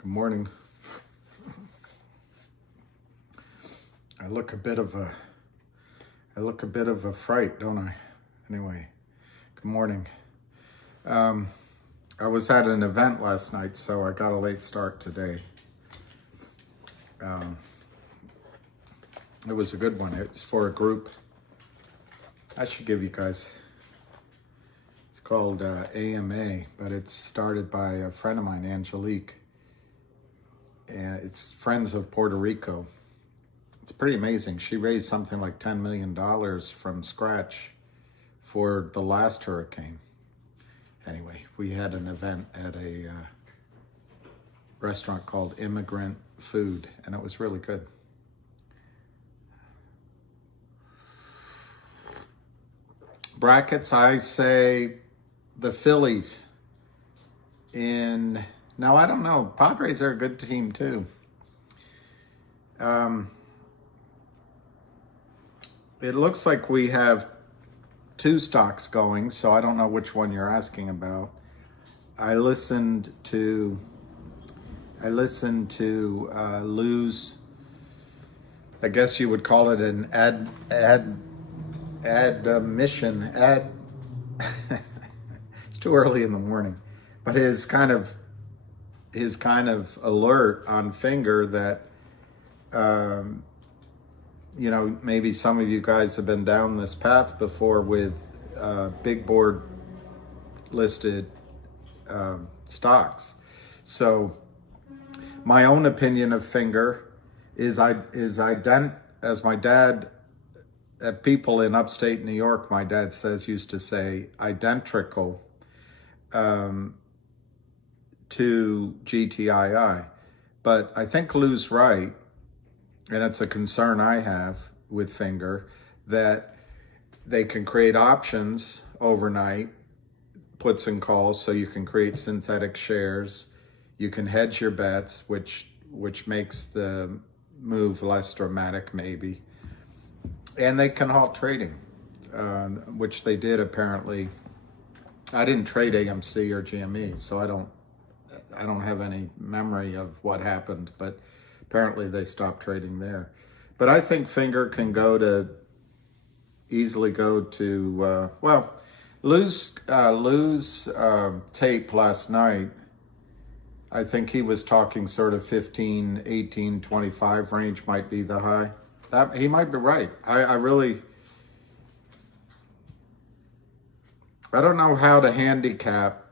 Good morning. I look a bit of a fright, don't I? Anyway, good morning. I was at an event last night, so I got a late start today. It was a good one. It's for a group. I should give you guys. It's called AMA, but it's started by a friend of mine, Angelique. And it's Friends of Puerto Rico. It's pretty amazing. She raised something like $10 million from scratch for the last hurricane. Anyway, we had an event at a restaurant called Immigrant Food, and it was really good. Brackets, I say the Phillies now, I don't know. Padres are a good team, too. It looks like we have two stocks going, so I don't know which one you're asking about. I listened to Lou's, I guess you would call it an admission. It's too early in the morning, but his kind of alert on Finger that, maybe some of you guys have been down this path before with big board listed stocks. So my own opinion of Finger is as my dad, people in upstate New York, my dad used to say, identical to GTII. But I think Lou's right, and it's a concern I have with Finger, that they can create options overnight, puts and calls, so you can create synthetic shares. You can hedge your bets, which makes the move less dramatic, maybe. And they can halt trading, which they did apparently. I didn't trade AMC or GME, so I don't have any memory of what happened, but apparently they stopped trading there. But I think Finger can easily go to, Lou's tape last night, I think he was talking sort of 15, 18, 25 range might be the high. He might be right. I don't know how to handicap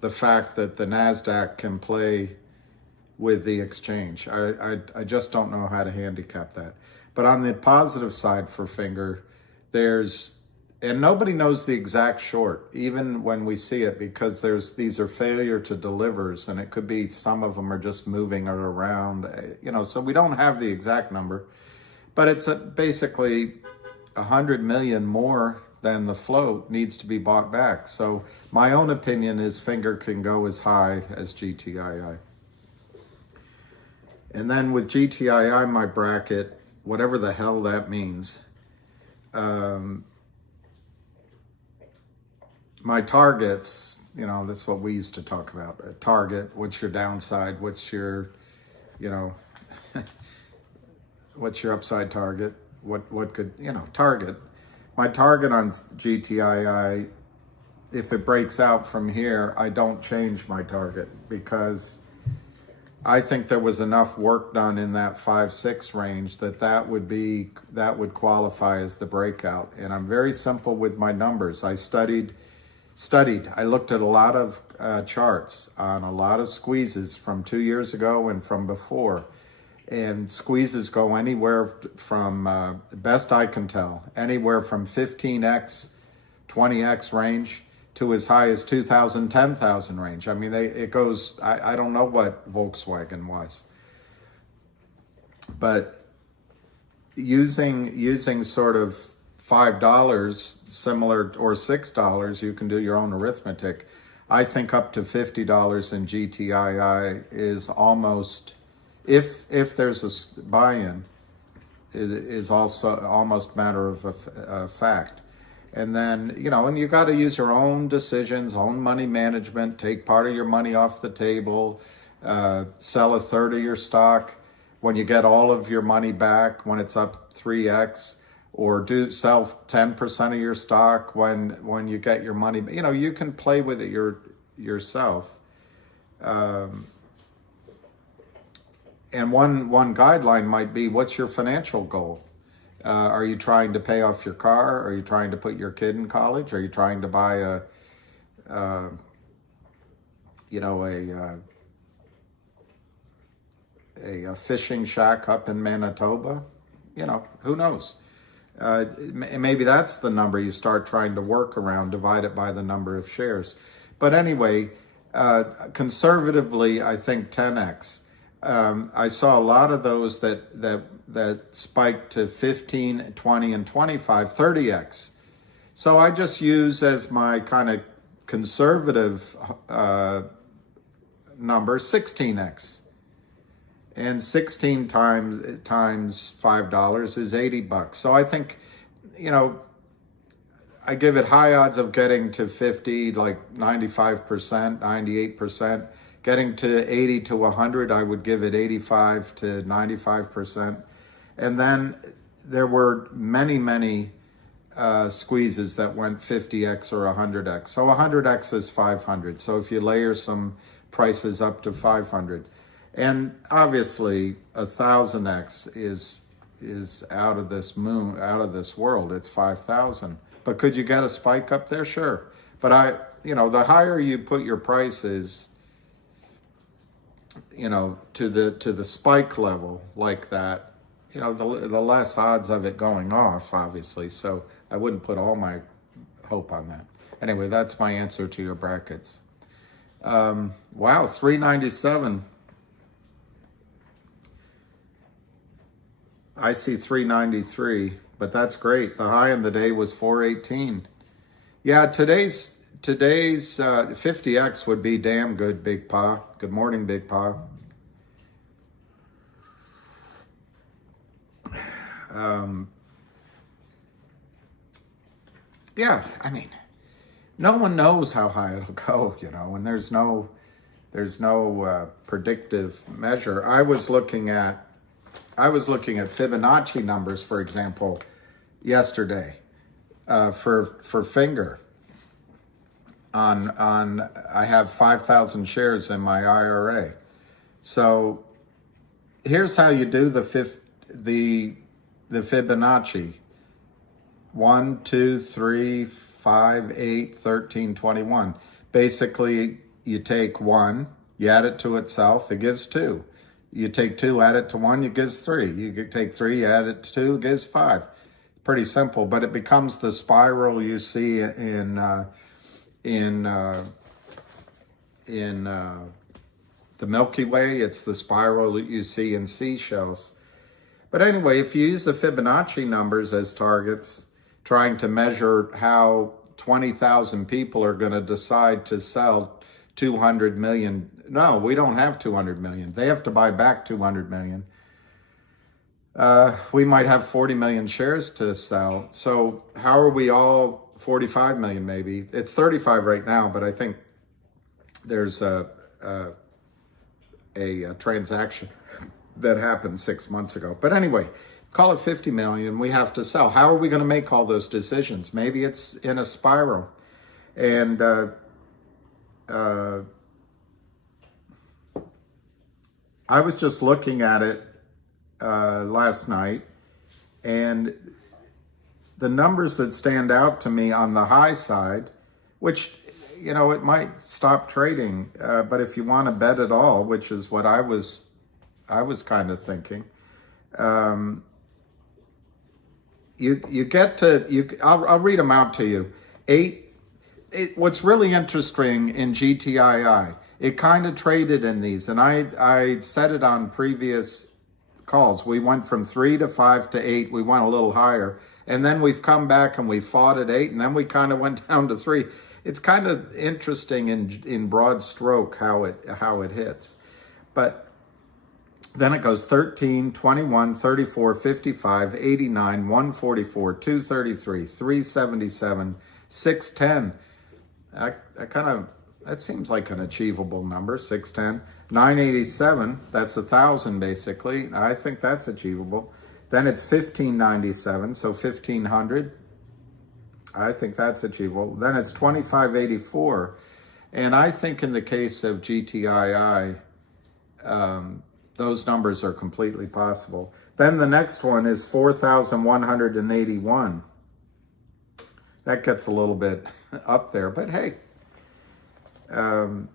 the fact that the NASDAQ can play with the exchange. I just don't know how to handicap that. But on the positive side for Finger, and nobody knows the exact short, even when we see it, because these are failure to delivers, and it could be some of them are just moving it around, so we don't have the exact number. But it's basically 100 million more than the float needs to be bought back. So my own opinion is Finger can go as high as GTII. And then with GTII, my bracket, whatever the hell that means, my targets, this is what we used to talk about. A target, what's your downside? What's your, what's your upside target? What could, target. My target on GTII, if it breaks out from here, I don't change my target, because I think there was enough work done in that 5-6 range that would qualify as the breakout. And I'm very simple with my numbers. I studied. I looked at a lot of charts on a lot of squeezes from 2 years ago and from before. And squeezes go anywhere from, best I can tell, anywhere from 15x, 20x range to as high as 2,000, 10,000 range. I mean, it goes, I don't know what Volkswagen was. But using sort of $5 similar, or $6, you can do your own arithmetic. I think up to $50 in GTII is almost, if there's a buy-in, is also almost matter of fact. And then, and you got to use your own decisions, own money management, take part of your money off the table, sell a third of your stock when you get all of your money back when it's up 3x, or sell 10% of your stock when you get your money. You know, you can play with it yourself. And one guideline might be, what's your financial goal? Are you trying to pay off your car? Are you trying to put your kid in college? Are you trying to buy a fishing shack up in Manitoba? You know, who knows? Maybe that's the number you start trying to work around, divide it by the number of shares. But anyway, conservatively, I think 10x. I saw a lot of those that spiked to 15, 20, and 25, 30x. So I just use as my kind of conservative number 16x. And 16 times $5 is $80. So I think, you know, I give it high odds of getting to 50, like 95%, 98%. Getting to 80 to 100, I would give it 85 to 95%. And then there were many squeezes that went 50x or 100x. So 100x is 500. So if you layer some prices up to 500. And obviously 1000x is out of this world. It's 5,000. But could you get a spike up there? Sure. But the higher you put your prices, you know, to the spike level like that, you know, the less odds of it going off, obviously. So I wouldn't put all my hope on that. Anyway, that's my answer to your brackets. Wow, 397. I see 393, but that's great. The high in the day was 418. Yeah, today's 50x would be damn good, Big Pa. Good morning, Big Pa. Yeah, I mean, no one knows how high it'll go, you know, and there's no predictive measure. I was looking at Fibonacci numbers, for example, yesterday for Finger. I have 5,000 shares in my IRA. So here's how you do the Fibonacci. 1, 2, 3, 5, 8, 13, 21. Basically, you take 1, you add it to itself, it gives 2. You take 2, add it to 1, it gives 3. You take 3, add it to 2, it gives 5. Pretty simple, but it becomes the spiral you see in the Milky Way. It's the spiral that you see in seashells. But anyway, if you use the Fibonacci numbers as targets, trying to measure how 20,000 people are going to decide to sell 200 million. No, we don't have 200 million. They have to buy back 200 million. We might have 40 million shares to sell. So how are we all 45 million maybe? It's 35 right now, but I think there's a transaction that happened 6 months ago. But anyway, call it 50 million. We have to sell. How are we going to make all those decisions? Maybe it's in a spiral. And I was just looking at it last night, and the numbers that stand out to me on the high side, which, you know, it might stop trading, but if you want to bet at all, which is what I was kind of thinking, you get to, I'll read them out to you. What's really interesting in GTII, it kind of traded in these, and I said it on previous calls. We went from 3 to 5 to 8. We went a little higher, and then we've come back and we fought at 8, and then we kind of went down to 3. It's kind of interesting in broad stroke how it hits, but then it goes 13, 21, 34, 55, 89, 144, 233, 377, 610. I kind of That seems like an achievable number, 610. 987, that's 1,000 basically. I think that's achievable. Then it's 1597, so 1,500. I think that's achievable. Then it's 2584. And I think in the case of GTII, those numbers are completely possible. Then the next one is 4,181. That gets a little bit up there, but hey. And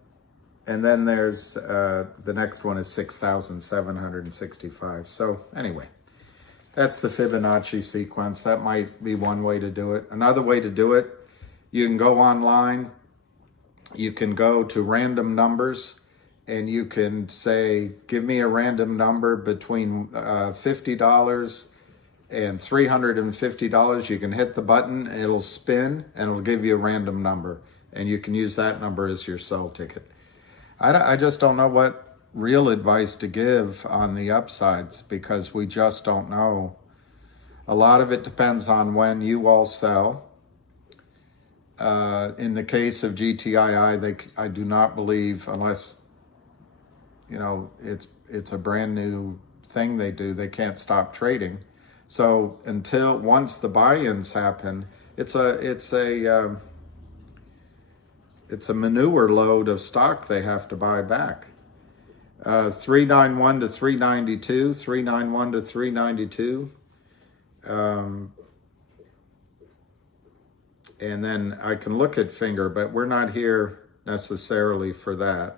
then there's the next one is 6,765. So anyway, that's the Fibonacci sequence. That might be one way to do it. Another way to do it, you can go online, you can go to random numbers, and you can say, give me a random number between $50 and $350. You can hit the button, it'll spin, and it'll give you a random number. And you can use that number as your sell ticket. I just don't know what real advice to give on the upsides because we just don't know. A lot of it depends on when you all sell. In the case of GTII, I do not believe, unless it's a brand new thing they do, they can't stop trading. So once the buy-ins happen, it's a manure load of stock they have to buy back. 391 to 392, 391 to 392. And then I can look at finger, but we're not here necessarily for that.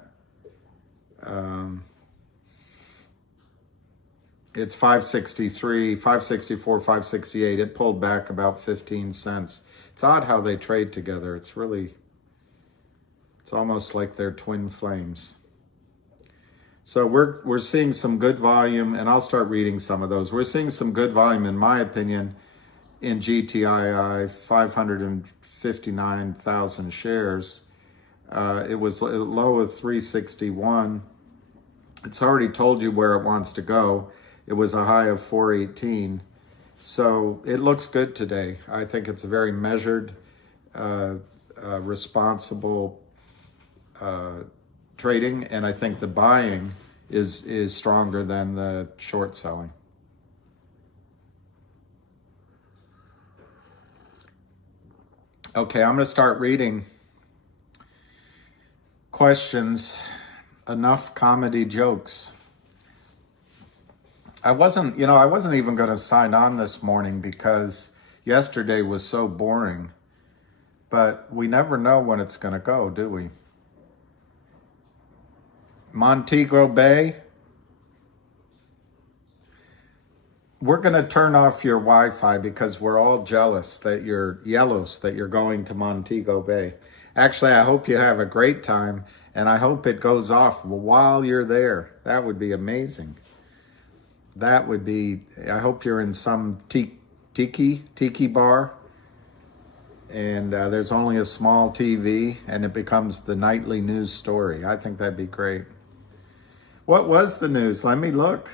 It's 563, 564, 568. It pulled back about 15 cents. It's odd how they trade together. It's almost like they're twin flames. So we're seeing some good volume, and I'll start reading some of those. We're seeing some good volume, in my opinion, in GTII, 559,000 shares. It was a low of 361. It's already told you where it wants to go. It was a high of 418. So it looks good today. I think it's a very measured, responsible trading, and I think the buying is stronger than the short selling. Okay, I'm going to start reading questions. Enough comedy jokes. I wasn't even going to sign on this morning because yesterday was so boring, but we never know when it's going to go, do we? Montego Bay. We're going to turn off your Wi-Fi because we're all jealous that you're going to Montego Bay. Actually, I hope you have a great time, and I hope it goes off while you're there. That would be amazing. I hope you're in some tiki bar, and there's only a small TV, and it becomes the nightly news story. I think that'd be great. What was the news? Let me look.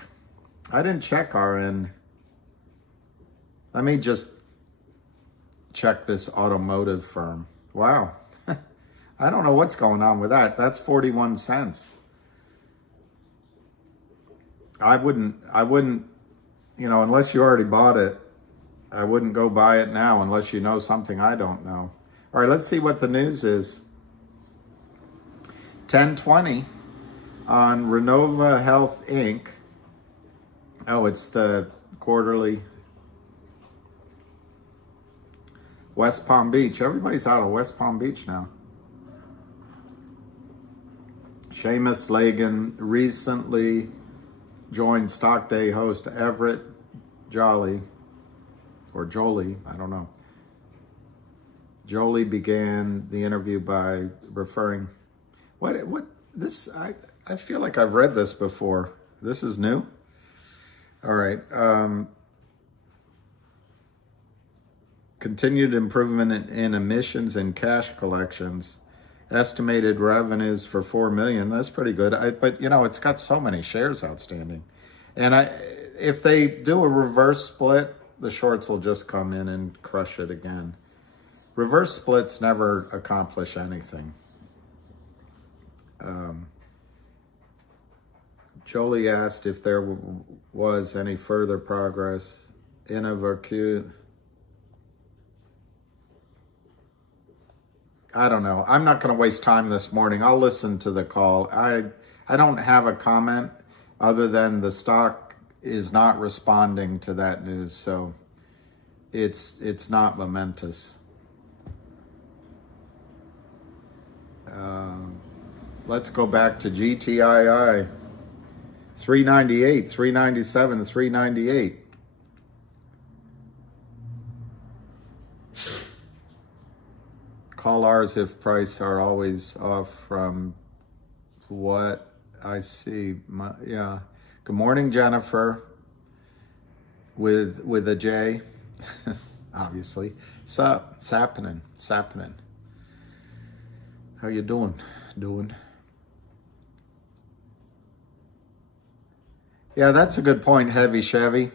I didn't check RN. Let me just check this automotive firm. Wow. I don't know what's going on with that. That's 41 cents. I wouldn't, unless you already bought it, I wouldn't go buy it now unless you know something I don't know. All right, let's see what the news is. 10:20 on Renova Health, Inc. Oh, it's the quarterly. West Palm Beach. Everybody's out of West Palm Beach now. Seamus Lagan recently joined Stock Day host Everett Jolie, or Jolie, I don't know. Jolie began the interview by referring, I feel like I've read this before. This is new? All right. Continued improvement in emissions and cash collections. Estimated revenues for $4 million. That's pretty good. But it's got so many shares outstanding. And if they do a reverse split, the shorts will just come in and crush it again. Reverse splits never accomplish anything. Jolie asked if there was any further progress. InnovaQ. I don't know. I'm not going to waste time this morning. I'll listen to the call. I don't have a comment other than the stock is not responding to that news, so it's not momentous. Let's go back to GTII. 398, 397, 398. Call ours if price are always off from what I see. Yeah. Good morning, Jennifer. With a J, obviously. Sup? It's happening. It's happening. How you doing? Yeah, that's a good point, Heavy Chevy.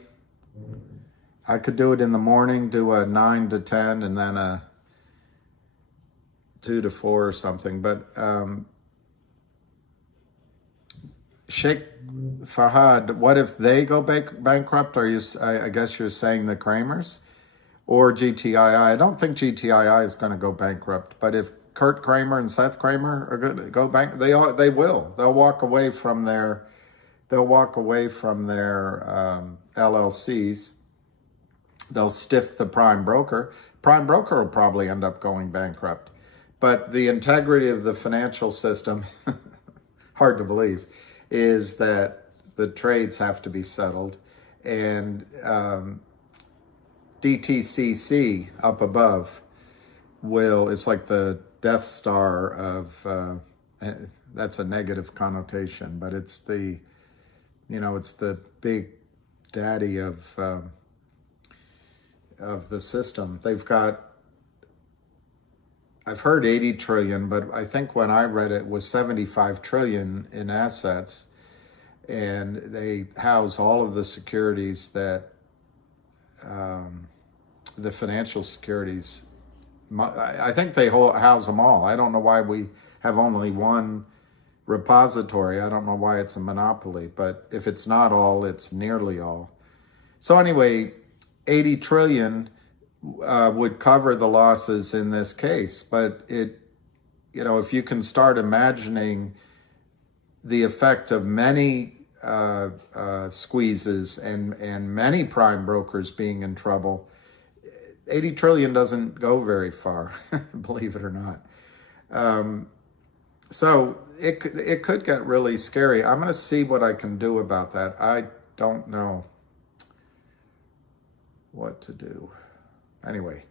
I could do it in the morning, do a 9 to 10, and then a 2 to 4 or something. But Sheikh Farhad, what if they go bankrupt? I guess you're saying the Kramers or GTII? I don't think GTII is going to go bankrupt. But if Kurt Kramer and Seth Kramer are going to go bankrupt, they will. They'll walk away from their LLCs. They'll stiff the prime broker. Prime broker will probably end up going bankrupt. But the integrity of the financial system, hard to believe, is that the trades have to be settled. And DTCC up above it's like the Death Star of, that's a negative connotation, but it's the big daddy of the system. They've got, I've heard 80 trillion, but I think when I read it was 75 trillion in assets, and they house all of the securities that, the financial securities, I think they house them all. I don't know why we have only one repository. I don't know why it's a monopoly, but if it's not all, it's nearly all. So anyway, 80 trillion would cover the losses in this case, but if you can start imagining the effect of many squeezes and many prime brokers being in trouble, 80 trillion doesn't go very far, believe it or not. So it could get really scary. I'm going to see what I can do about that. I don't know what to do. Anyway,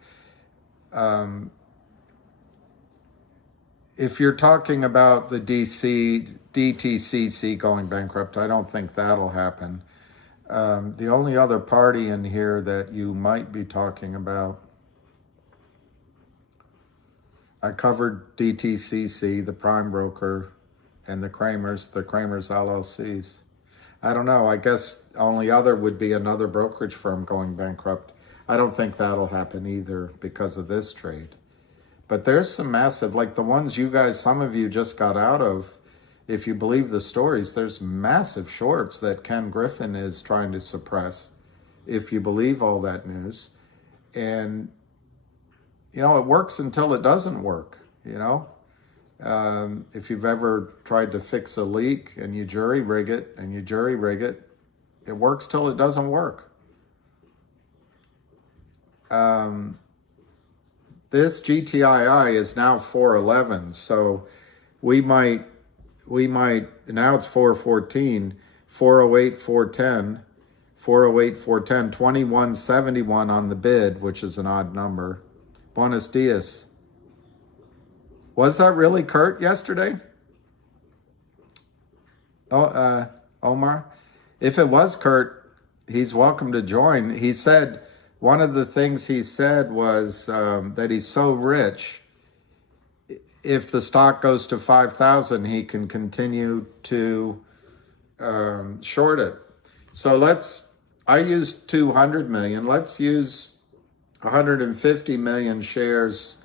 if you're talking about the DTCC going bankrupt, I don't think that'll happen. The only other party in here that you might be talking about, I covered DTCC, the prime broker, and the Kramers LLCs. I don't know. I guess only other would be another brokerage firm going bankrupt. I don't think that'll happen either because of this trade. But there's some massive, like the ones you guys, some of you just got out of, if you believe the stories, there's massive shorts that Ken Griffin is trying to suppress, if you believe all that news. And, it works until it doesn't work, If you've ever tried to fix a leak and you jury rig it, it works till it doesn't work. This GTII is now 411, so we might, now it's 414, 408, 410, 408, 410, 2171 on the bid, which is an odd number. Buenos dias. Was that really Kurt yesterday? Oh, Omar? If it was Kurt, he's welcome to join. He said, one of the things he said was that he's so rich, if the stock goes to 5,000, he can continue to short it. So I used 200 million. Let's use 150 million shares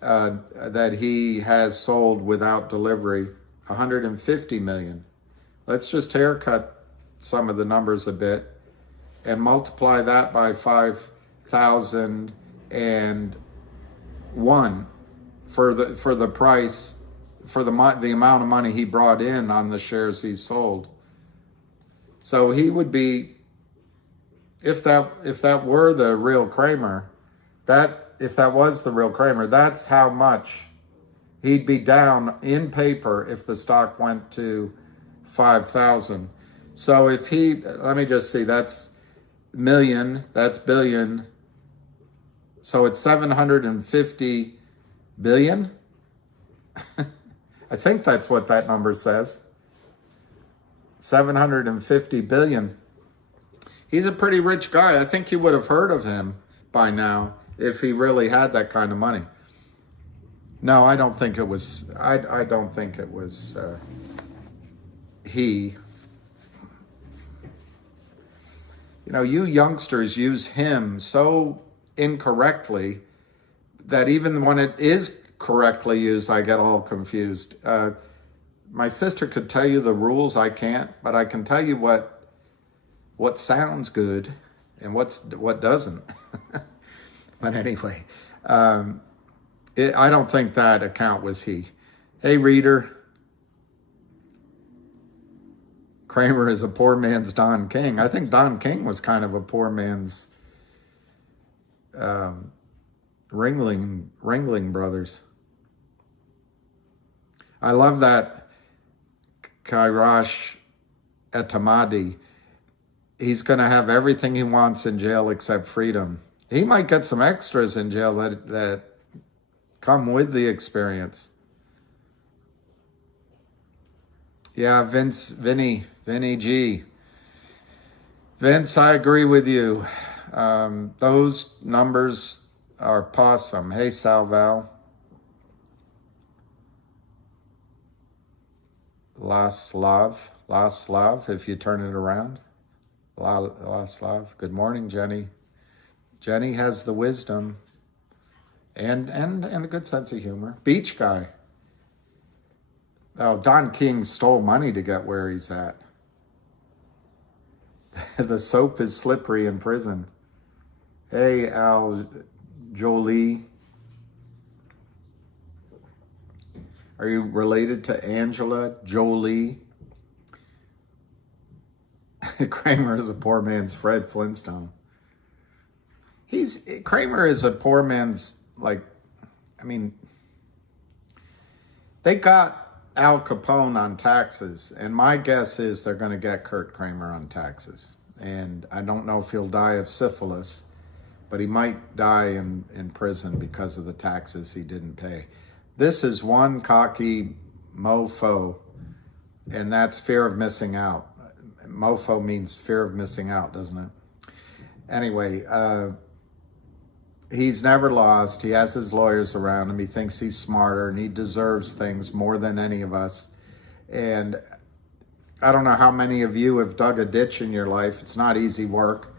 that he has sold without delivery 150 million. Let's just haircut some of the numbers a bit and multiply that by 5,001 for the price, for the amount of money he brought in on the shares he sold. So he would be, if that were the real Kramer, if that was the real Kramer, that's how much he'd be down in paper if the stock went to 5,000. So if let me just see, that's million, that's billion. So it's 750 billion. I think that's what that number says. 750 billion. He's a pretty rich guy. I think you would have heard of him by now if he really had that kind of money. No, I don't think it was, I don't think it was he. You know, you youngsters use him so incorrectly that even when it is correctly used, I get all confused. My sister could tell you the rules, I can't, but I can tell you what sounds good and what doesn't. But anyway, I don't think that account was he. Hey, reader. Kramer is a poor man's Don King. I think Don King was kind of a poor man's Ringling Brothers. I love that Kailash Etamadi. He's going to have everything he wants in jail except freedom. He might get some extras in jail that come with the experience. Yeah, Vinny G. Vince, I agree with you. Those numbers are possum. Hey, Salval. Laslav, if you turn it around. Laslav. Good morning, Jenny. Jenny has the wisdom and a good sense of humor. Beach guy. Oh, Don King stole money to get where he's at. The soap is slippery in prison. Hey, Al Jolie. Are you related to Angela Jolie? Kramer is a poor man's Fred Flintstone. Kramer is a poor man's, they got Al Capone on taxes, and my guess is they're going to get Kurt Kramer on taxes. And I don't know if he'll die of syphilis, but he might die in prison because of the taxes he didn't pay. This is one cocky mofo, and that's fear of missing out. Mofo means fear of missing out, doesn't it? Anyway, he's never lost. He has his lawyers around him. He thinks he's smarter, and he deserves things more than any of us. And I don't know how many of you have dug a ditch in your life. It's not easy work.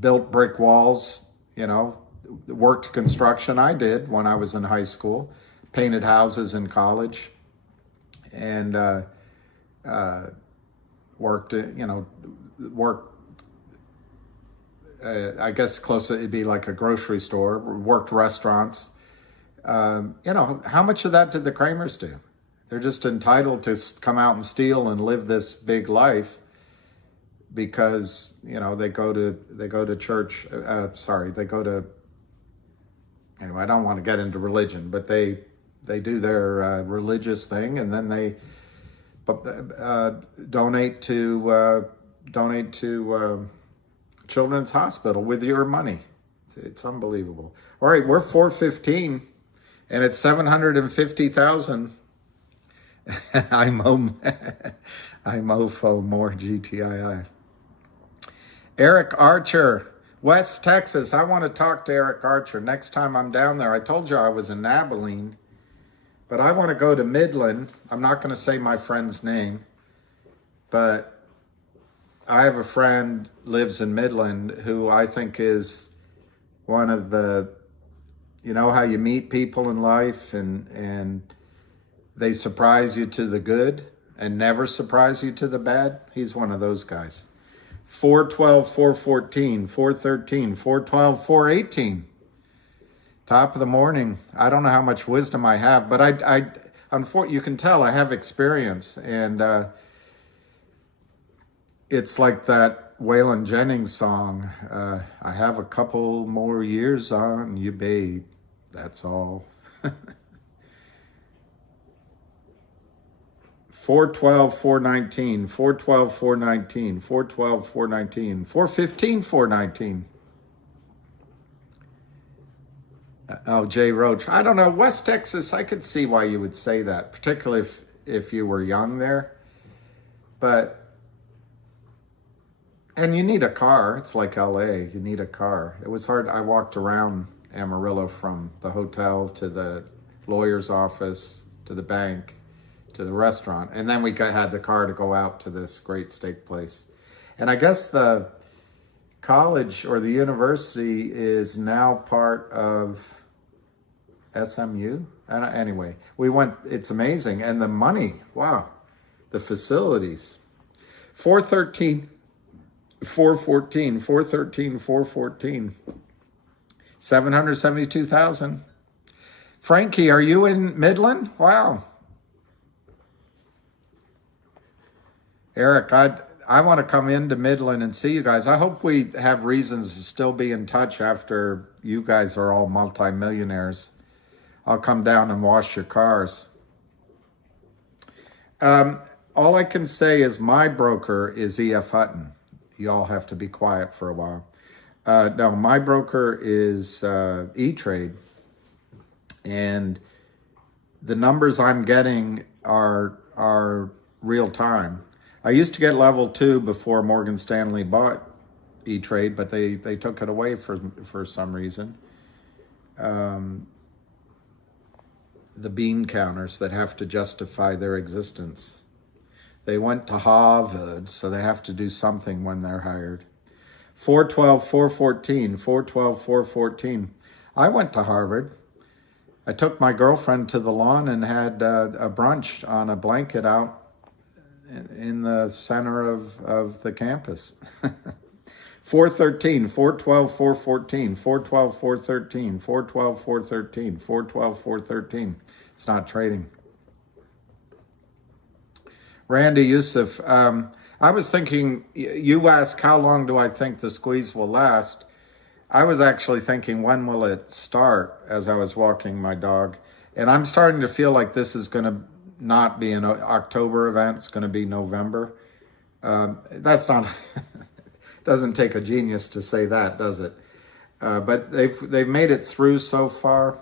Built brick walls, worked construction. I did when I was in high school. Painted houses in college. And worked, I guess close to, it'd be like a grocery store, worked restaurants. How much of that did the Kramers do? They're just entitled to come out and steal and live this big life because, they go to church. Anyway, I don't want to get into religion, but they do their religious thing, and then they donate to Children's Hospital with your money. It's unbelievable. All right, we're 4:15, and it's 750,000. I'm mofo more GTII. Eric Archer, West Texas. I want to talk to Eric Archer next time I'm down there. I told you I was in Abilene, but I want to go to Midland. I'm not going to say my friend's name, but I have a friend lives in Midland who I think is one of the You know how you meet people in life and they surprise you to the good and never surprise you to the bad? He's one of those guys. 412, 414, 413, 412, 418. Top of the morning. I don't know how much wisdom I have, but unfortunately, you can tell I have experience. And it's like that Waylon Jennings song, I have a couple more years on you, babe. That's all. 412, 419, 412, 419, 412, 419, 415, 419. Oh, Jay Roach. I don't know. West Texas, I could see why you would say that, particularly if you were young there. And you need a car. It's like LA. You need a car. It was hard. I walked around Amarillo from the hotel to the lawyer's office to the bank to the restaurant. And then we had the car to go out to this great steak place. And I guess the college or the university is now part of SMU. And anyway, we went, it's amazing. And the money, wow, the facilities. 413, 414, 413, 414, 772,000. Frankie, are you in Midland? Wow. Eric, I want to come into Midland and see you guys. I hope we have reasons to still be in touch after you guys are all multimillionaires. I'll come down and wash your cars. All I can say is my broker is E.F. Hutton. You all have to be quiet for a while. No, my broker is E-Trade. And the numbers I'm getting are real time. I used to get level 2 before Morgan Stanley bought E-Trade, but they took it away for some reason. The bean counters that have to justify their existence. They went to Harvard, so they have to do something when they're hired. 412, 414, 412, 414. I went to Harvard. I took my girlfriend to the lawn and had a brunch on a blanket out in the center of the campus. 413, 412, 414, 412, 413, 412, 413, 412, 413. It's not trading. Randy Youssef, I was thinking, you asked how long do I think the squeeze will last? I was actually thinking, when will it start, as I was walking my dog? And I'm starting to feel like this is going to not be an October event. It's going to be November. That's not, doesn't take a genius to say that, does it? But they've made it through so far,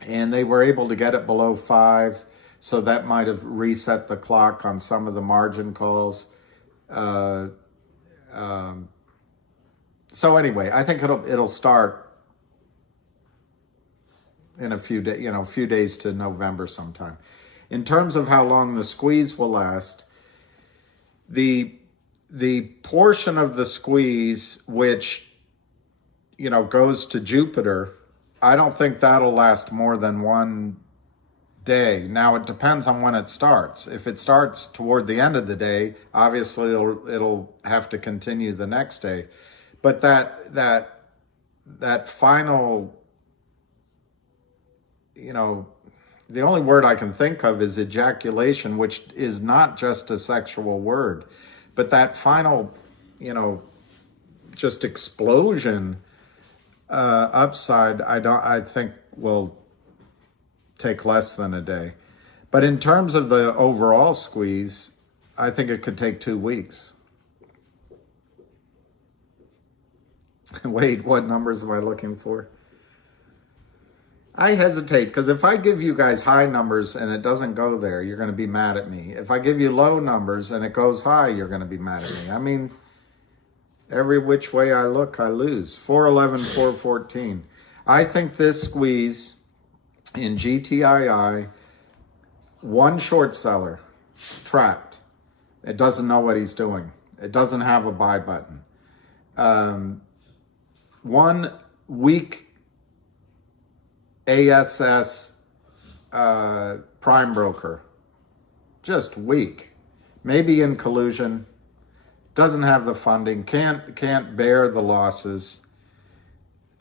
and they were able to get it below 5. So that might have reset the clock on some of the margin calls. So anyway, I think it'll start in a few days, a few days to November sometime. In terms of how long the squeeze will last, the portion of the squeeze which goes to Jupiter, I don't think that'll last more than one day. Now it depends on when it starts. If it starts toward the end of the day, obviously it'll have to continue the next day. But that final, the only word I can think of is ejaculation, which is not just a sexual word, but that final, just explosion upside, I think will take less than a day. But in terms of the overall squeeze, I think it could take 2 weeks. Wait, what numbers am I looking for? I hesitate, because if I give you guys high numbers and it doesn't go there, you're going to be mad at me. If I give you low numbers and it goes high, you're going to be mad at me. I mean, every which way I look, I lose. 411, 414. I think this squeeze in GTII, one short seller, trapped. It doesn't know what he's doing. It doesn't have a buy button. 1 weak ASS prime broker, just weak. Maybe in collusion, doesn't have the funding, can't bear the losses.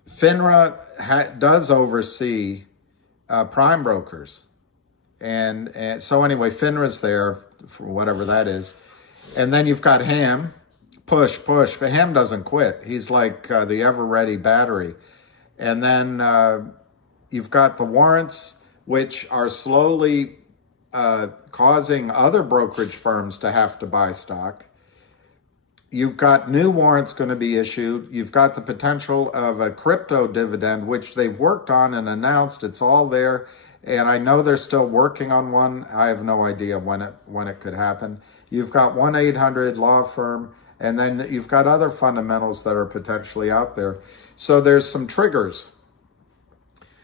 FINRA does oversee prime brokers. And so anyway, FINRA's there for whatever that is. And then you've got Ham, push. But Ham doesn't quit. He's like the ever-ready battery. And then you've got the warrants, which are slowly causing other brokerage firms to have to buy stock. You've got new warrants going to be issued. You've got the potential of a crypto dividend, which they've worked on and announced. It's all there. And I know they're still working on one. I have no idea when it could happen. You've got 1-800 law firm, and then you've got other fundamentals that are potentially out there. So there's some triggers.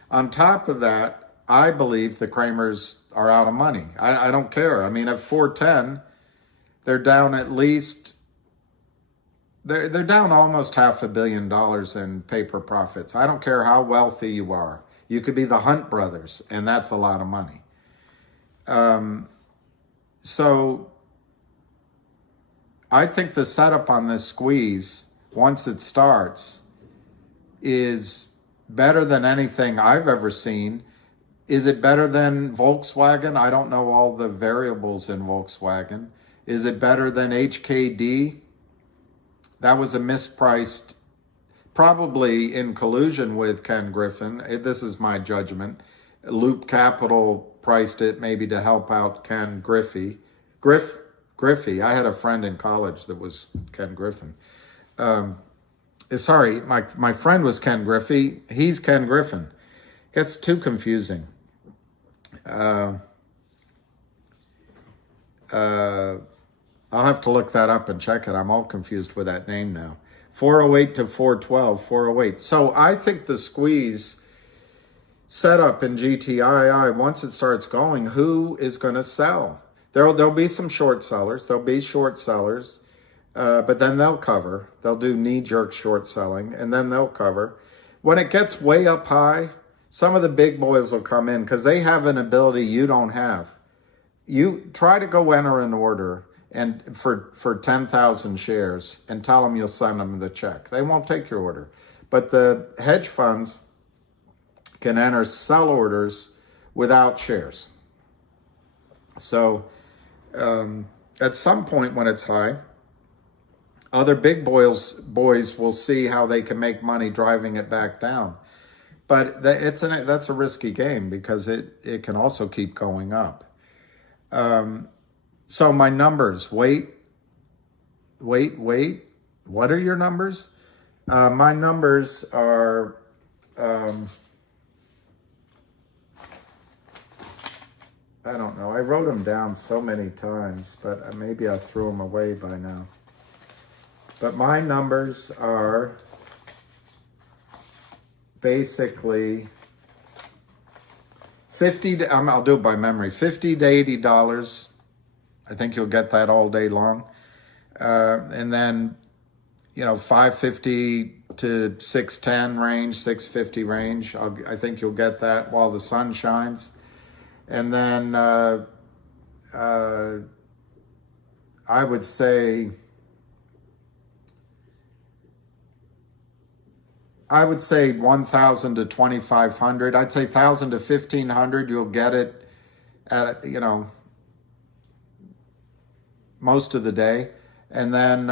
On top of that, I believe the Kramers are out of money. I don't care. I mean, at 410, they're down at least, they're down almost $500 million in paper profits. I don't care how wealthy you are. You could be the Hunt brothers, and that's a lot of money. So I think the setup on this squeeze, once it starts, is better than anything I've ever seen. Is it better than Volkswagen? I don't know all the variables in Volkswagen. Is it better than HKD? That was a mispriced, probably in collusion with Ken Griffin. This is my judgment. Loop Capital priced it maybe to help out Ken Griffey. Griffey. I had a friend in college that was Ken Griffin. Sorry, my friend was Ken Griffey. He's Ken Griffin. Gets too confusing. I'll have to look that up and check it. I'm all confused with that name now. 408 to 412, 408. So I think the squeeze setup in GTII, once it starts going, who is going to sell? There'll be some short sellers. There'll be short sellers, but then they'll cover. They'll do knee-jerk short selling, and then they'll cover. When it gets way up high, some of the big boys will come in because they have an ability you don't have. You try to go enter an order and for 10,000 shares and tell them you'll send them the check. They won't take your order. But the hedge funds can enter sell orders without shares. So at some point when it's high, other big boys will see how they can make money driving it back down. But that's a risky game because it can also keep going up. So my numbers, wait. What are your numbers? My numbers are, I don't know. I wrote them down so many times, but maybe I threw them away by now. But my numbers are basically I'll do it by memory, $50 to $80. I think you'll get that all day long. And then, 550 to 610 range, 650 range. I think you'll get that while the sun shines. And then I would say 1,000 to 2,500. I'd say 1,000 to 1,500. You'll get it at, most of the day. And then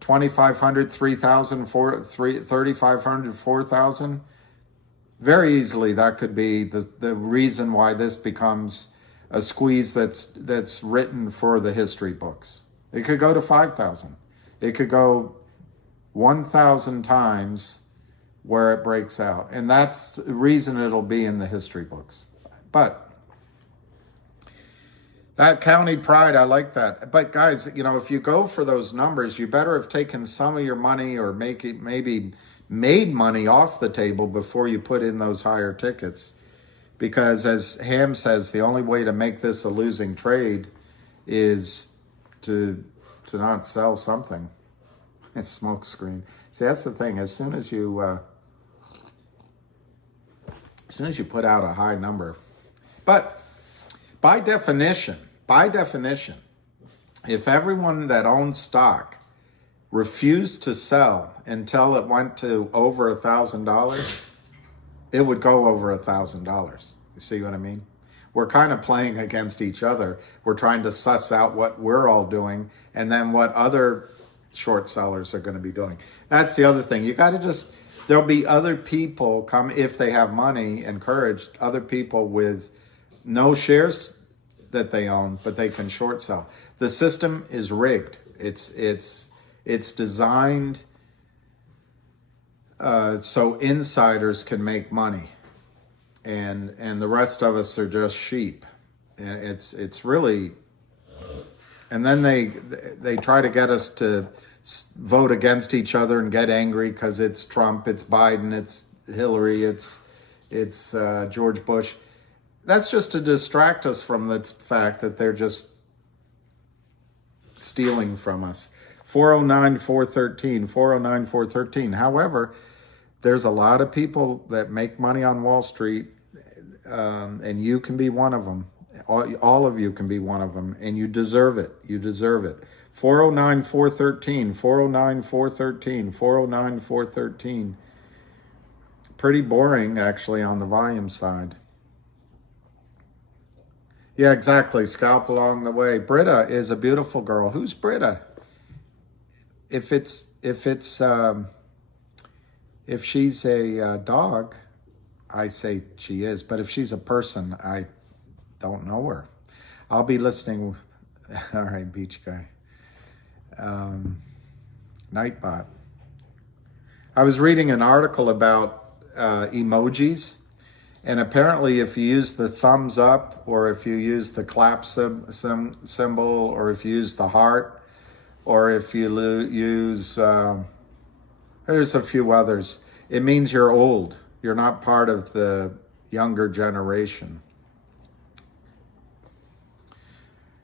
2,500, 3,000, 3,500, 4,000. Very easily that could be the reason why this becomes a squeeze that's written for the history books. It could go to 5,000. It could go 1,000 times where it breaks out. And that's the reason it'll be in the history books. But that county pride, I like that. But guys, if you go for those numbers, you better have taken some of your money or maybe made money off the table before you put in those higher tickets. Because as Ham says, the only way to make this a losing trade is to not sell something. It's smoke screen. See, that's the thing. As soon as you as soon as you put out a high number. But by definition, if everyone that owns stock refused to sell until it went to over $1,000, it would go over $1,000. You see what I mean? We're kind of playing against each other. We're trying to suss out what we're all doing and then what other short sellers are going to be doing. That's the other thing. You got to just, there'll be other people come, if they have money and courage, other people with no shares that they own, but they can short sell. The system is rigged. It's designed so insiders can make money, and the rest of us are just sheep. And it's really, and then they try to get us to vote against each other and get angry because it's Trump, it's Biden, it's Hillary, it's George Bush. That's just to distract us from the fact that they're just stealing from us. 409, 413, 409, 413. However, there's a lot of people that make money on Wall Street, and you can be one of them. All of you can be one of them, and you deserve it. You deserve it. 409, 413, 409, 413, 409, 413. Pretty boring, actually, on the volume side. Yeah, exactly. Scalp along the way. Britta is a beautiful girl. Who's Britta? If she's a dog, I say she is. But if she's a person, I don't know her. I'll be listening. All right, beach guy. Nightbot. I was reading an article about emojis. And apparently, if you use the thumbs up, or if you use the clap symbol, or if you use the heart, or if you use, there's a few others, it means you're old. You're not part of the younger generation.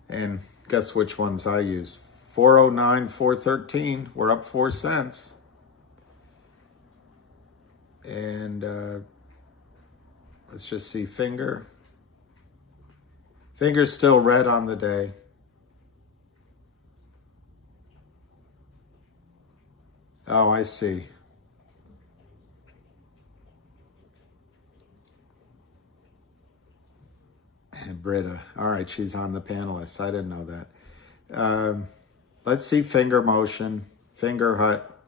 And guess which ones I use? 409, 413, we're up 4 cents. And let's just see, finger. Finger's still red on the day. Oh, I see. And Britta. All right, she's on the panelists. I didn't know that. Let's see, finger motion. Finger hut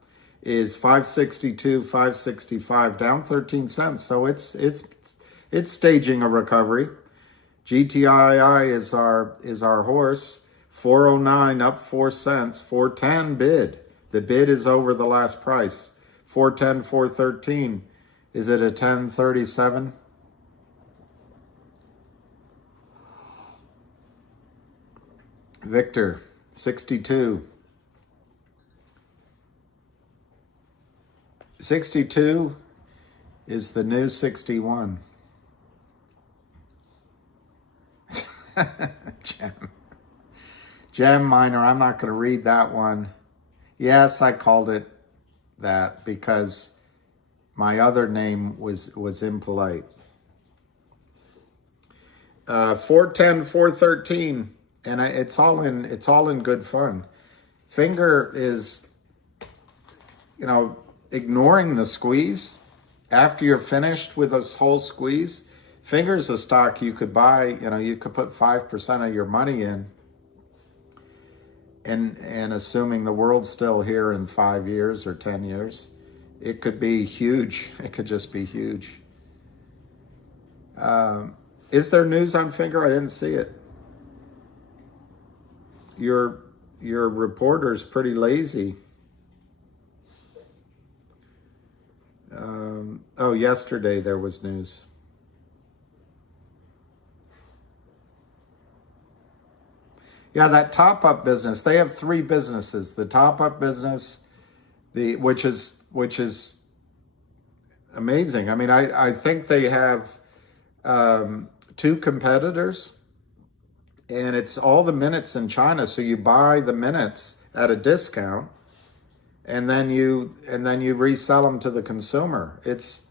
is 562, 565, down 13 cents. So it's staging a recovery. GTII is our horse. 409 up 4 cents. 410 bid. The bid is over the last price. 410, 413. Is it a 1037? Victor, 62. 62 is the new 61. Gem Miner, I'm not going to read that one. Yes, I called it that because my other name was impolite. 410, 413, and it's all in good fun. Finger is, ignoring the squeeze. After you're finished with this whole squeeze, Finger's a stock you could buy. You could put 5% of your money in. And assuming the world's still here in 5 years or 10 years, it could be huge. It could just be huge. Is there news on Finger? I didn't see it. Your reporter's pretty lazy. Yesterday there was news. Yeah, that top-up business. They have 3 businesses. The top-up business, which is amazing. I mean, I think they have 2 competitors, and it's all the minutes in China. So you buy the minutes at a discount, and then you resell them to the consumer. It's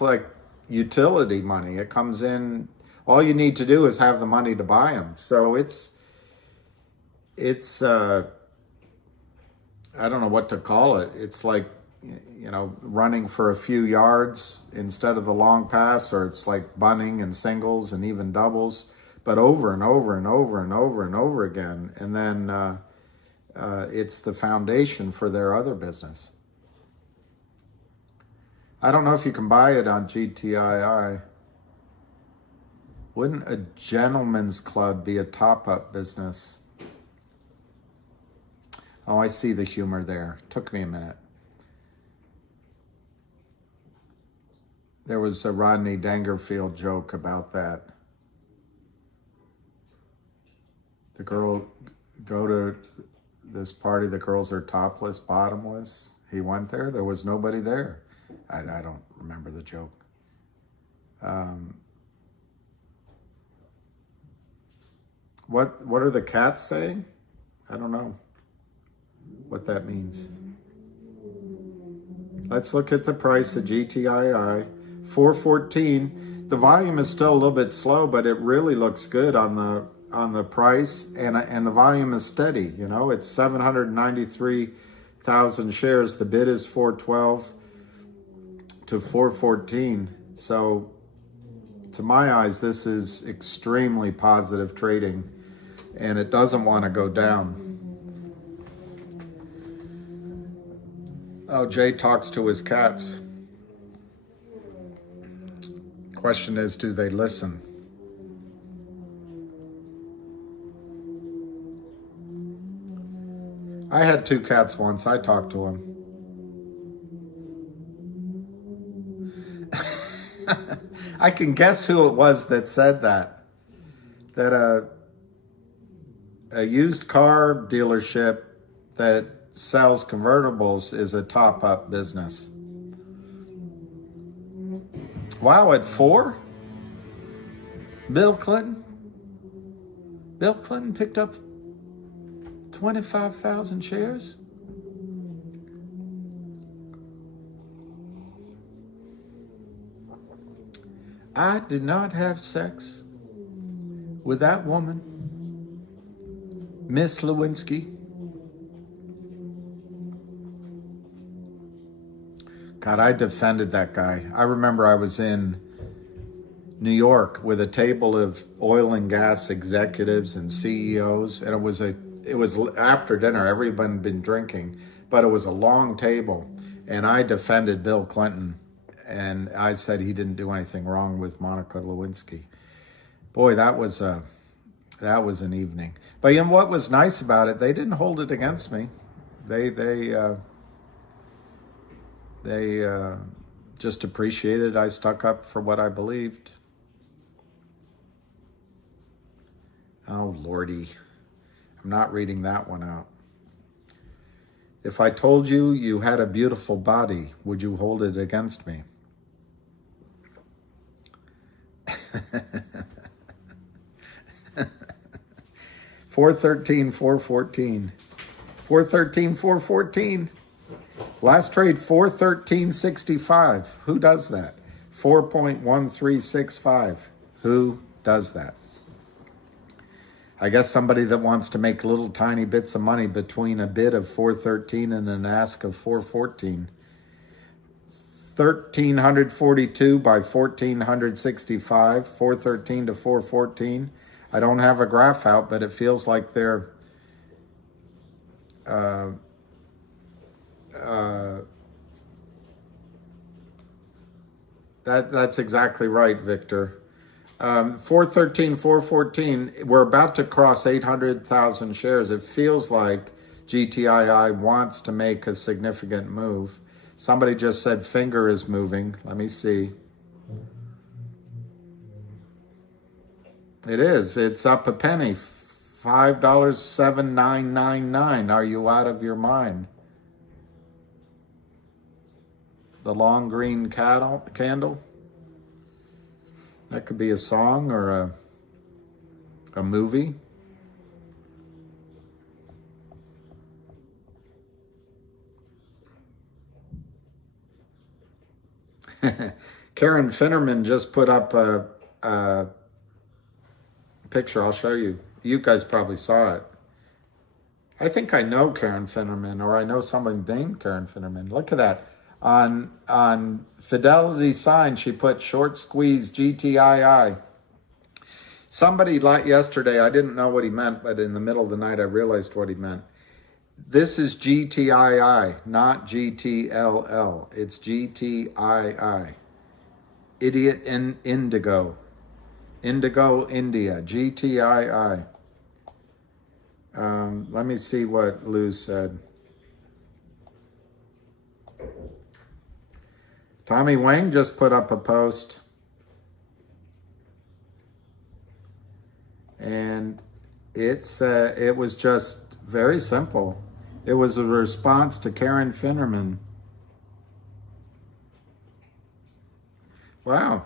like, utility money. It comes in, all you need to do is have the money to buy them. So it's I don't know what to call it. It's like, running for a few yards instead of the long pass, or it's like bunting and singles and even doubles, but over and over and over and over and over again. And then it's the foundation for their other business. I don't know if you can buy it on GTII. Wouldn't a gentleman's club be a top-up business? Oh, I see the humor there. Took me a minute. There was a Rodney Dangerfield joke about that. The girl go to this party, the girls are topless, bottomless. He went there, there was nobody there. I don't remember the joke. What are the cats saying? I don't know what that means. Let's look at the price of GTII. 414. The volume is still a little bit slow, but it really looks good on the price, and the volume is steady. It's 793,000 shares. The bid is 412 to 414. So to my eyes, this is extremely positive trading, and it doesn't want to go down. Oh, Jay talks to his cats. Question is, do they listen? I had 2 cats once. I talked to them. I can guess who it was that said that. That a used car dealership that sells convertibles is a top-up business. Wow, at 4? Bill Clinton picked up 25,000 shares? I did not have sex with that woman, Miss Lewinsky. God, I defended that guy. I remember I was in New York with a table of oil and gas executives and CEOs, and it was after dinner. Everyone had been drinking, but it was a long table, and I defended Bill Clinton, and I said he didn't do anything wrong with Monica Lewinsky. Boy, that was an evening. But what was nice about it? They didn't hold it against me. They just appreciated I stuck up for what I believed. Oh, Lordy. I'm not reading that one out. If I told you you had a beautiful body, would you hold it against me? $413, $414. $413, $414. Last trade, $413.65. Who does that? 4.1365. Who does that? I guess somebody that wants to make little tiny bits of money between a bid of 413 and an ask of 414. 1,342 by 1,465, 413 to 414. I don't have a graph out, but it feels like they're that's exactly right, Victor. 413, 414, we're about to cross 800,000 shares. It feels like GTII wants to make a significant move. Somebody just said finger is moving. Let me see. It is. It's up a penny. $5.7999. Are you out of your mind? The long green candle. That could be a song or a movie. Karen Finnerman just put up a picture. I'll show you. You guys probably saw it. I think I know Karen Finnerman, or I know someone named Karen Finnerman. Look at that. On Fidelity sign, she put short squeeze GTII. Somebody yesterday, I didn't know what he meant, but in the middle of the night, I realized what he meant. This is GTII, not GTLL. It's GTII. Idiot in Indigo. Indigo, India. GTII. Let me see what Lou said. Tommy Wang just put up a post. And it was just very simple. It was a response to Karen Finnerman. Wow.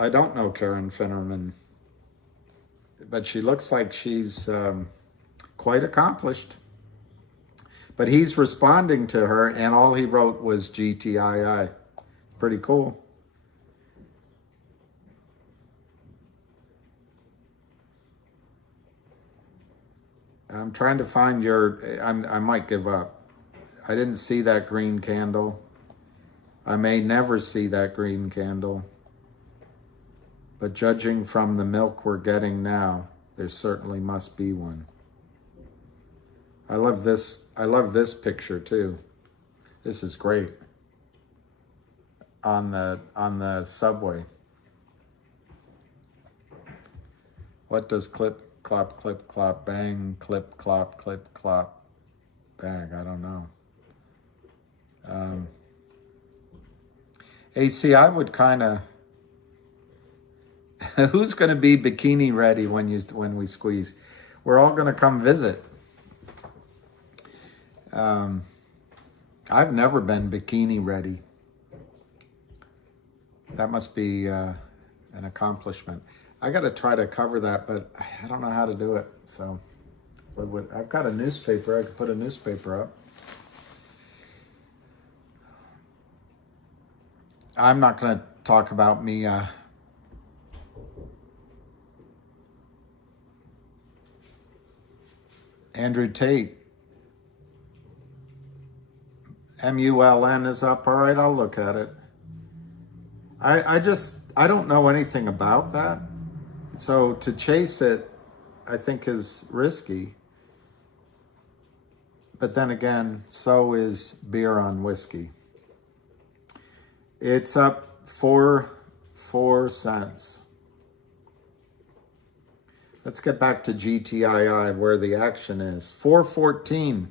I don't know Karen Finnerman, but she looks like she's quite accomplished. But he's responding to her, and all he wrote was GTII. Pretty cool. I'm trying to find I might give up. I didn't see that green candle. I may never see that green candle. But judging from the milk we're getting now, there certainly must be one. I love this picture too. This is great. On the subway. What does clip, clop, clip, clop, bang, clip, clop, clip, clop, bang? I don't know. AC, I would kind of. Who's going to be bikini ready when we squeeze? We're all going to come visit. I've never been bikini ready. That must be an accomplishment. I got to try to cover that, but I don't know how to do it. So I've got a newspaper. I could put a newspaper up. I'm not going to talk about me Andrew Tate. MULN is up. All right, I'll look at it. I don't know anything about that. So to chase it, I think is risky. But then again, so is beer on whiskey. It's up 4 cents. Let's get back to GTII where the action is. 414.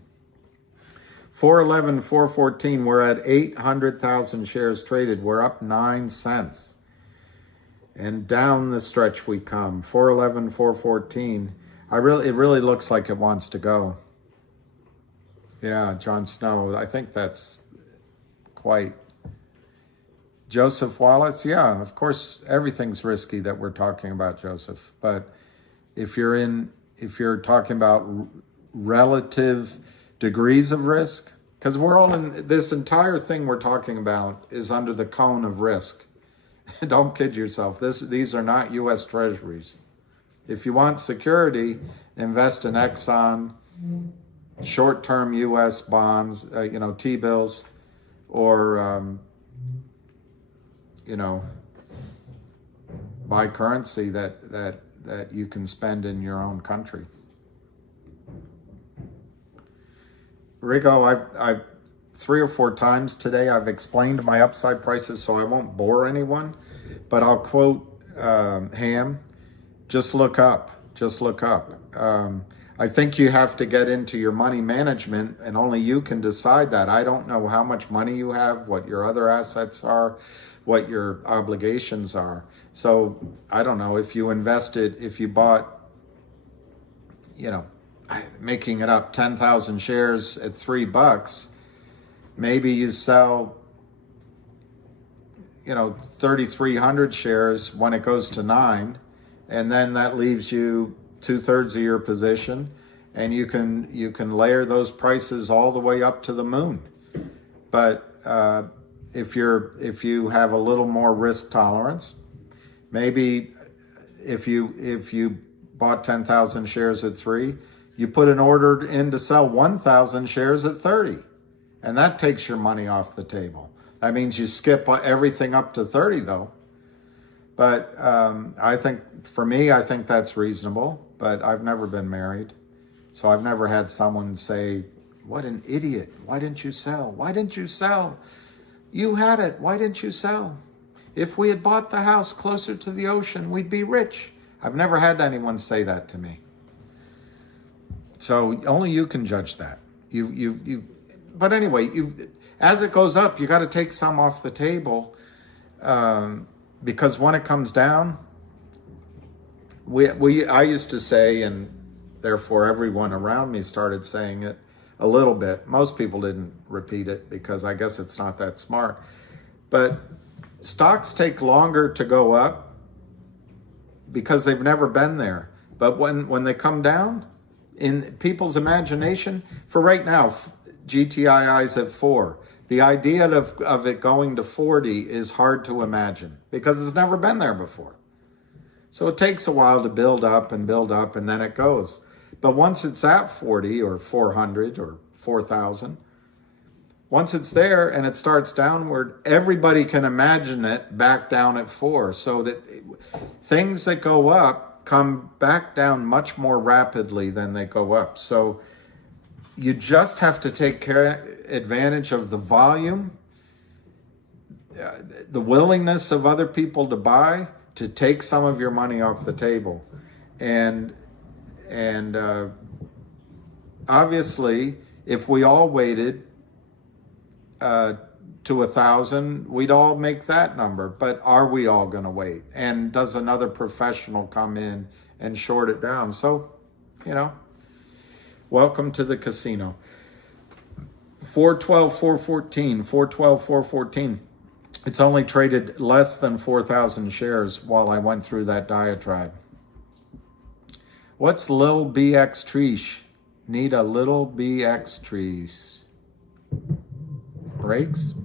411, 414. We're at 800,000 shares traded. We're up 9 cents. And down the stretch we come. 411, 414. It really looks like it wants to go. Yeah, Jon Snow. I think that's quite. Joseph Wallace. Yeah, of course, everything's risky that we're talking about, Joseph. But if you're talking about relative degrees of risk, because we're all in this entire thing we're talking about is under the cone of risk. Don't kid yourself. These are not U.S. Treasuries. If you want security, invest in Exxon, short-term U.S. bonds, T-bills, or buy currency that you can spend in your own country. Rigo, I've 3 or 4 times today I've explained my upside prices, so I won't bore anyone, but I'll quote Ham. Just look up. I think you have to get into your money management, and only you can decide that. I don't know how much money you have, what your other assets are, what your obligations are. So I don't know if you bought, making it up, 10,000 shares at $3, maybe you sell, 3,300 shares when it goes to 9, and then that leaves you 2/3 of your position, and you can layer those prices all the way up to the moon. But if you have a little more risk tolerance, maybe if you bought 10,000 shares at 3, you put an order in to sell 1,000 shares at 30, and that takes your money off the table. That means you skip everything up to 30 though. But I think, for me, I think that's reasonable, but I've never been married. So I've never had someone say, what an idiot, why didn't you sell? Why didn't you sell? You had it, why didn't you sell? If we had bought the house closer to the ocean, we'd be rich. I've never had anyone say that to me. So only you can judge that. But anyway, as it goes up, you got to take some off the table, because when it comes down, I used to say, and therefore everyone around me started saying it a little bit. Most people didn't repeat it because I guess it's not that smart. But stocks take longer to go up because they've never been there. But when they come down, in people's imagination, for right now, GTII is at 4. The idea of it going to 40 is hard to imagine because it's never been there before. So it takes a while to build up, and then it goes. But once it's at 40 or 400 or 4,000, once it's there and it starts downward, everybody can imagine it back down at 4. So that things that go up come back down much more rapidly than they go up. So you just have to take advantage of the volume, the willingness of other people to buy, to take some of your money off the table. And obviously, if we all waited to 1,000, we'd all make that number. But are we all going to wait? And does another professional come in and short it down? So, welcome to the casino. 412, 414, 412, 414. It's only traded less than 4,000 shares while I went through that diatribe. What's Lil BX Treesh? Need a Little BX Trees. Breaks?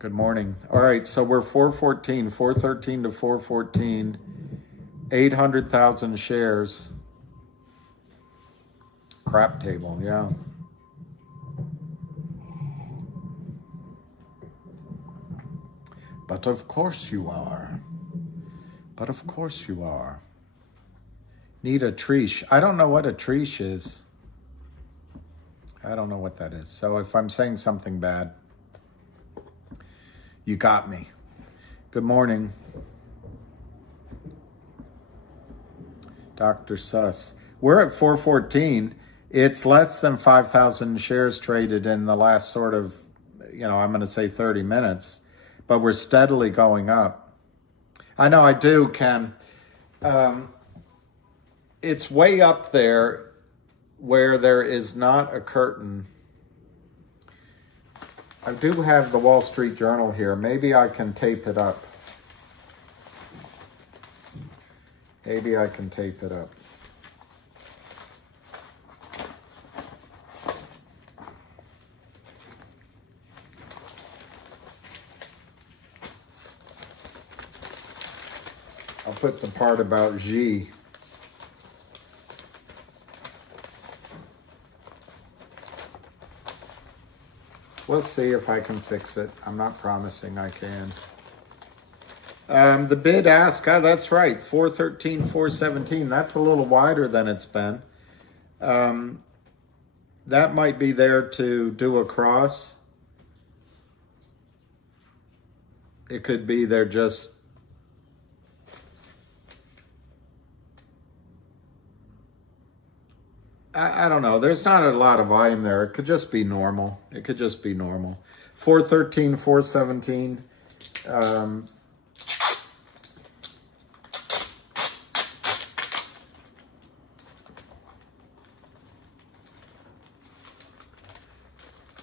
Good morning. All right, so we're 413 to 414, 800,000 shares. Crap table, yeah. But of course you are. But of course you are. Need a treesh. I don't know what a treesh is. I don't know what that is. So if I'm saying something bad, you got me. Good morning. Dr. Suss. We're at 414. It's less than 5,000 shares traded in the last sort of, I'm going to say 30 minutes, but we're steadily going up. I know I do, Ken. It's way up there where there is not a curtain. I do have the Wall Street Journal here. Maybe I can tape it up. Maybe I can tape it up. I'll put the part about G. We'll see if I can fix it. I'm not promising I can. The bid ask, that's right, 413, 417. That's a little wider than it's been. That might be there to do a cross. It could be they're just I don't know. There's not a lot of volume there. It could just be normal. 413, 417.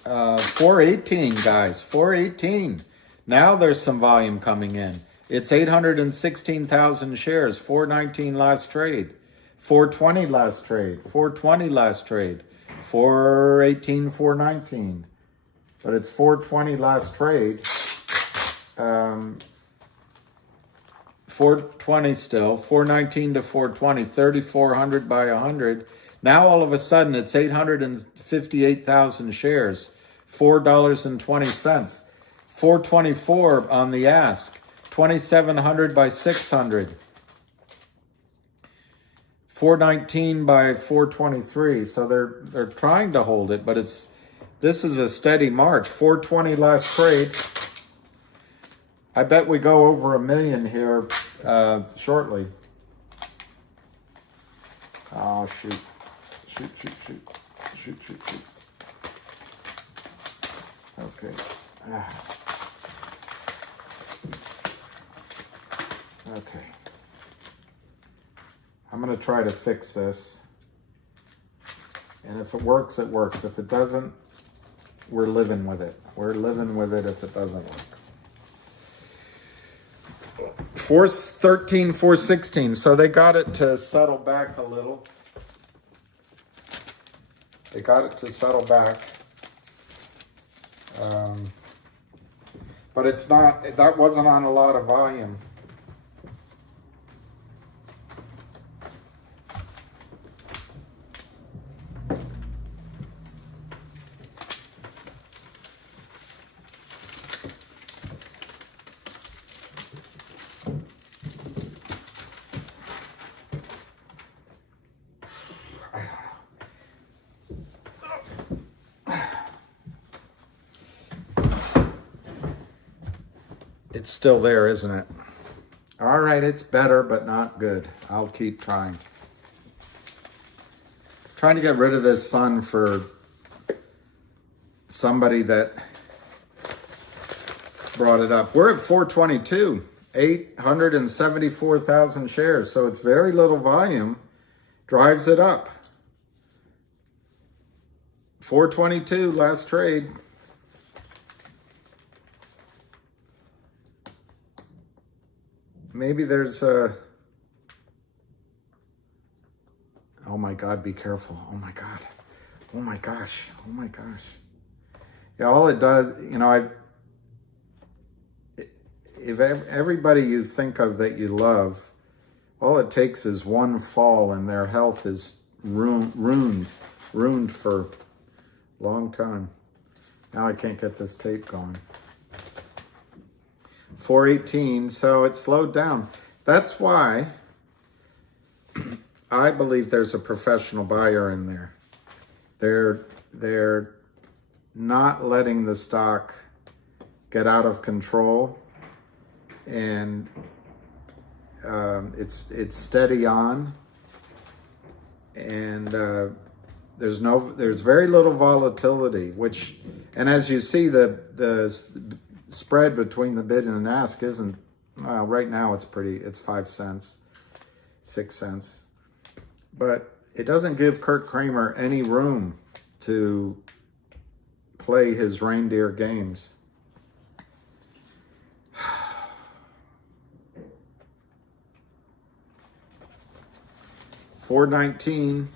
Uh, 418, guys. 418. Now there's some volume coming in. It's 816,000 shares. 419 last trade. 420 last trade. 420 last trade. 418, 419. But it's 420 last trade. 420 still. 419 to 420. 3,400 by 100. Now all of a sudden it's 858,000 shares. $4.20. 424 on the ask. 2,700 by 600. 419 by 423. So they're trying to hold it, but this is a steady march. 420 last trade. I bet we go over 1 million here shortly. Oh, shoot. Shoot. Okay. Okay. I'm going to try to fix this. And if it works, it works. If it doesn't, we're living with it. We're living with it if it doesn't work. 413, 416. So they got it to settle back a little. They got it to settle back. But it's not, that wasn't on a lot of volume. It's still there, isn't it? All right, it's better, but not good. I'll keep trying. Trying to get rid of this sun for somebody that brought it up. We're at 422, 874,000 shares. So it's very little volume, drives it up. 422 last trade. Maybe there's a, oh my God, be careful. Oh my God. Oh my gosh. Oh my gosh. Yeah, all it does, you know, if everybody you think of that you love, all it takes is one fall and their health is ruined for a long time. Now I can't get this tape going. 418, so it slowed down. That's why I believe there's a professional buyer in there. They're not letting the stock get out of control, and it's steady on, and there's very little volatility, which, and as you see, the spread between the bid and ask isn't, well, right now it's 5 cents, 6 cents, but it doesn't give Kurt Kramer any room to play his reindeer games. $4.19.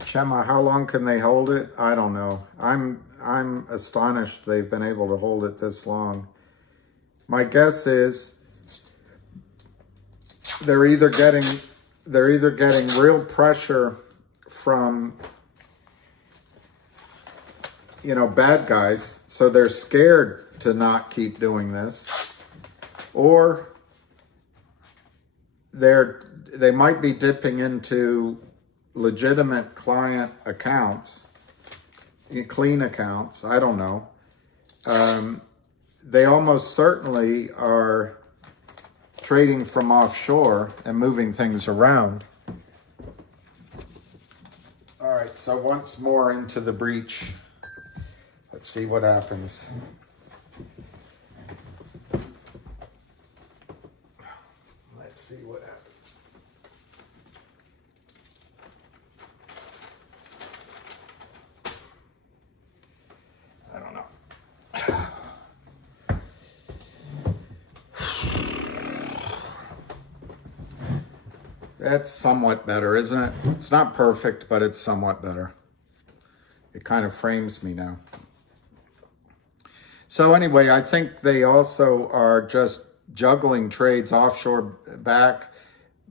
Chema, how long can they hold it? I don't know. I'm astonished they've been able to hold it this long. My guess is they're either getting real pressure from, you know, bad guys, so they're scared to not keep doing this, or they might be dipping into legitimate client accounts, clean accounts, I don't know. They almost certainly are trading from offshore and moving things around. All right, so once more into the breach. Let's see what happens. Let's see what happens. That's somewhat better, isn't it? It's not perfect, but it's somewhat better. It kind of frames me now. So anyway, I think they also are just juggling trades offshore back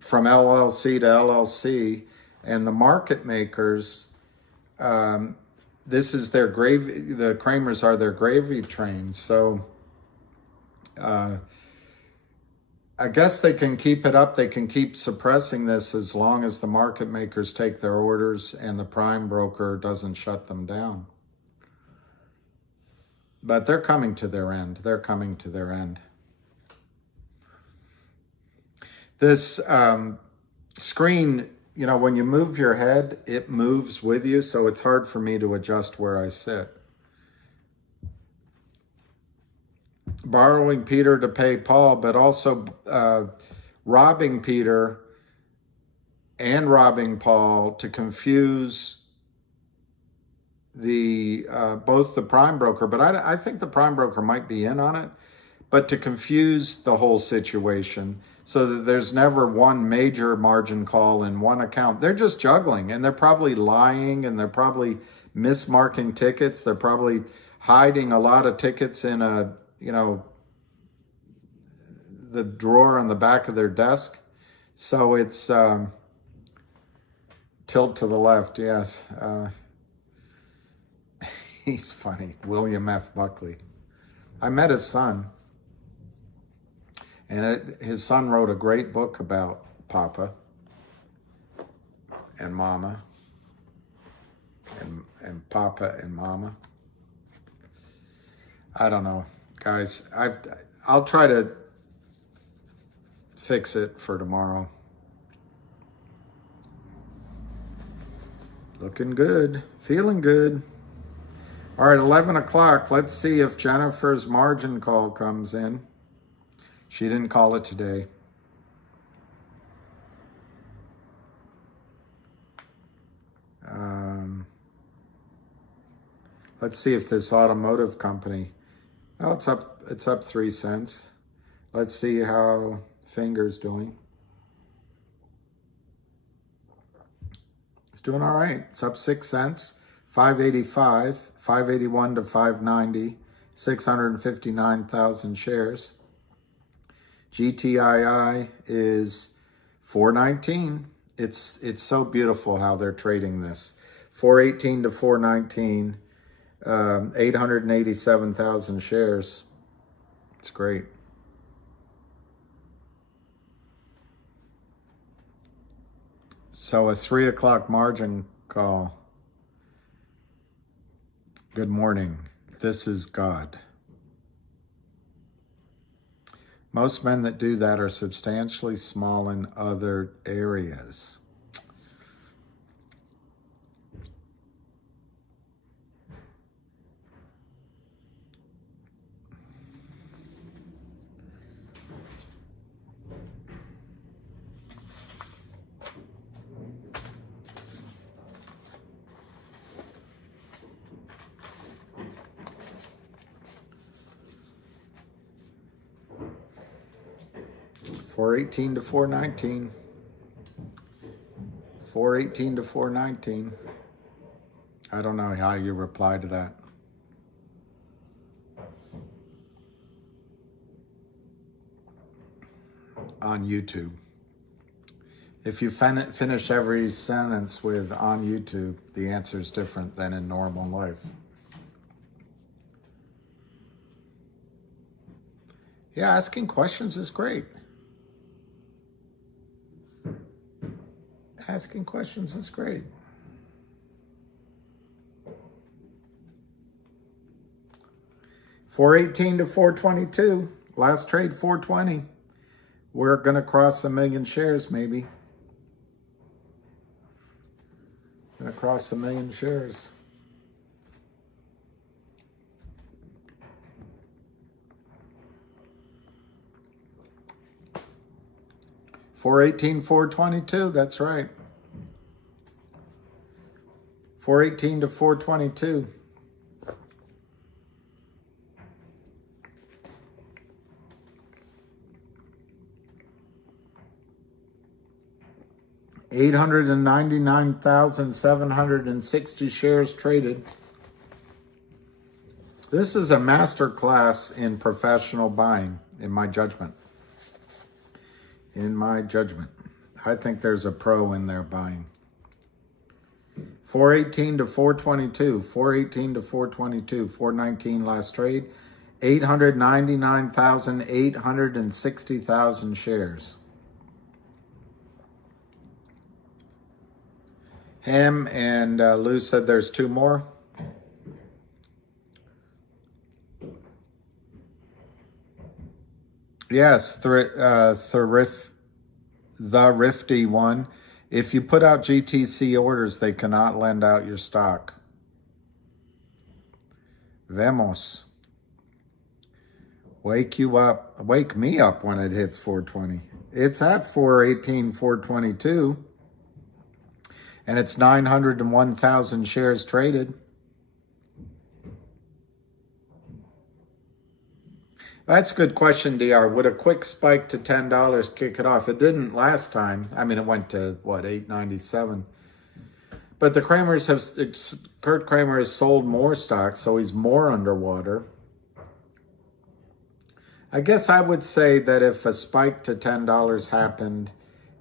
from LLC to LLC, and the market makers, this is their gravy, the Kramers are their gravy train. So I guess they can keep it up. They can keep suppressing this as long as the market makers take their orders and the prime broker doesn't shut them down. But they're coming to their end. They're coming to their end. This screen, you know, when you move your head, it moves with you. So it's hard for me to adjust where I sit. Borrowing Peter to pay Paul, but also robbing Peter and robbing Paul to confuse the both the prime broker, but I think the prime broker might be in on it, but to confuse the whole situation so that there's never one major margin call in one account. They're just juggling, and they're probably lying, and they're probably mismarking tickets. They're probably hiding a lot of tickets in a, you know, the drawer on the back of their desk. So it's tilt to the left, yes. He's funny, William F. Buckley. I met his son, and his son wrote a great book about Papa and Mama, and Papa and Mama. I don't know, guys. I'll try to fix it for tomorrow. Looking good, feeling good. All right, 11 o'clock. Let's see if Jennifer's margin call comes in. She didn't call it today. Let's see if this automotive company, oh, it's up 3 cents. Let's see how Finger's doing. It's doing all right. It's up 6 cents, 585, 581 to 590, 659,000 shares. GTII is 419. It's so beautiful how they're trading this. 418 to 419, 887,000 shares. It's great. So a 3 o'clock margin call. Good morning. This is God. Most men that do that are substantially small in other areas. $418 to $419. $418 to $419. I don't know how you reply to that. On YouTube. If you finish every sentence with on YouTube, the answer is different than in normal life. Yeah, asking questions is great. Asking questions is great. $418 to $422. Last trade $420. We're going to cross 1 million shares, maybe. Going to cross 1 million shares. $418, $422. That's right. $418 to $422. 899,760 shares traded. This is a master class in professional buying, in my judgment. In my judgment. I think there's a pro in there buying. 418 to 422, 418 to 422, 419 last trade, 899,860,000 shares. Ham and Lou said there's two more. Yes, the Rifty one. If you put out GTC orders, they cannot lend out your stock. Vemos. Wake you up. Wake me up when it hits 420. It's at 418, 422. And it's 901,000 shares traded. That's a good question, DR. Would a quick spike to $10 kick it off? It didn't last time. I mean, it went to, what, $8.97. But the Kurt Kramer has sold more stocks, so he's more underwater. I guess I would say that if a spike to $10 happened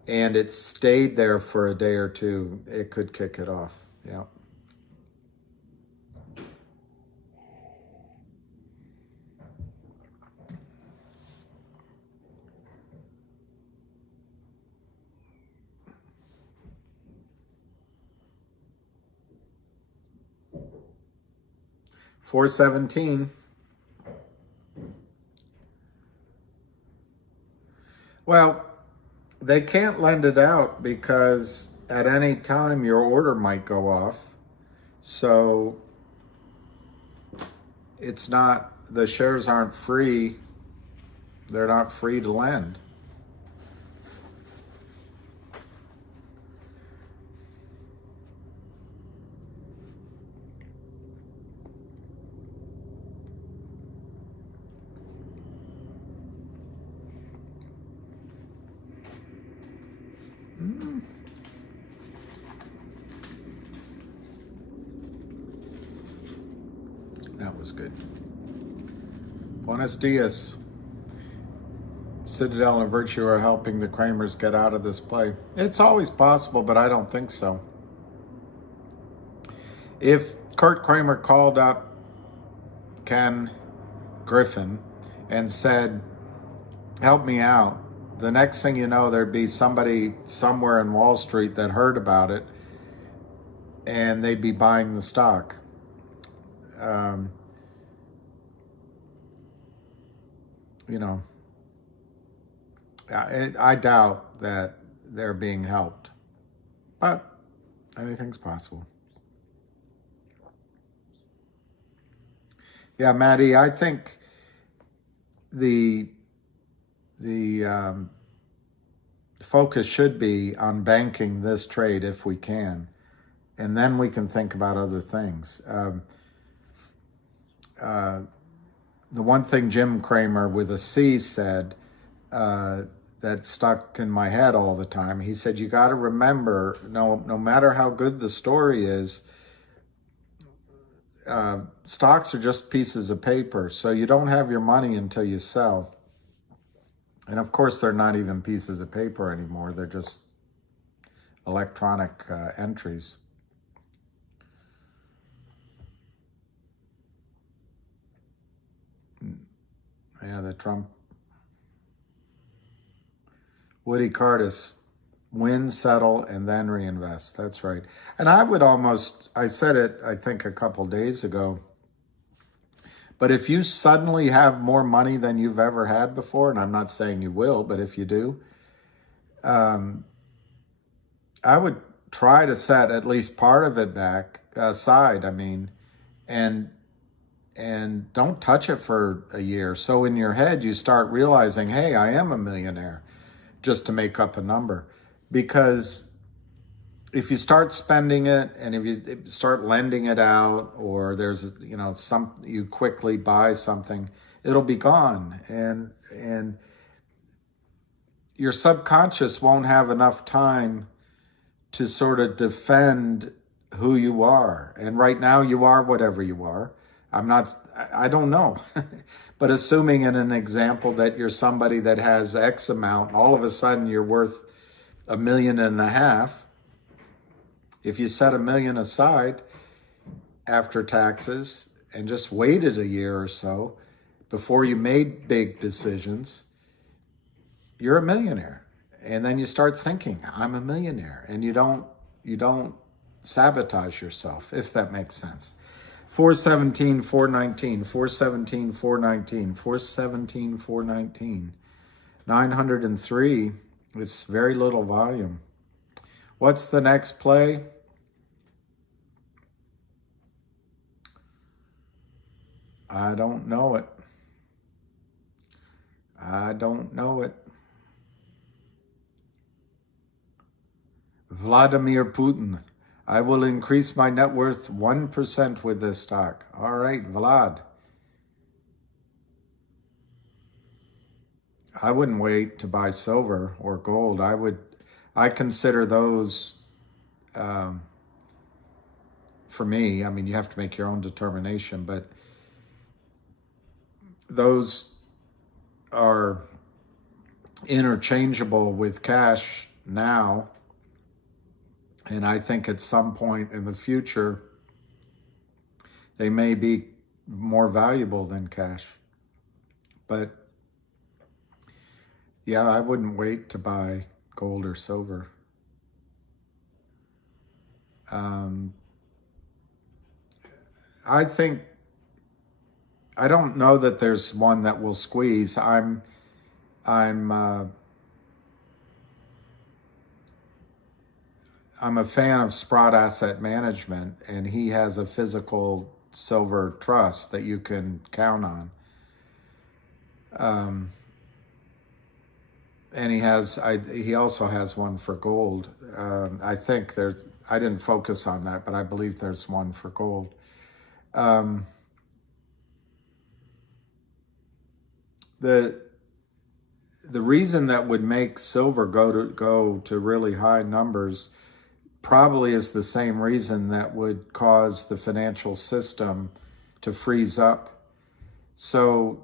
and it stayed there for a day or two, it could kick it off. Yeah. $417. Well, they can't lend it out because at any time your order might go off. So it's not, the shares aren't free. They're not free to lend. That was good. Buenos dias. Citadel and Virtue are helping the Kramers get out of this play. It's always possible, but I don't think so. If Kurt Kramer called up Ken Griffin and said, help me out, the next thing you know, there'd be somebody somewhere in Wall Street that heard about it and they'd be buying the stock. You know, I doubt that they're being helped, but anything's possible. Yeah, Maddie, I think the focus should be on banking this trade if we can, and then we can think about other things. The one thing Jim Cramer with a C said that stuck in my head all the time, he said, you got to remember, no matter how good the story is, stocks are just pieces of paper, so you don't have your money until you sell. And of course, they're not even pieces of paper anymore. They're just electronic entries. Yeah, the Trump. Woody Cardis, win, settle, and then reinvest. That's right. And I would almost, I said it, I think a couple days ago, but if you suddenly have more money than you've ever had before, and I'm not saying you will, but if you do, I would try to set at least part of it back aside, and don't touch it for a year. So in your head, you start realizing, hey, I am a millionaire, just to make up a number. Because if you start spending it and if you start lending it out, or there's, you quickly buy something, it'll be gone. And your subconscious won't have enough time to sort of defend who you are. And right now you are whatever you are. I don't know. But assuming in an example that you're somebody that has X amount, and all of a sudden you're worth $1.5 million. If you set $1 million aside after taxes and just waited a year or so before you made big decisions, you're a millionaire. And then you start thinking, I'm a millionaire. And you don't sabotage yourself, if that makes sense. 417, 419, 417, 419, 417, 419, 903. It's very little volume. What's the next play? I don't know it. I don't know it. Vladimir Putin. I will increase my net worth 1% with this stock. All right, Vlad. I wouldn't wait to buy silver or gold. I consider those, for me, I mean, you have to make your own determination, but those are interchangeable with cash now. And I think at some point in the future, they may be more valuable than cash. But yeah, I wouldn't wait to buy gold or silver. I don't know that there's one that will squeeze. I'm a fan of Sprott Asset Management, and he has a physical silver trust that you can count on. And he also has one for gold. I didn't focus on that, but I believe there's one for gold. The reason that would make silver go to really high numbers probably is the same reason that would cause the financial system to freeze up. So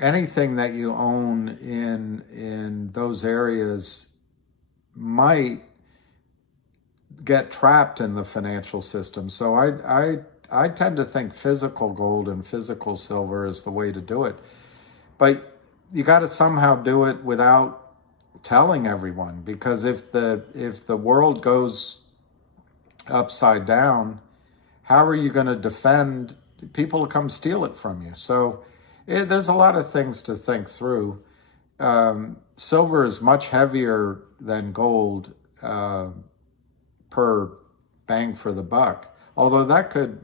anything that you own in those areas might get trapped in the financial system. So I tend to think physical gold and physical silver is the way to do it. But you got to somehow do it without telling everyone, because if the world goes upside down, how are you going to defend people to come steal it from you? So there's a lot of things to think through. Silver is much heavier than gold per bang for the buck. Although that could,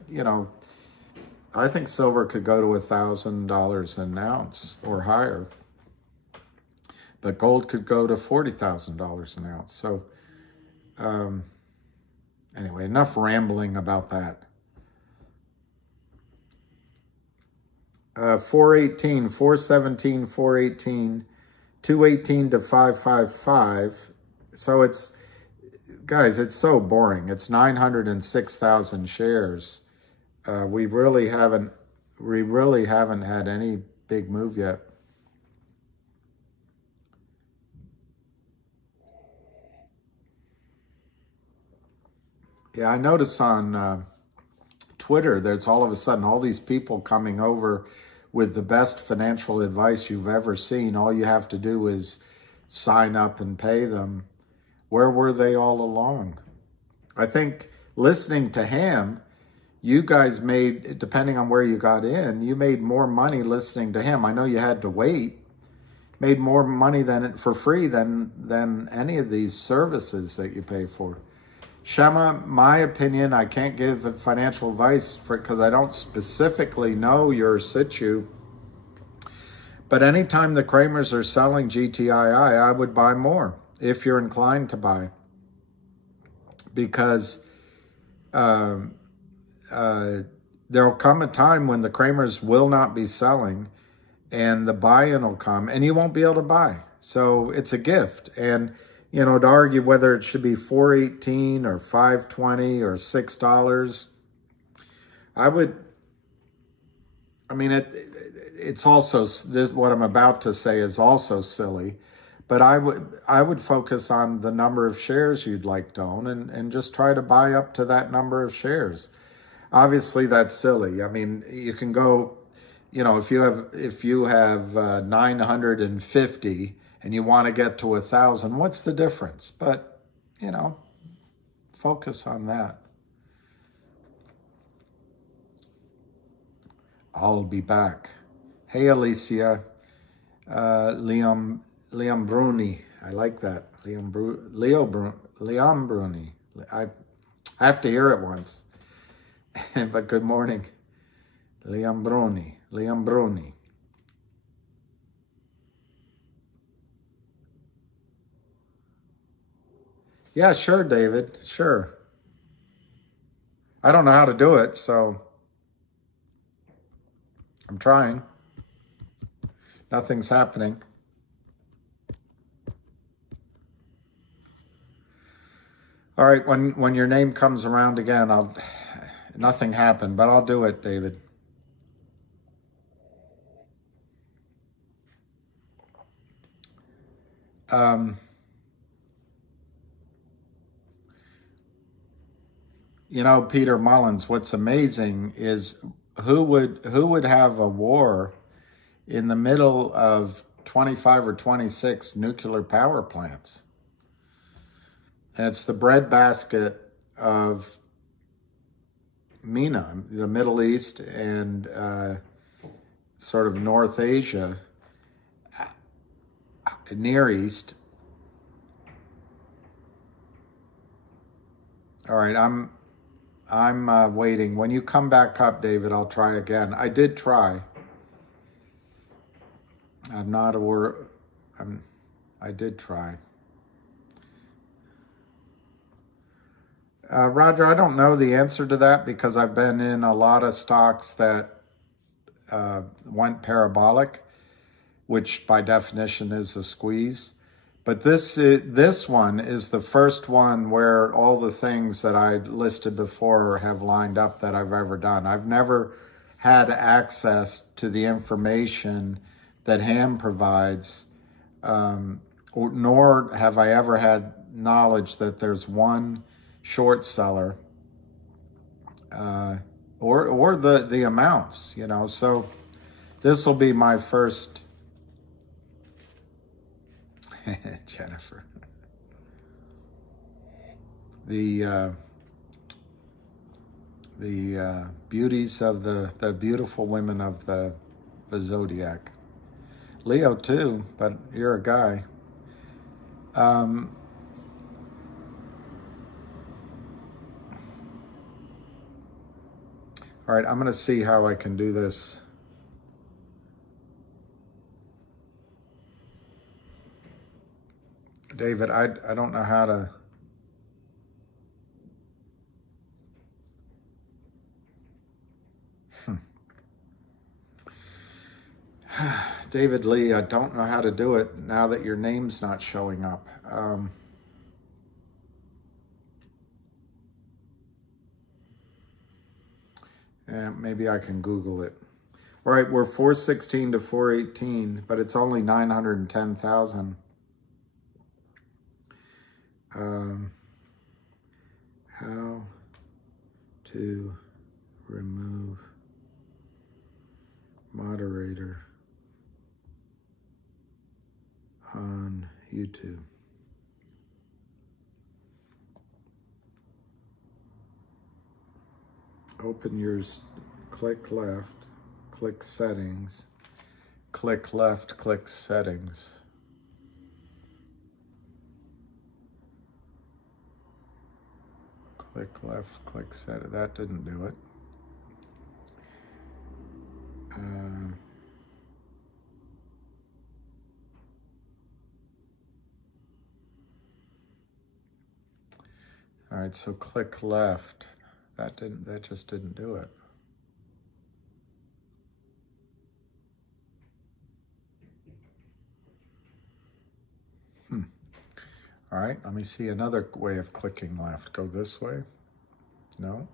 I think silver could go to $1,000 an ounce or higher. But gold could go to $40,000 an ounce. So anyway, enough rambling about that. 418, 417, 418, 218 to 555. So guys, it's so boring. It's 906,000 shares. We really haven't had any big move yet. Yeah, I notice on Twitter, there's all of a sudden all these people coming over with the best financial advice you've ever seen. All you have to do is sign up and pay them. Where were they all along? I think listening to him, you guys made, depending on where you got in, you made more money listening to him. I know you had to wait. Made more money for free than any of these services that you pay for. Shema, my opinion, I can't give financial advice because I don't specifically know your situ. But anytime the Kramers are selling GTII, I would buy more if you're inclined to buy. Because there'll come a time when the Kramers will not be selling and the buy-in will come and you won't be able to buy. So it's a gift. And You know, to argue whether it should be $4.18 or $5.20 or $6, I mean, it's also, this, what I'm about to say is also silly, but I would focus on the number of shares you'd like to own and just try to buy up to that number of shares. Obviously, that's silly. I mean, you can go, you know, if you have 950 and you want to get to 1,000, what's the difference? But, you know, focus on that. I'll be back. Hey, Alicia. Liam Bruni. I like that. Liam Bruni. I have to hear it once. But good morning. Liam Bruni. Yeah, sure, David. Sure. I don't know how to do it, so I'm trying. Nothing's happening. All right, when your name comes around again, nothing happened, but I'll do it, David. You know, Peter Mullins, what's amazing is who would have a war in the middle of 25 or 26 nuclear power plants? And it's the breadbasket of MENA, the Middle East and sort of North Asia, Near East. All right, I'm waiting. When you come back up, David, I'll try again. I did try. I'm not aware. I did try. Roger, I don't know the answer to that because I've been in a lot of stocks that went parabolic, which by definition is a squeeze. But this one is the first one where all the things that I listed before have lined up that I've ever done. I've never had access to the information that Ham provides, nor have I ever had knowledge that there's one short seller or the amounts, you know. So this will be my first. Jennifer. The beauties of the beautiful women of the zodiac. Leo too, but you're a guy. All right, I'm going to see how I can do this. David, I don't know how to. David Lee, I don't know how to do it now that your name's not showing up. Maybe I can Google it. All right, we're 416 to 418, but it's only 910,000. How to remove moderator on YouTube. Open yours, click left, click settings, click left, click settings. Click left, click set. That didn't do it. All right, so click left. That just didn't do it. All right, let me see another way of clicking left. Go this way. No.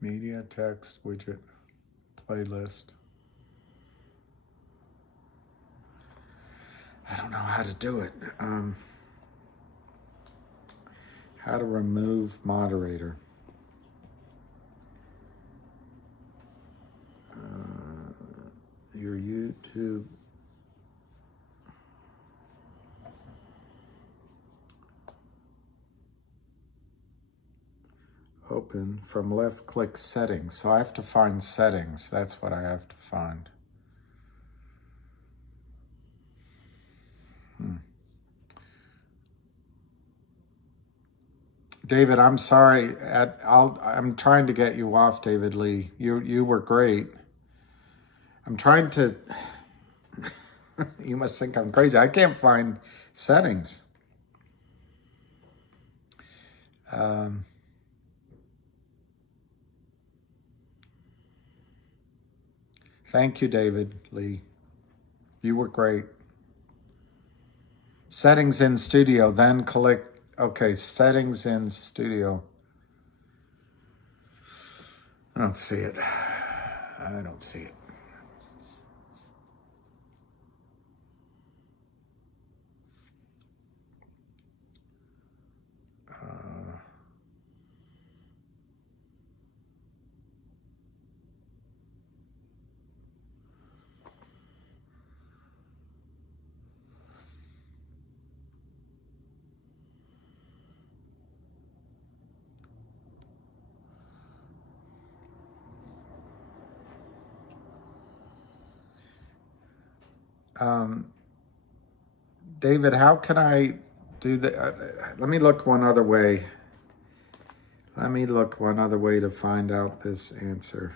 Media, text, widget, playlist. I don't know how to do it. How to remove moderator. Your YouTube. Open from left, click settings. So I have to find settings. That's what I have to find. David, I'm sorry. I'm trying to get you off, David Lee. You were great. I'm trying to. You must think I'm crazy. I can't find settings. Thank you, David Lee. You were great. Settings in studio, then click. Okay, settings in studio. I don't see it. I don't see it. David, how can I do that? Let me look one other way. Let me look one other way to find out this answer.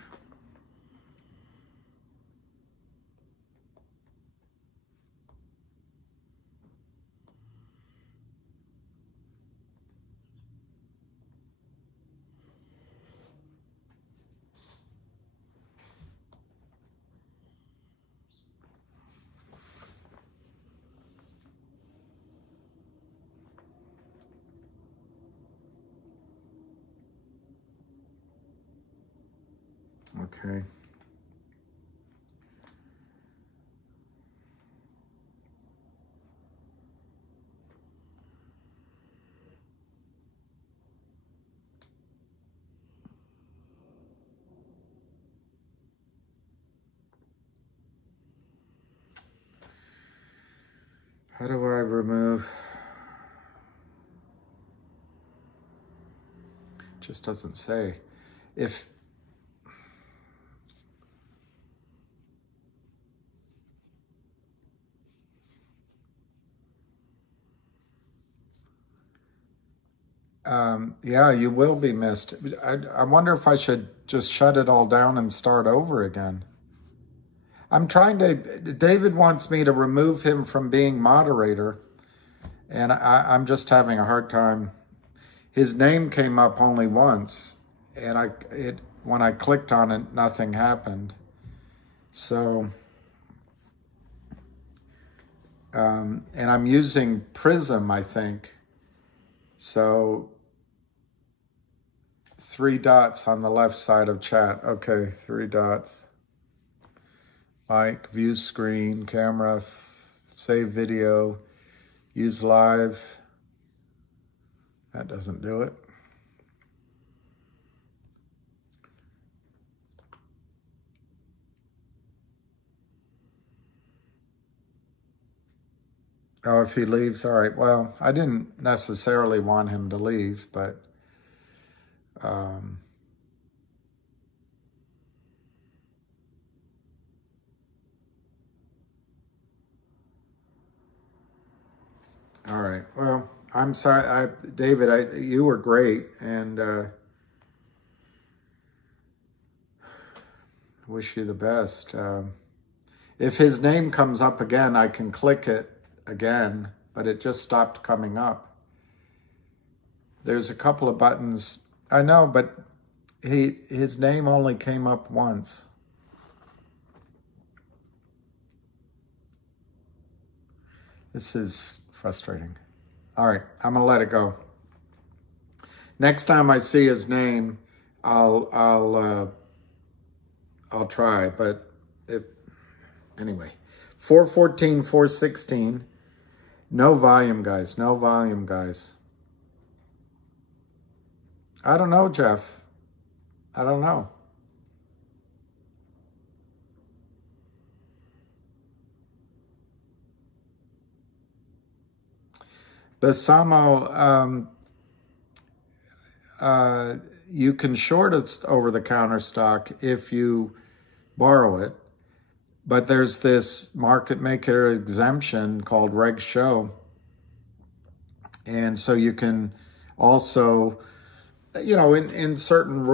Okay. How do I remove? It just doesn't say. If yeah, you will be missed. I wonder if I should just shut it all down and start over again. I'm trying to, David wants me to remove him from being moderator, and I'm just having a hard time. His name came up only once, and when I clicked on it, nothing happened. So, and I'm using Prism, I think. So 3 dots on the left side of chat. Okay, 3 dots. Mic, view screen, camera, save video, use live. That doesn't do it. Oh, if he leaves, all right. Well, I didn't necessarily want him to leave, but all right. Well, I'm sorry, David. You were great, and wish you the best. If his name comes up again, I can click it again, but it just stopped coming up. There's a couple of buttons. I know, but his name only came up once. This is frustrating. All right, I'm gonna let it go. Next time I see his name, I'll try. But anyway, 414, 416. No volume, guys. No volume, guys. I don't know, Jeff. I don't know. Basamo, you can short a over-the-counter stock if you borrow it, but there's this market maker exemption called Reg Show, and so you can also, in certain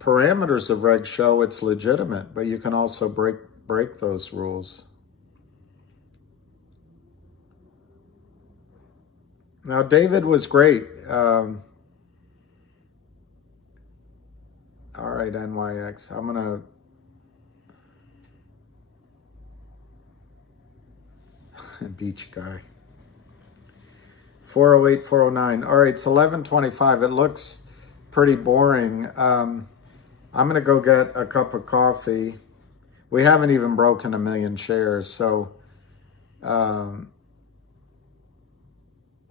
parameters of Reg Show, it's legitimate, but you can also break those rules. Now, David was great. All right, NYX. I'm going to... Beach guy. 408, 409. All right, it's 11:25. It looks pretty boring. I'm going to go get a cup of coffee. We haven't even broken 1 million shares, so...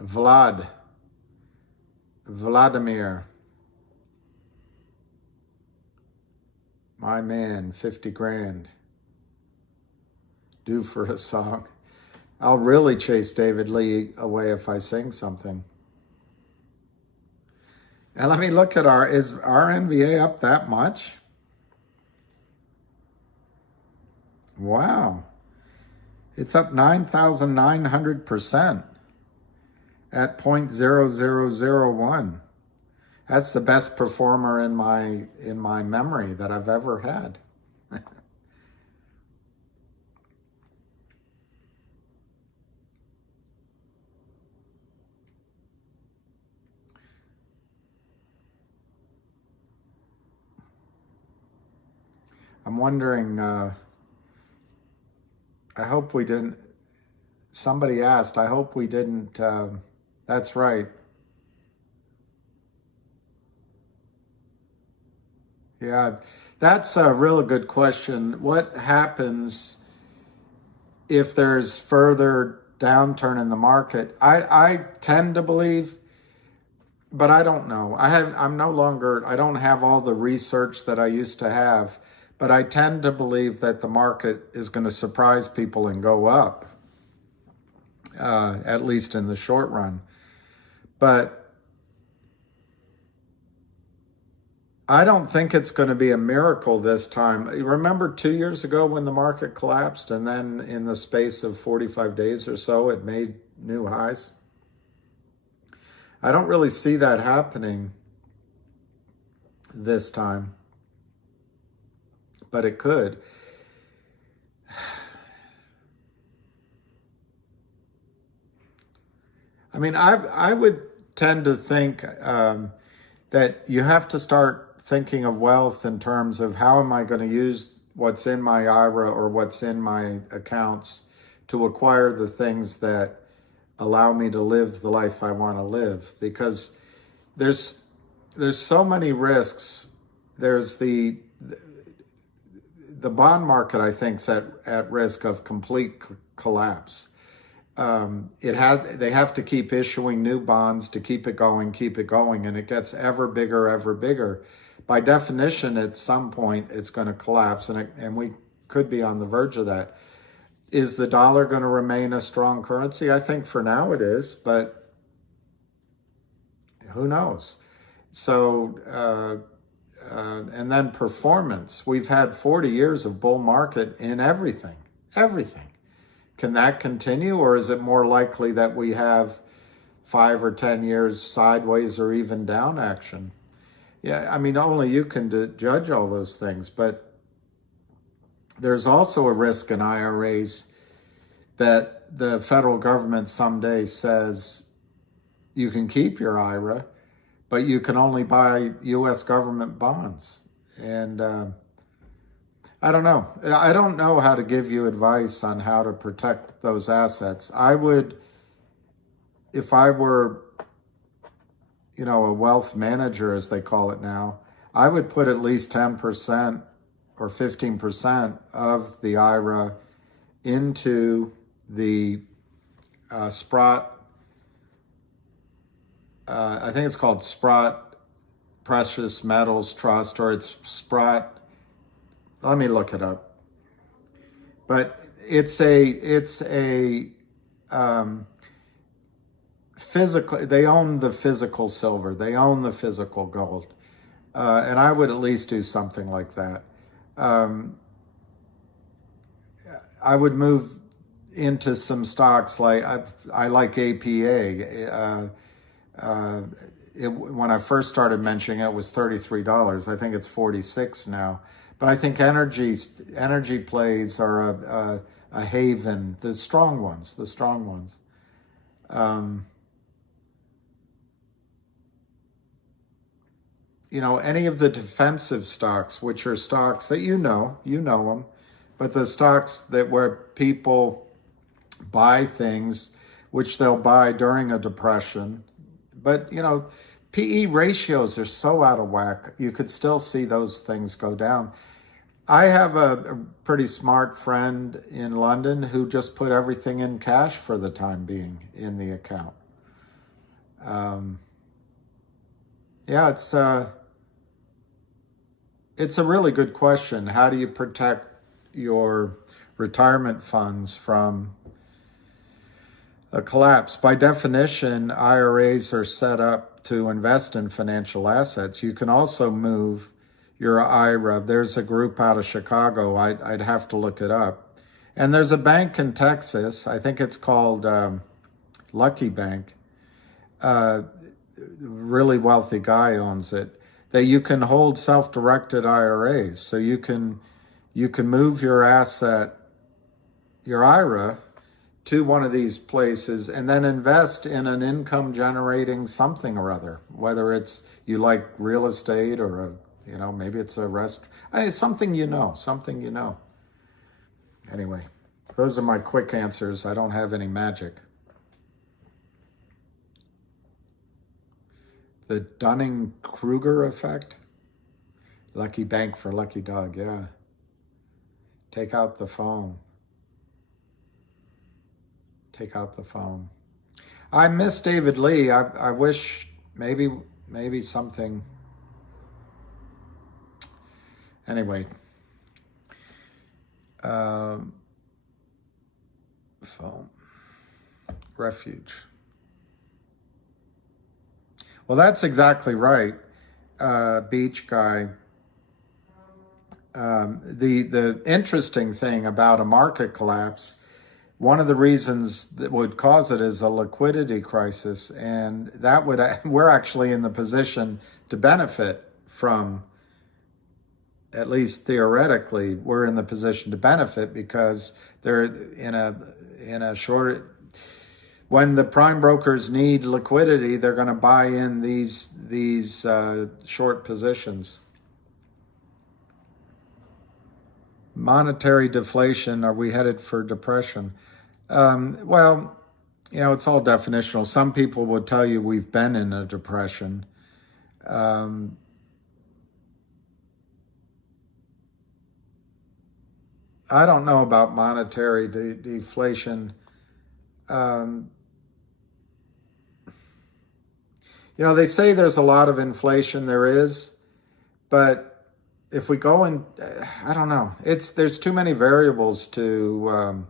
Vladimir, my man, 50 grand, due for a song. I'll really chase David Lee away if I sing something. And let me look at is our NVA up that much? Wow. It's up 9,900%. At 0.0001. That's the best performer in my memory that I've ever had. I'm wondering, I hope we didn't, somebody asked, I hope we didn't, that's right. Yeah, that's a real good question. What happens if there's further downturn in the market? I tend to believe, but I don't know. I don't have all the research that I used to have, but I tend to believe that the market is going to surprise people and go up, at least in the short run. But I don't think it's going to be a miracle this time. Remember 2 years ago when the market collapsed and then in the space of 45 days or so, it made new highs? I don't really see that happening this time, but it could. I mean, I would tend to think that you have to start thinking of wealth in terms of how am I going to use what's in my IRA or what's in my accounts to acquire the things that allow me to live the life I want to live. Because there's so many risks. There's the bond market, I think, is at risk of complete collapse. They have to keep issuing new bonds to keep it going, and it gets ever bigger. By definition, at some point, it's going to collapse, and we could be on the verge of that. Is the dollar going to remain a strong currency? I think for now it is, but who knows? So, and then performance. We've had 40 years of bull market in everything. Can that continue, or is it more likely that we have 5 or 10 years sideways or even down action? Yeah, I mean, only you can judge all those things, but there's also a risk in IRAs that the federal government someday says you can keep your IRA, but you can only buy U.S. government bonds. And I don't know. I don't know how to give you advice on how to protect those assets. I would, if I were, a wealth manager, as they call it now, I would put at least 10% or 15% of the IRA into the Sprott, I think it's called Sprott Precious Metals Trust, or it's Sprott. Let me look it up. But it's a physical. They own the physical silver. They own the physical gold, and I would at least do something like that. I would move into some stocks like I like APA. When I first started mentioning it, it was $33. I think it's $46 now. But I think energy plays are a haven. The strong ones. Any of the defensive stocks, which are stocks that you know them, but the stocks where people buy things which they'll buy during a depression. But, PE ratios are so out of whack, you could still see those things go down. I have a pretty smart friend in London who just put everything in cash for the time being in the account. It's a really good question. How do you protect your retirement funds from a collapse? By definition, IRAs are set up to invest in financial assets. You can also move your IRA. There's a group out of Chicago. I'd have to look it up. And there's a bank in Texas. I think it's called Lucky Bank. Really wealthy guy owns it. That you can hold self-directed IRAs. So you can move your IRA, to one of these places and then invest in an income generating something or other, whether it's you like real estate or maybe it's something you know. Anyway, those are my quick answers. I don't have any magic. The Dunning-Kruger effect. Lucky bank for lucky dog, yeah. Take out the phone. I miss David Lee. I wish maybe something. Anyway. Phone. Refuge. Well, that's exactly right, beach guy. The interesting thing about a market collapse, one of the reasons that would cause it is a liquidity crisis, and we're actually in the position to benefit from, at least theoretically, we're in the position to benefit because they're in a short. When the prime brokers need liquidity, they're going to buy in these short positions. Monetary deflation, are we headed for depression? Well, it's all definitional. Some people would tell you we've been in a depression. I don't know about monetary deflation. They say there's a lot of inflation. There is, but if we go and I don't know, there's too many variables to.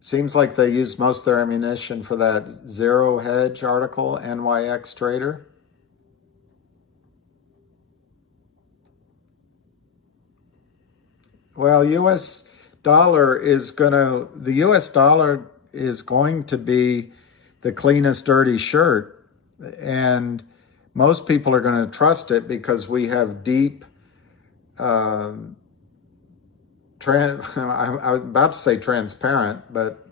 Seems like they use most of their ammunition for that zero hedge article, NYX Trader. Well, the U.S. dollar is going to be the cleanest dirty shirt, and most people are going to trust it because we have deep I was about to say transparent, but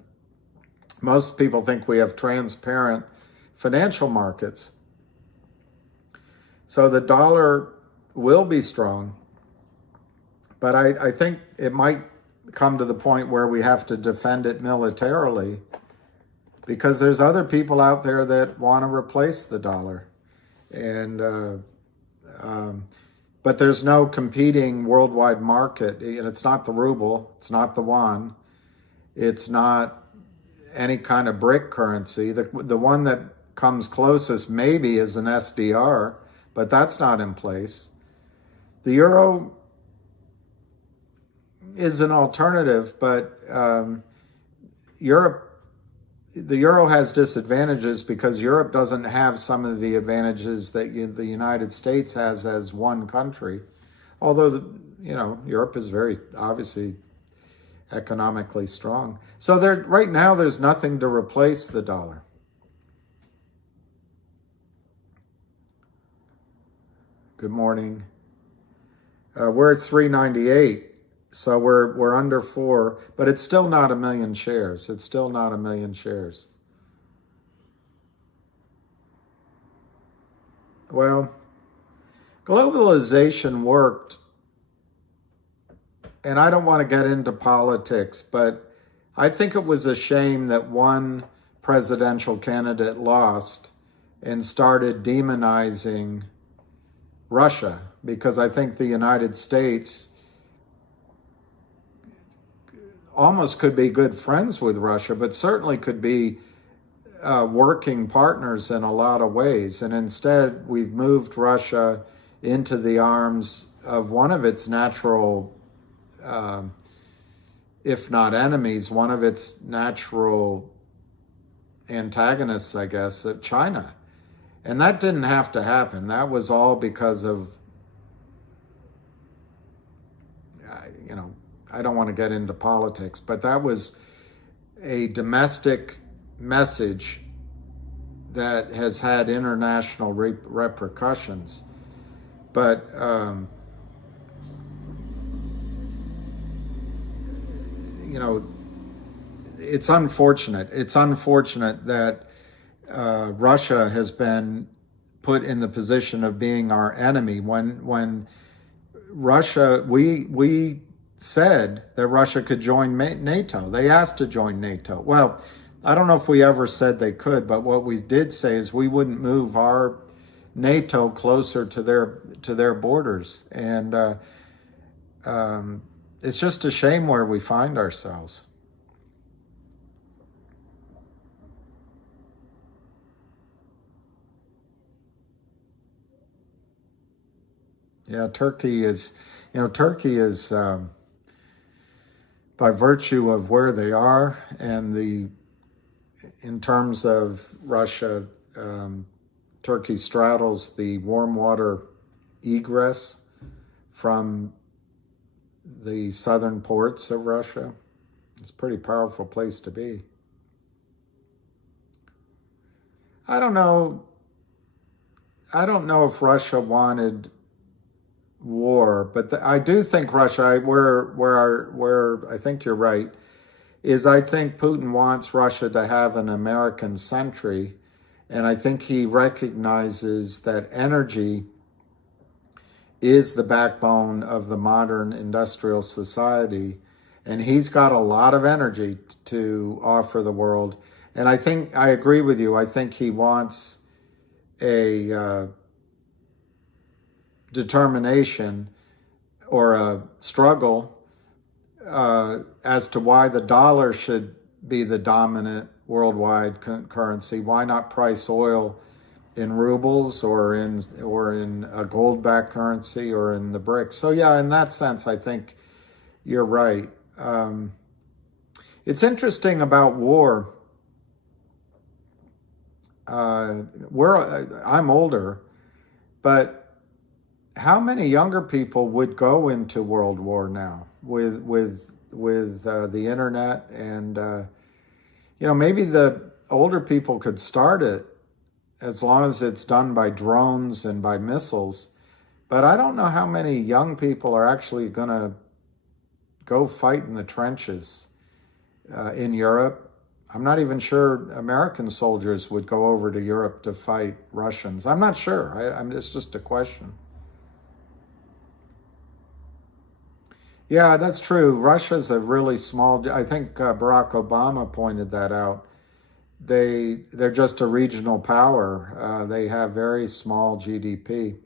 most people think we have transparent financial markets. So the dollar will be strong, but I think it might come to the point where we have to defend it militarily, because there's other people out there that want to replace the dollar. And but there's no competing worldwide market. And it's not the ruble, it's not the yuan, it's not any kind of BRIC currency. The one that comes closest maybe is an SDR, but that's not in place. The euro is an alternative, but the euro has disadvantages because Europe doesn't have some of the advantages that the United States has as one country. Although, Europe is very obviously economically strong. So right now there's nothing to replace the dollar. Good morning. We're at 398. So we're under 4, but it's still not 1 million shares. It's still not 1 million shares. Well, globalization worked, and I don't want to get into politics, but I think it was a shame that one presidential candidate lost and started demonizing Russia, because I think the United States almost could be good friends with Russia, but certainly could be working partners in a lot of ways. And instead, we've moved Russia into the arms of one of its natural, if not enemies, one of its natural antagonists, I guess, China. And that didn't have to happen. That was all because of, I don't want to get into politics, but that was a domestic message that has had international repercussions. But, it's unfortunate. It's unfortunate that Russia has been put in the position of being our enemy. When Russia, we said that Russia could join NATO. They asked to join NATO. Well, I don't know if we ever said they could, but what we did say is we wouldn't move our NATO closer to their borders. And it's just a shame where we find ourselves. Yeah, Turkey is, by virtue of where they are and in terms of Russia, Turkey straddles the warm water egress from the southern ports of Russia. It's a pretty powerful place to be. I don't know if Russia wanted war, but I do think Russia, where I think you're right, is I think Putin wants Russia to have an American century, and I think he recognizes that energy is the backbone of the modern industrial society, and he's got a lot of energy to offer the world. And I think I agree with you. I think he wants a determination or a struggle as to why the dollar should be the dominant worldwide currency. Why not price oil in rubles or in a gold-backed currency or in the BRICS? So yeah, in that sense, I think you're right. It's interesting about war. I'm older, but how many younger people would go into World War now with the internet? And maybe the older people could start it as long as it's done by drones and by missiles. But I don't know how many young people are actually going to go fight in the trenches in Europe. I'm not even sure American soldiers would go over to Europe to fight Russians. I'm not sure. It's just a question. Yeah, that's true. Russia's a really small, I think Barack Obama pointed that out. They're just a regional power. They have very small GDP.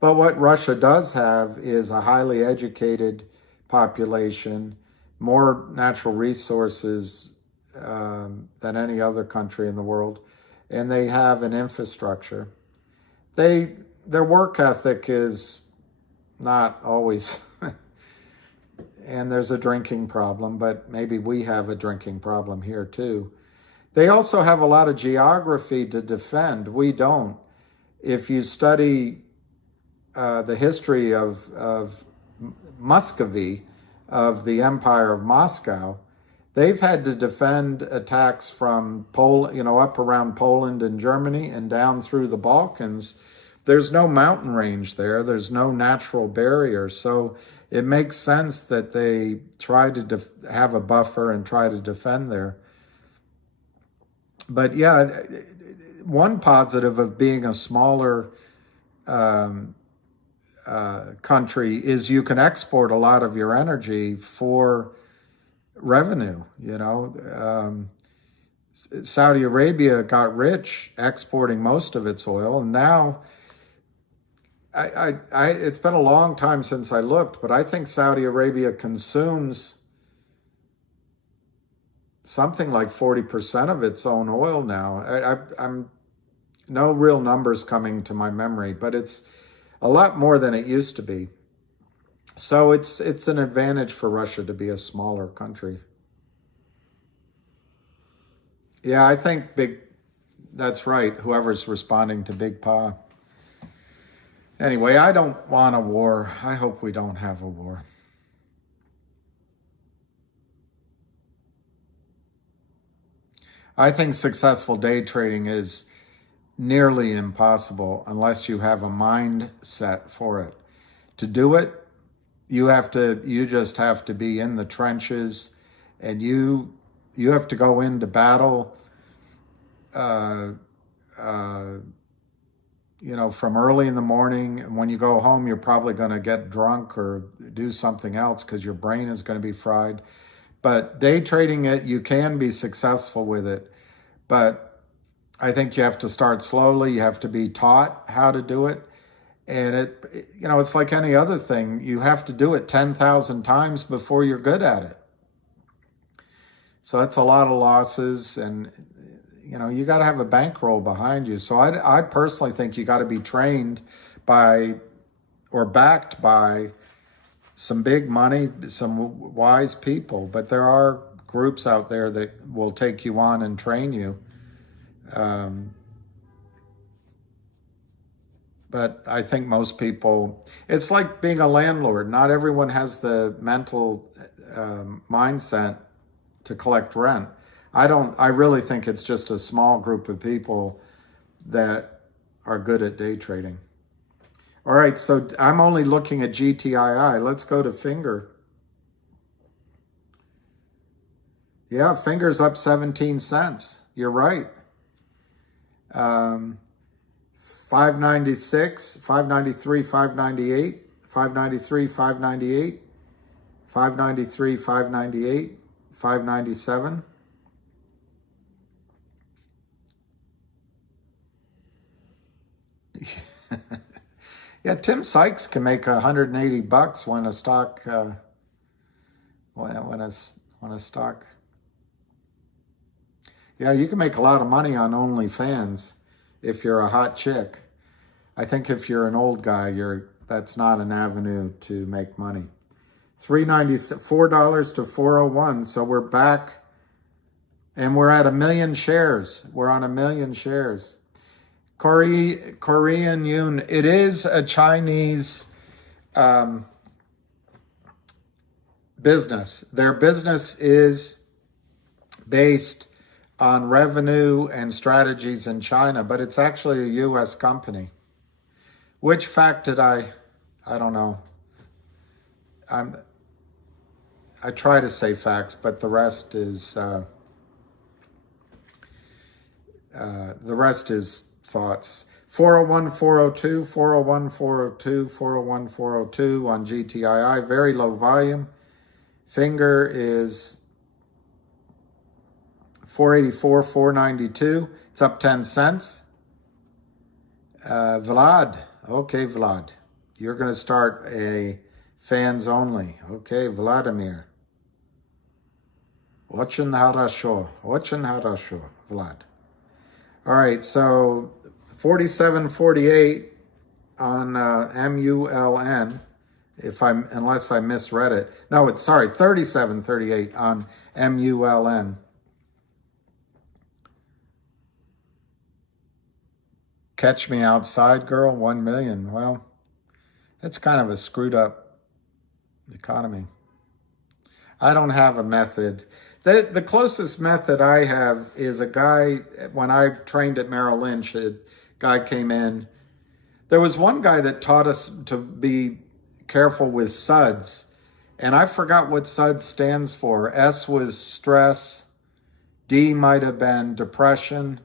But what Russia does have is a highly educated population, more natural resources than any other country in the world, and they have an infrastructure. Their work ethic is not always, and there's a drinking problem, but maybe we have a drinking problem here too. They also have a lot of geography to defend. We don't. If you study the history of Muscovy, of the Empire of Moscow, they've had to defend attacks from Poland, up around Poland and Germany and down through the Balkans. There's no mountain range there. There's no natural barrier. So it makes sense that they try to have a buffer and try to defend there. But yeah, one positive of being a smaller country is you can export a lot of your energy for revenue. Saudi Arabia got rich exporting most of its oil, and now it's been a long time since I looked, but I think Saudi Arabia consumes something like 40% of its own oil now. I'm no real numbers coming to my memory, but it's a lot more than it used to be. So it's an advantage for Russia to be a smaller country. Yeah, I think that's right, whoever's responding to Big Pa. Anyway, I don't want a war. I hope we don't have a war. I think successful day trading is nearly impossible unless you have a mindset for it. To do it, you just have to be in the trenches, and you have to go into battle from early in the morning. And when you go home, you're probably going to get drunk or do something else because your brain is going to be fried. But day trading it, you can be successful with it. But I think you have to start slowly. You have to be taught how to do it. And it's like any other thing. You have to do it 10,000 times before you're good at it. So that's a lot of losses, and you got to have a bankroll behind you. So I personally think you got to be trained by or backed by some big money, some wise people. But there are groups out there that will take you on and train you. But I think most people, it's like being a landlord. Not everyone has the mental mindset to collect rent. I really think it's just a small group of people that are good at day trading. All right, so I'm only looking at GTII. Let's go to Finger. Yeah, Finger's up 17 cents. You're right. 596, 593, 598, 593, 598, 593, 598, 597. Yeah, Tim Sykes can make $180 when a stock when a stock. Yeah, you can make a lot of money on OnlyFans if you're a hot chick. I think if you're an old guy, that's not an avenue to make money. $4 to 401. So we're back, and we're at 1 million shares. We're on 1 million shares. Korean Yun, it is a Chinese business. Their business is based on revenue and strategies in China, but it's actually a U.S. company. Which fact did I don't know. I try to say facts, but the rest is The rest is thoughts. 401, 402, 401, 402, 401, 402 on GTII. Very low volume. Finger is 484, 492. It's up 10 cents. Vlad. Okay, Vlad. You're going to start a fans only. Okay, Vladimir. Очень хорошо. Очень хорошо, Vlad. All right, so 47.48 on MULN, unless I misread it. No, it's sorry, 37.38 on MULN. Catch me outside, girl, 1 million. Well, it's kind of a screwed up economy. I don't have a method. The closest method I have is a guy, when I trained at Merrill Lynch, a guy came in. There was one guy that taught us to be careful with SUDS, and I forgot what SUDS stands for. S was stress, D might have been depression.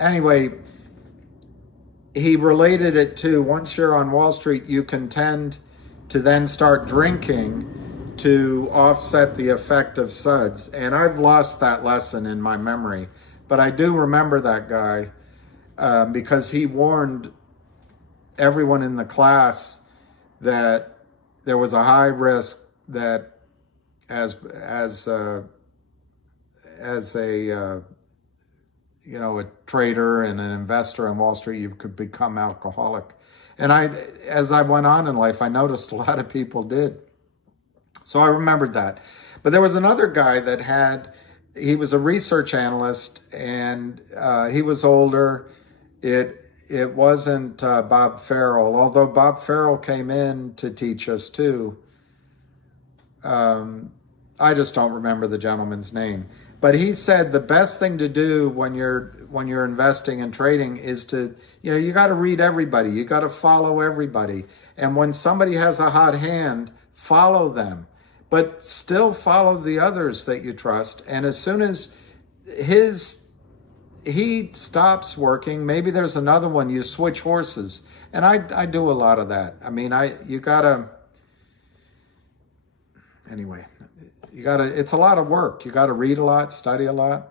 Anyway, he related it to, once you're on Wall Street, you can tend to then start drinking to offset the effect of SUDS. And I've lost that lesson in my memory. But I do remember that guy because he warned everyone in the class that there was a high risk that as a trader and an investor on Wall Street, you could become alcoholic. And as I went on in life, I noticed a lot of people did. So I remembered that. But there was another guy that he was a research analyst, and he was older. It wasn't Bob Farrell, although Bob Farrell came in to teach us too. I just don't remember the gentleman's name. But he said the best thing to do when you're investing and trading is to, you got to read everybody. You got to follow everybody. And when somebody has a hot hand, follow them. But still follow the others that you trust. And as soon as he stops working, maybe there's another one, you switch horses. And I do a lot of that. I mean, it's a lot of work. You got to read a lot, study a lot.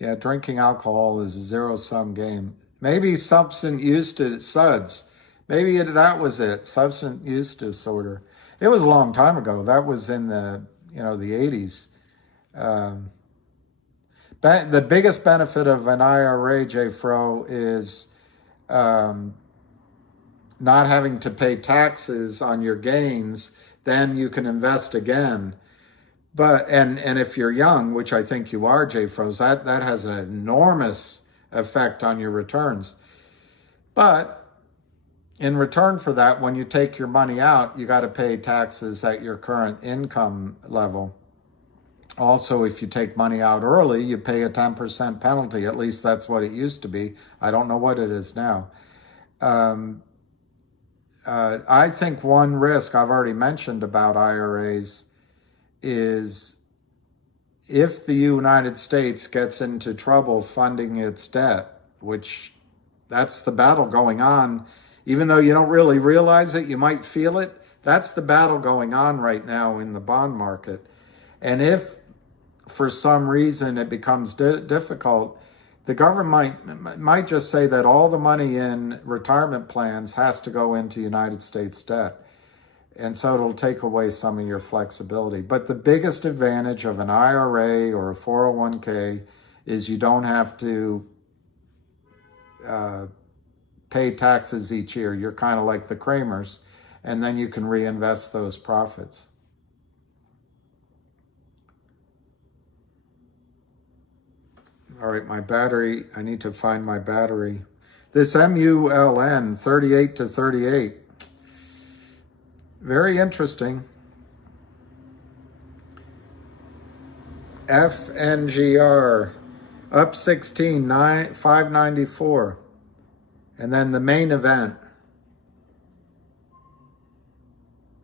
Yeah, drinking alcohol is a zero-sum game. Maybe substance use SUDS. Maybe that was it, substance use disorder. It was a long time ago. That was in the 80s. The biggest benefit of an IRA, J. Fro, is not having to pay taxes on your gains. Then you can invest again. But and if you're young, which I think you are, J. Froze, that has an enormous effect on your returns. But in return for that, when you take your money out, you got to pay taxes at your current income level. Also, if you take money out early, you pay a 10% penalty. At least that's what it used to be. I don't know what it is now. I think one risk I've already mentioned about IRAs is if the United States gets into trouble funding its debt, which that's the battle going on. Even though you don't really realize it, you might feel it. That's the battle going on right now in the bond market. And if for some reason it becomes difficult, the government might just say that all the money in retirement plans has to go into United States debt. And so it'll take away some of your flexibility. But the biggest advantage of an IRA or a 401k is you don't have to pay taxes each year. You're kind of like the Kramers, and then you can reinvest those profits. All right, my battery, I need to find my battery. This MULN 38 to 38. Very interesting. FNGR up 16, 594. And then the main event.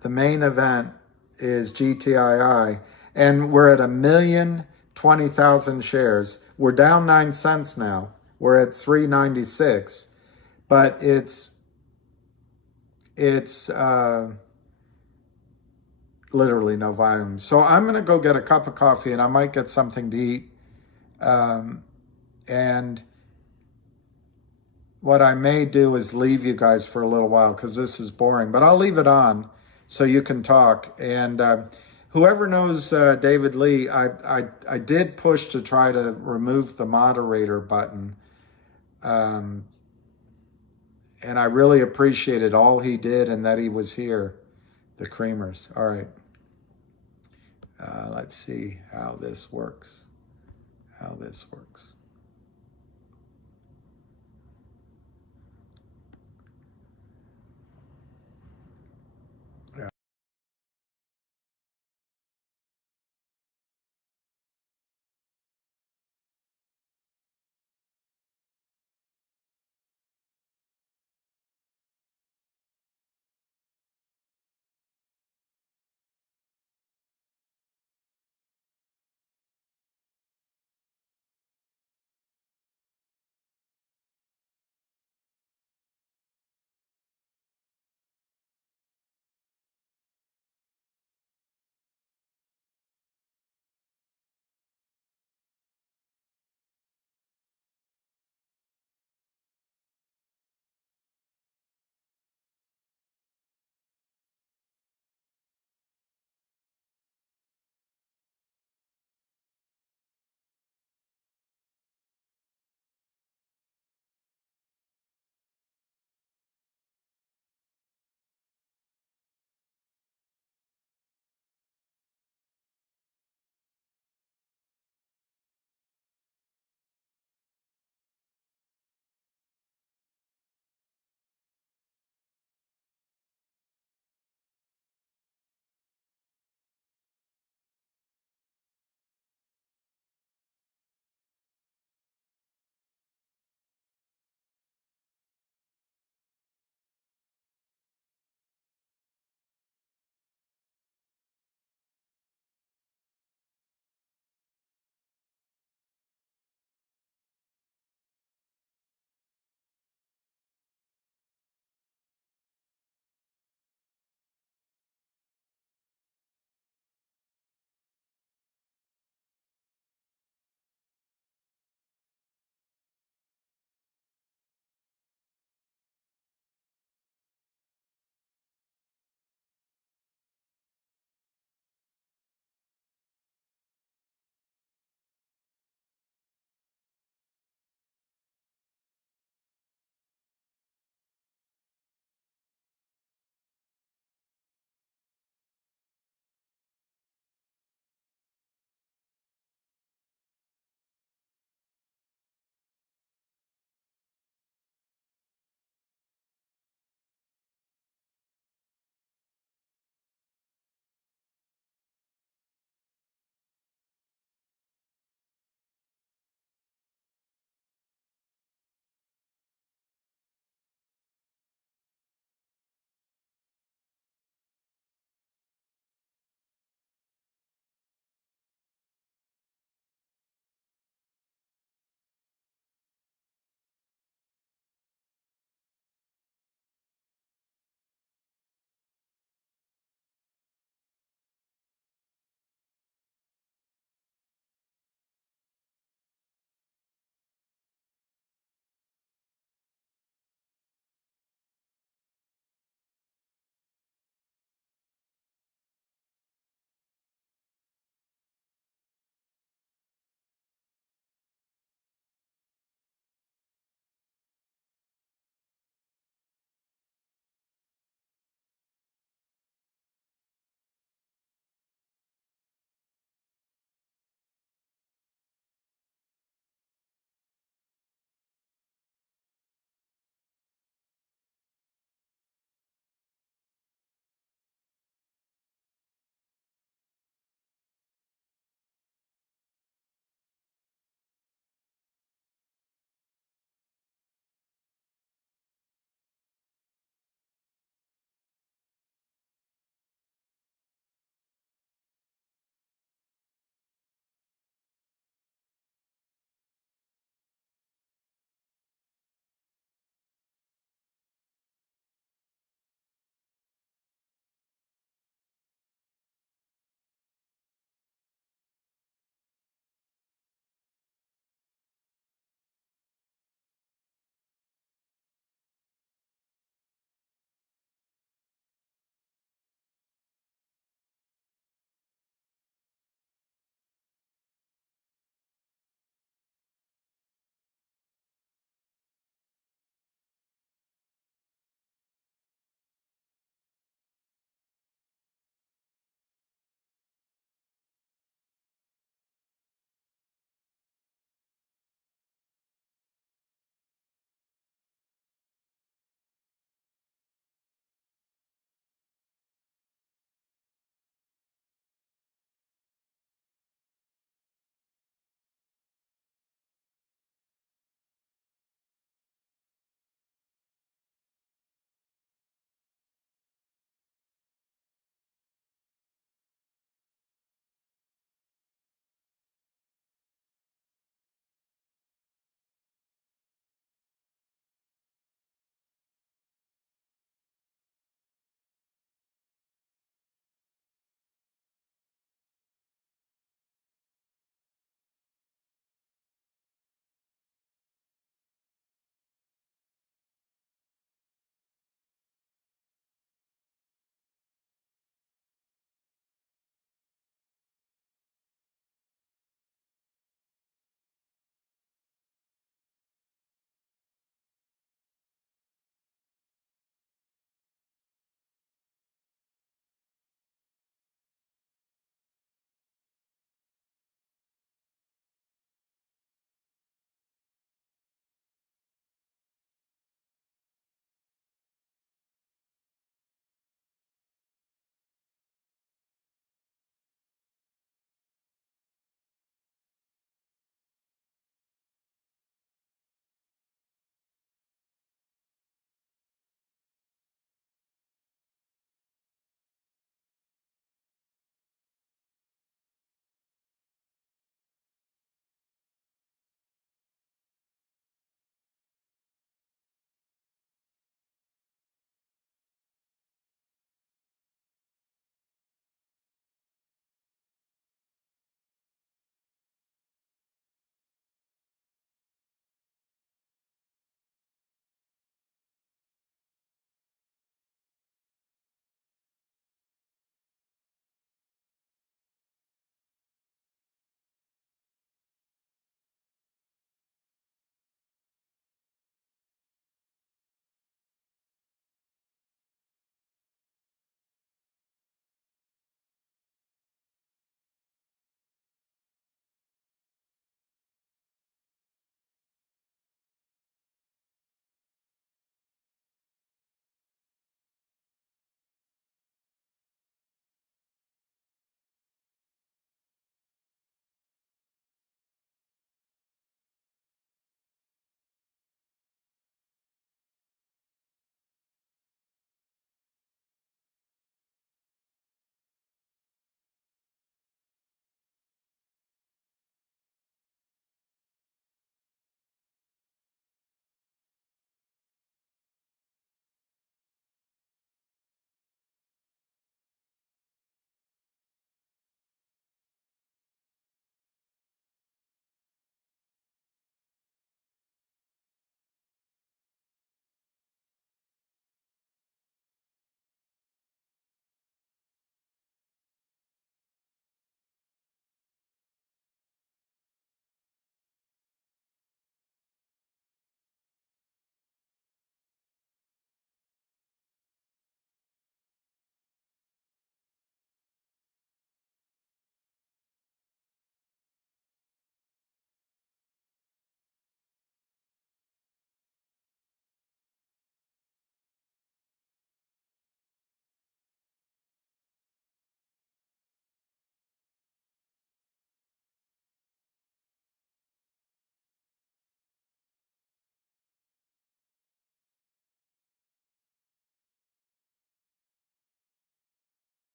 The main event is GTII. And we're at 1,020,000 shares. We're down 9 cents now. We're at 396, but it's literally no volume. So I'm going to go get a cup of coffee, and I might get something to eat. And what I may do is leave you guys for a little while because this is boring, but I'll leave it on so you can talk. And whoever knows David Lee, I did push to try to remove the moderator button. And I really appreciated all he did and that he was here, the creamers. All right. Let's see how this works.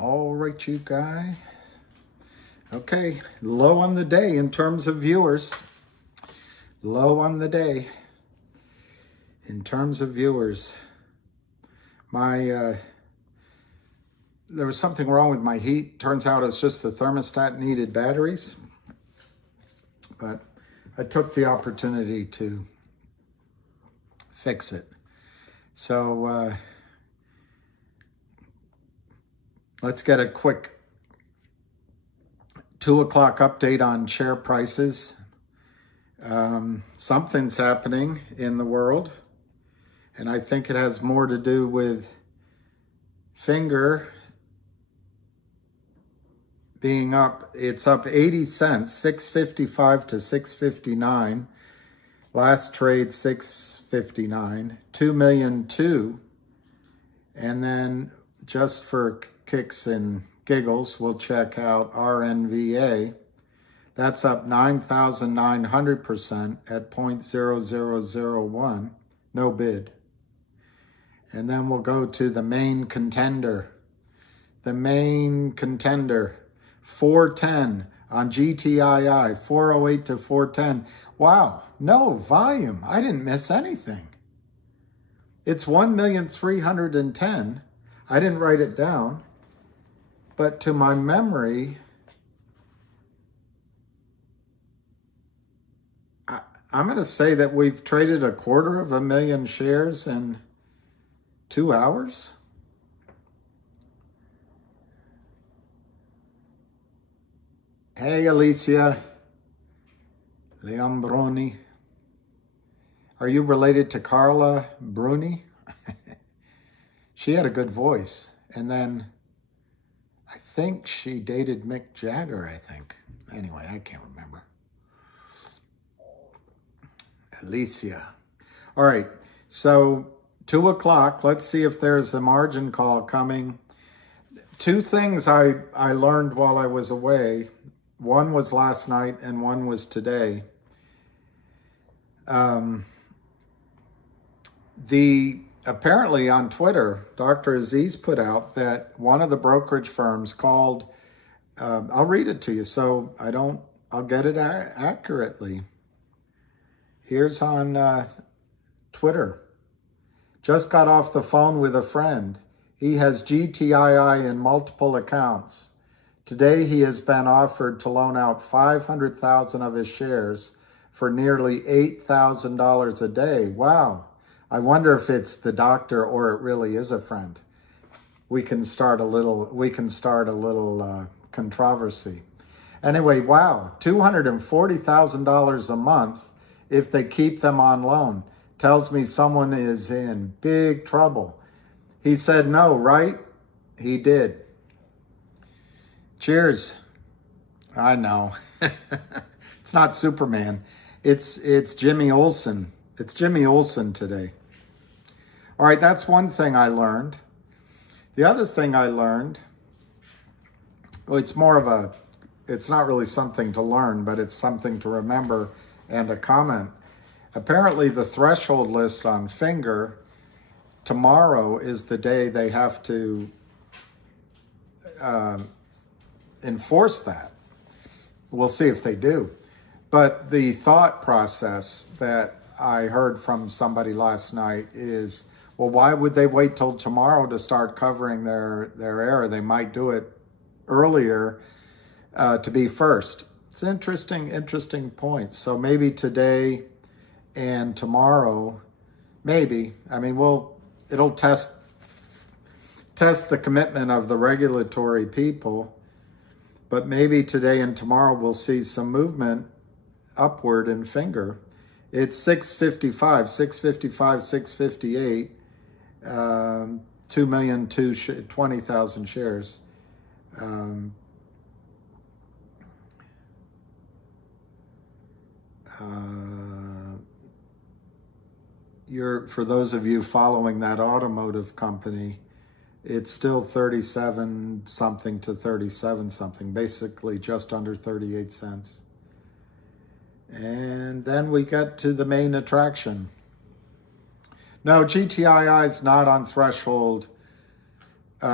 All right, you guys. Okay, low on the day in terms of viewers. Low on the day in terms of viewers. There was something wrong with my heat. Turns out it's just the thermostat needed batteries. But I took the opportunity to fix it. So let's get a quick 2 o'clock update on share prices. Something's happening in the world, and I think it has more to do with Finger being up. It's up 80 cents, 655 to 659. Last trade 659, 2,000,002. And then just for kicks and giggles, we'll check out RNVA. That's up 9,900% at 0.0001, no bid. And then we'll go to the main contender. The main contender, 410 on GTII, 408 to 410. Wow, no volume. I didn't miss anything. It's 1,310,000. I didn't write it down, but to my memory, I'm going to say that we've traded 250,000 shares in 2 hours. Hey, Alicia Leambroni. Are you related to Carla Bruni? She had a good voice. And then I think she dated Mick Jagger, I think. Anyway, I can't remember. Alicia. All right, so 2 o'clock. Let's see if there's a margin call coming. 2 things I learned while I was away. One was last night and one was today. Apparently on Twitter, Dr. Aziz put out that one of the brokerage firms called, I'll read it to you so I'll get it accurately. Here's on Twitter. Just got off the phone with a friend. He has GTII in multiple accounts. Today he has been offered to loan out 500,000 of his shares for nearly $8,000 a day. Wow. I wonder if it's the doctor or it really is a friend. We can start a little controversy. Anyway, wow, $240,000 a month if they keep them on loan. Tells me someone is in big trouble. He said no, right? He did. Cheers. I know. It's not Superman. It's Jimmy Olsen. It's Jimmy Olsen today. All right, that's one thing I learned. The other thing I learned, well, it's not really something to learn, but it's something to remember and a comment. Apparently the threshold list on Finger, tomorrow is the day they have to enforce that. We'll see if they do. But the thought process that I heard from somebody last night is, well, why would they wait till tomorrow to start covering their error? They might do it earlier to be first. It's an interesting point. So maybe today and tomorrow, maybe. I mean, it'll test the commitment of the regulatory people, but maybe today and tomorrow we'll see some movement upward in Finger. It's 655, 658, 2,020,000 shares. For those of you following that automotive company, it's still 37 something to 37 something, basically just under 38 cents. And then we get to the main attraction. No, GTII is not on threshold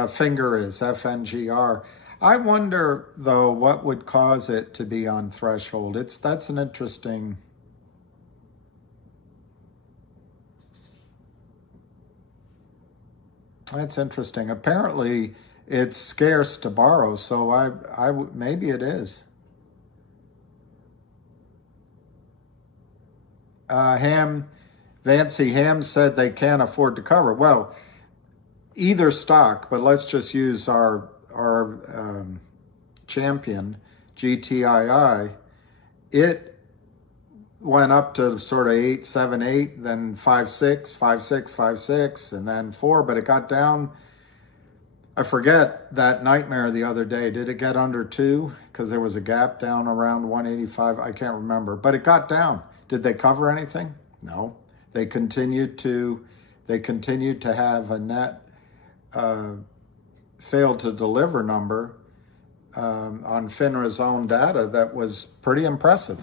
finger is, FNGR. I wonder, though, what would cause it to be on threshold. That's an interesting... That's interesting. Apparently, it's scarce to borrow, so maybe it is. Vancy Ham said they can't afford to cover. Well, either stock, but let's just use our champion, GTII. It went up to sort of 878, then 56, 56, 56, and then 4, but it got down. I forget that nightmare the other day. Did it get under 2? Because there was a gap down around 185. I can't remember, but it got down. Did they cover anything? No. They continued to have a net failed to deliver number on FINRA's own data that was pretty impressive.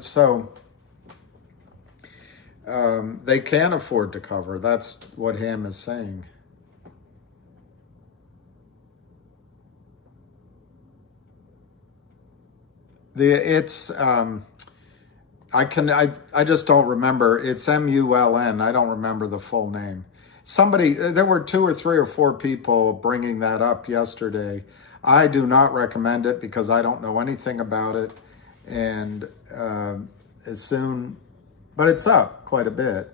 So they can afford to cover. That's what Ham is saying. I just don't remember. It's MULN. I don't remember the full name. There were 2 or 3 or 4 people bringing that up yesterday. I do not recommend it because I don't know anything about it. And but it's up quite a bit.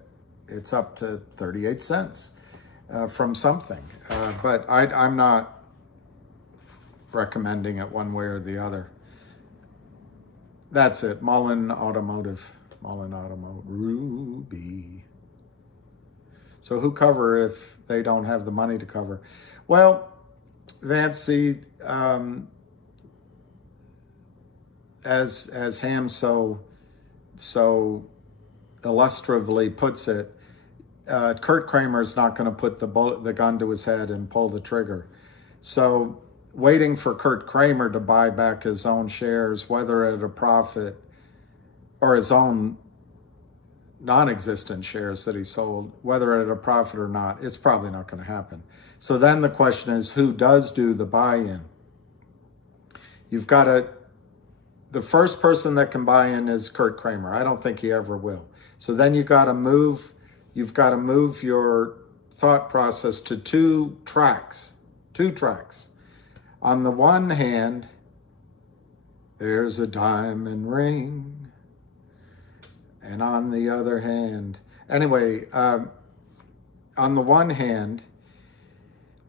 It's up to 38 cents from something. But I'm not recommending it one way or the other. That's it. Mullen Automotive. Ruby. So who cover if they don't have the money to cover? Well, Vancy, as Ham so illustratively puts it, Kurt Kramer's not going to put the gun to his head and pull the trigger. So waiting for Kurt Kramer to buy back his own shares, whether at a profit or his own non-existent shares that he sold, whether at a profit or not, it's probably not going to happen. So then the question is, who does do the buy-in? The first person that can buy in is Kurt Kramer. I don't think he ever will. So then you've got to move your thought process to two tracks. On the one hand, there's a diamond ring. And on the other hand, anyway, on the one hand,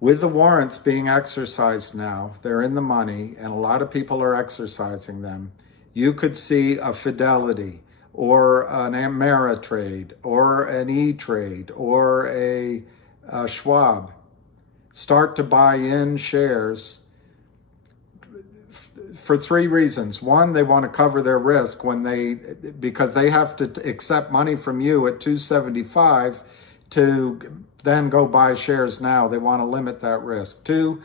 with the warrants being exercised now, they're in the money, and a lot of people are exercising them. You could see a Fidelity or an Ameritrade or an E-Trade or a Schwab start to buy in shares for 3 reasons. One, they want to cover their risk because they have to accept money from you at 275 to then go buy shares now. They want to limit that risk. 2,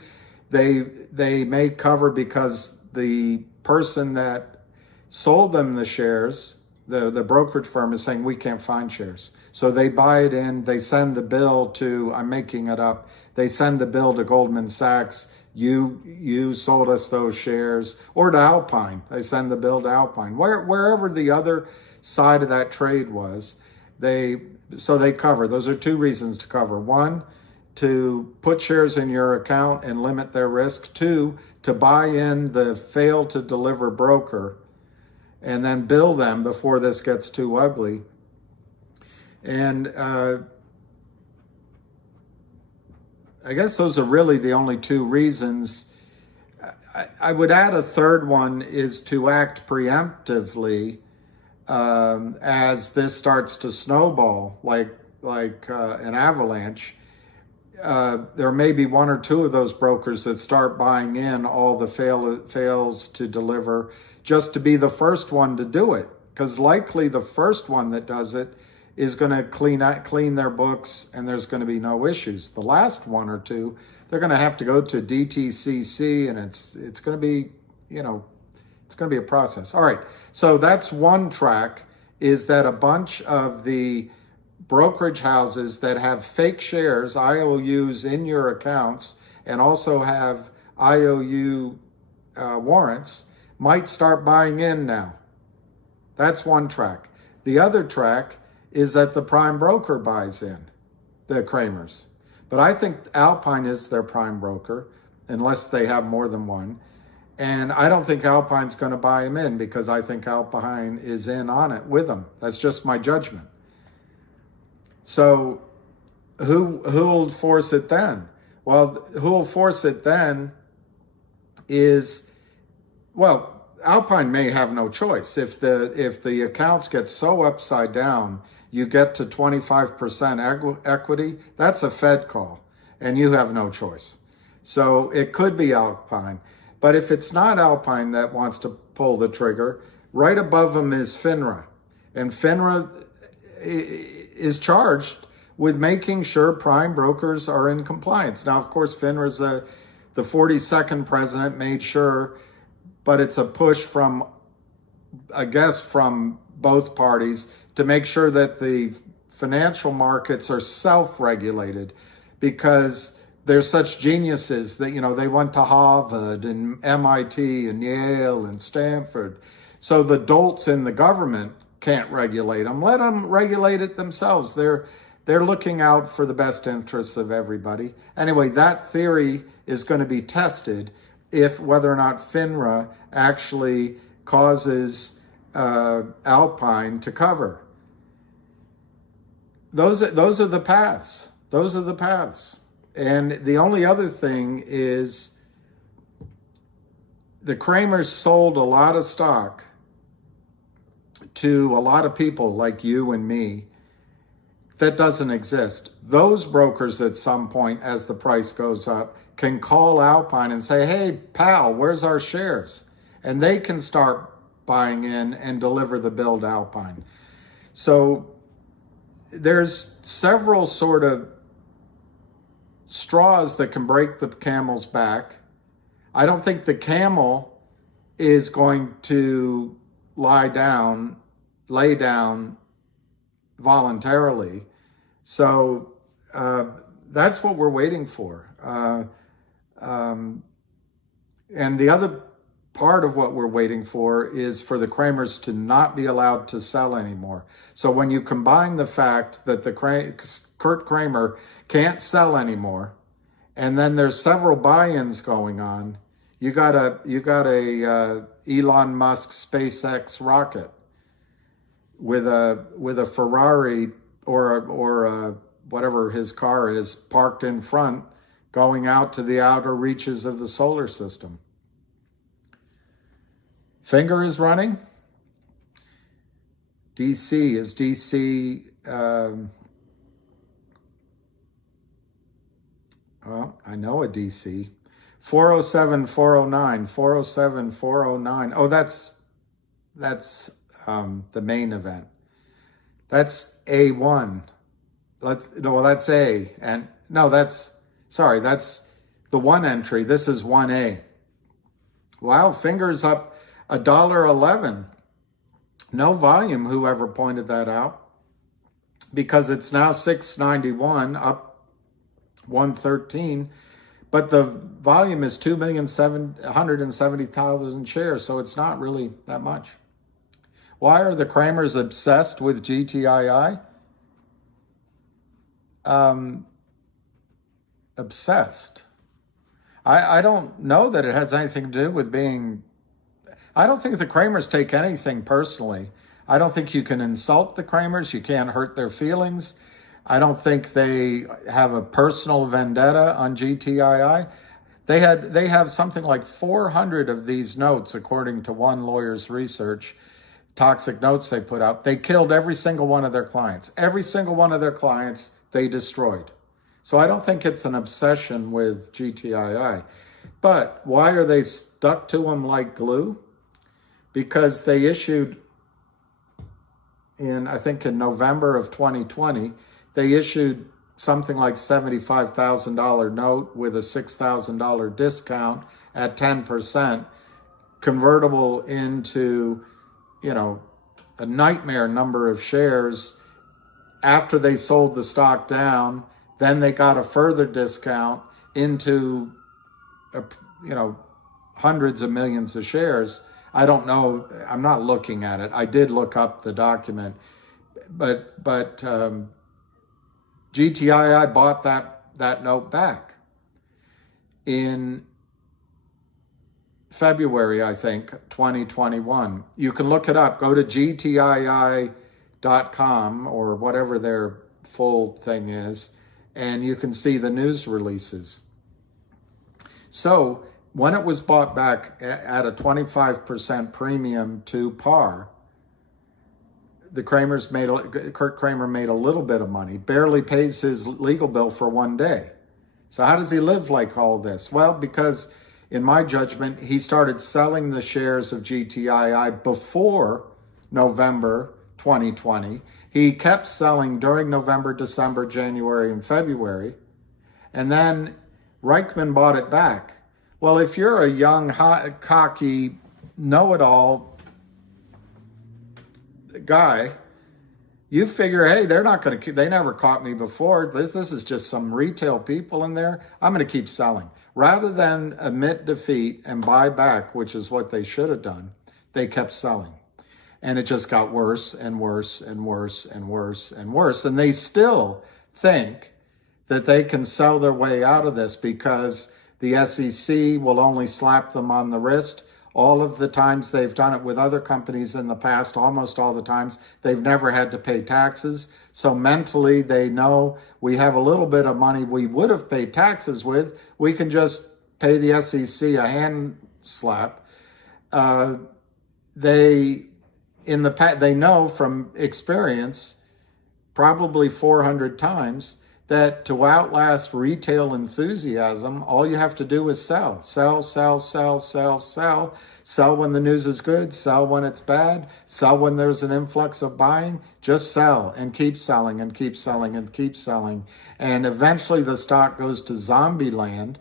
they may cover because the person that sold them the shares, the brokerage firm, is saying we can't find shares. So they buy it in, they send the bill to, I'm making it up, they send the bill to Goldman Sachs. You sold us those shares, or to Alpine. They send the bill to Alpine. Wherever the other side of that trade was, they cover. Those are 2 reasons to cover. 1, to put shares in your account and limit their risk. 2, to buy in the fail to deliver broker and then bill them before this gets too ugly. And I guess those are really the only 2 reasons. I would add a third one is to act preemptively as this starts to snowball like an avalanche. There may be 1 or 2 of those brokers that start buying in all the fails to deliver just to be the first one to do it, because likely the first one that does it is going to clean their books and there's going to be no issues. The last 1 or 2, they're going to have to go to DTCC, and it's going to be, it's going to be a process. All right, so that's one track, is that a bunch of the brokerage houses that have fake shares, IOUs in your accounts, and also have IOU warrants, might start buying in now. That's one track. The other track is that the prime broker buys in, the Kramers. But I think Alpine is their prime broker, unless they have more than one. And I don't think Alpine's going to buy him in, because I think Alpine is in on it with them. That's just my judgment. So who'll force it then? Well, who'll force it then is, well, Alpine may have no choice. If the accounts get so upside down, you get to 25% equity, that's a Fed call, and you have no choice. So it could be Alpine. But if it's not Alpine that wants to pull the trigger, right above them is FINRA. And FINRA is charged with making sure prime brokers are in compliance. Now, of course, FINRA's the 42nd president made sure, but it's a push from, I guess, from both parties to make sure that the financial markets are self-regulated, because they're such geniuses that, they went to Harvard and MIT and Yale and Stanford. So the dolts in the government can't regulate them. Let them regulate it themselves. They're looking out for the best interests of everybody. Anyway, that theory is going to be tested if whether or not FINRA actually causes Alpine to cover. Those are the paths. Those are the paths. And the only other thing is the Kramers sold a lot of stock to a lot of people like you and me. That doesn't exist. Those brokers at some point, as the price goes up, can call Alpine and say, hey, pal, where's our shares? And they can start buying in and deliver the bill to Alpine. So there's several sort of straws that can break the camel's back. I don't think the camel is going to lay down voluntarily. So that's what we're waiting for. And the other part of what we're waiting for is for the Kramers to not be allowed to sell anymore. So when you combine the fact that Kurt Kramer can't sell anymore, and then there's several buy-ins going on, you got a Elon Musk SpaceX rocket with a Ferrari or whatever his car is parked in front, going out to the outer reaches of the solar system. Finger is running. DC is DC. Well, I know a DC. 407, 409, 407, 409. Oh, that's the main event. That's A1. That's A. And no, that's the one entry. This is 1A. Wow, fingers up $1.11. No volume, whoever pointed that out, because it's now 691, up 113, but the volume is 2,770,000 shares, so it's not really that much. Why are the Kramers obsessed with GTII? Obsessed. I don't know that it has anything to do with being... I don't think the Kramers take anything personally. I don't think you can insult the Kramers. You can't hurt their feelings. I don't think they have a personal vendetta on GTII. They have something like 400 of these notes, according to one lawyer's research, toxic notes they put out. They killed every single one of their clients. Every single one of their clients they destroyed. So I don't think it's an obsession with GTII. But why are they stuck to them like glue? Because they issued I think in November of 2020, they issued something like $75,000 note with a $6,000 discount at 10%, convertible into, a nightmare number of shares after they sold the stock down, then they got a further discount into, hundreds of millions of shares. I don't know. I'm not looking at it. I did look up the document, but GTII bought that note back in February, I think, 2021. You can look it up. Go to GTII.com or whatever their full thing is, and you can see the news releases. So when it was bought back at a 25% premium to par, Kurt Kramer made a little bit of money, barely pays his legal bill for one day. So how does he live like all this? Well, because in my judgment, he started selling the shares of GTII before November 2020. He kept selling during November, December, January, and February. And then Reichman bought it back. Well, if you're a young, cocky, know-it-all guy, you figure, hey, they never caught me before. This is just some retail people in there. I'm going to keep selling. Rather than admit defeat and buy back, which is what they should have done, they kept selling. And it just got worse and worse and worse and worse and worse. And they still think that they can sell their way out of this because the SEC will only slap them on the wrist. All of the times they've done it with other companies in the past, almost all the times, they've never had to pay taxes. So mentally, they know we have a little bit of money we would have paid taxes with. We can just pay the SEC a hand slap. They know from experience, probably 400 times, that to outlast retail enthusiasm, all you have to do is sell. Sell, sell, sell, sell, sell. Sell when the news is good, sell when it's bad, sell when there's an influx of buying. Just sell and keep selling and keep selling and keep selling. And eventually the stock goes to zombie land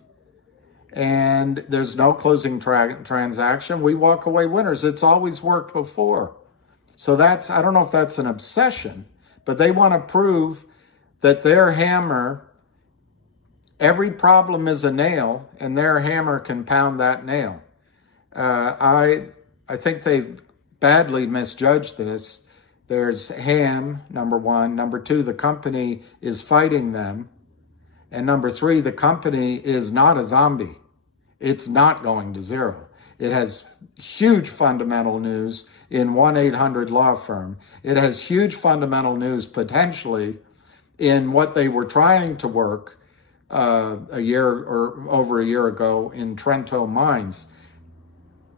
and there's no closing transaction. We walk away winners. It's always worked before. So I don't know if that's an obsession, but they want to prove that their hammer, every problem is a nail, and their hammer can pound that nail. I think they've badly misjudged this. There's ham, number one. Number two, the company is fighting them. And number three, the company is not a zombie. It's not going to zero. It has huge fundamental news in 1-800-law firm. It has huge fundamental news potentially in what they were trying to work a year or over a year ago in Trento mines.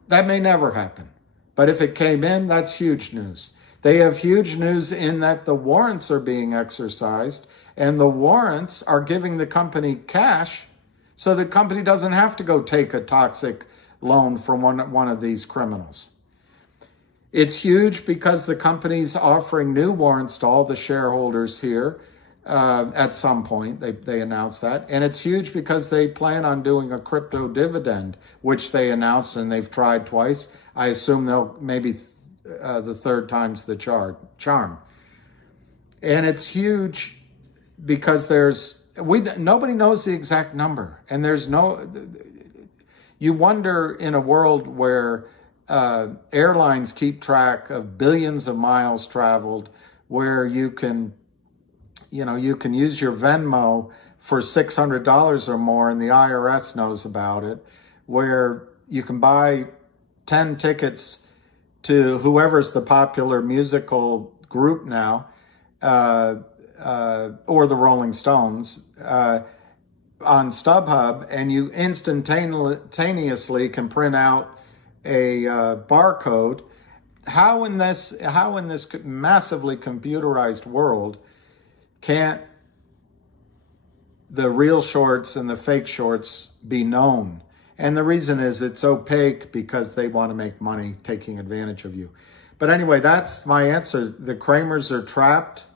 That may never happen. But if it came in, that's huge news. They have huge news in that the warrants are being exercised, and the warrants are giving the company cash so the company doesn't have to go take a toxic loan from one of these criminals. It's huge because the company's offering new warrants to all the shareholders here. At some point, they announced that. And it's huge because they plan on doing a crypto dividend, which they announced, and they've tried twice. I assume they'll maybe the third time's the charm. And it's huge because nobody knows the exact number. And you wonder in a world where airlines keep track of billions of miles traveled, where you can use your Venmo for $600 or more, and the IRS knows about it, where you can buy 10 tickets to whoever's the popular musical group now, or the Rolling Stones, on StubHub, and you instantaneously can print out a barcode. How in this massively computerized world can't the real shorts and the fake shorts be known? And the reason is it's opaque because they want to make money taking advantage of you. But anyway, that's my answer. The Kramers are trapped.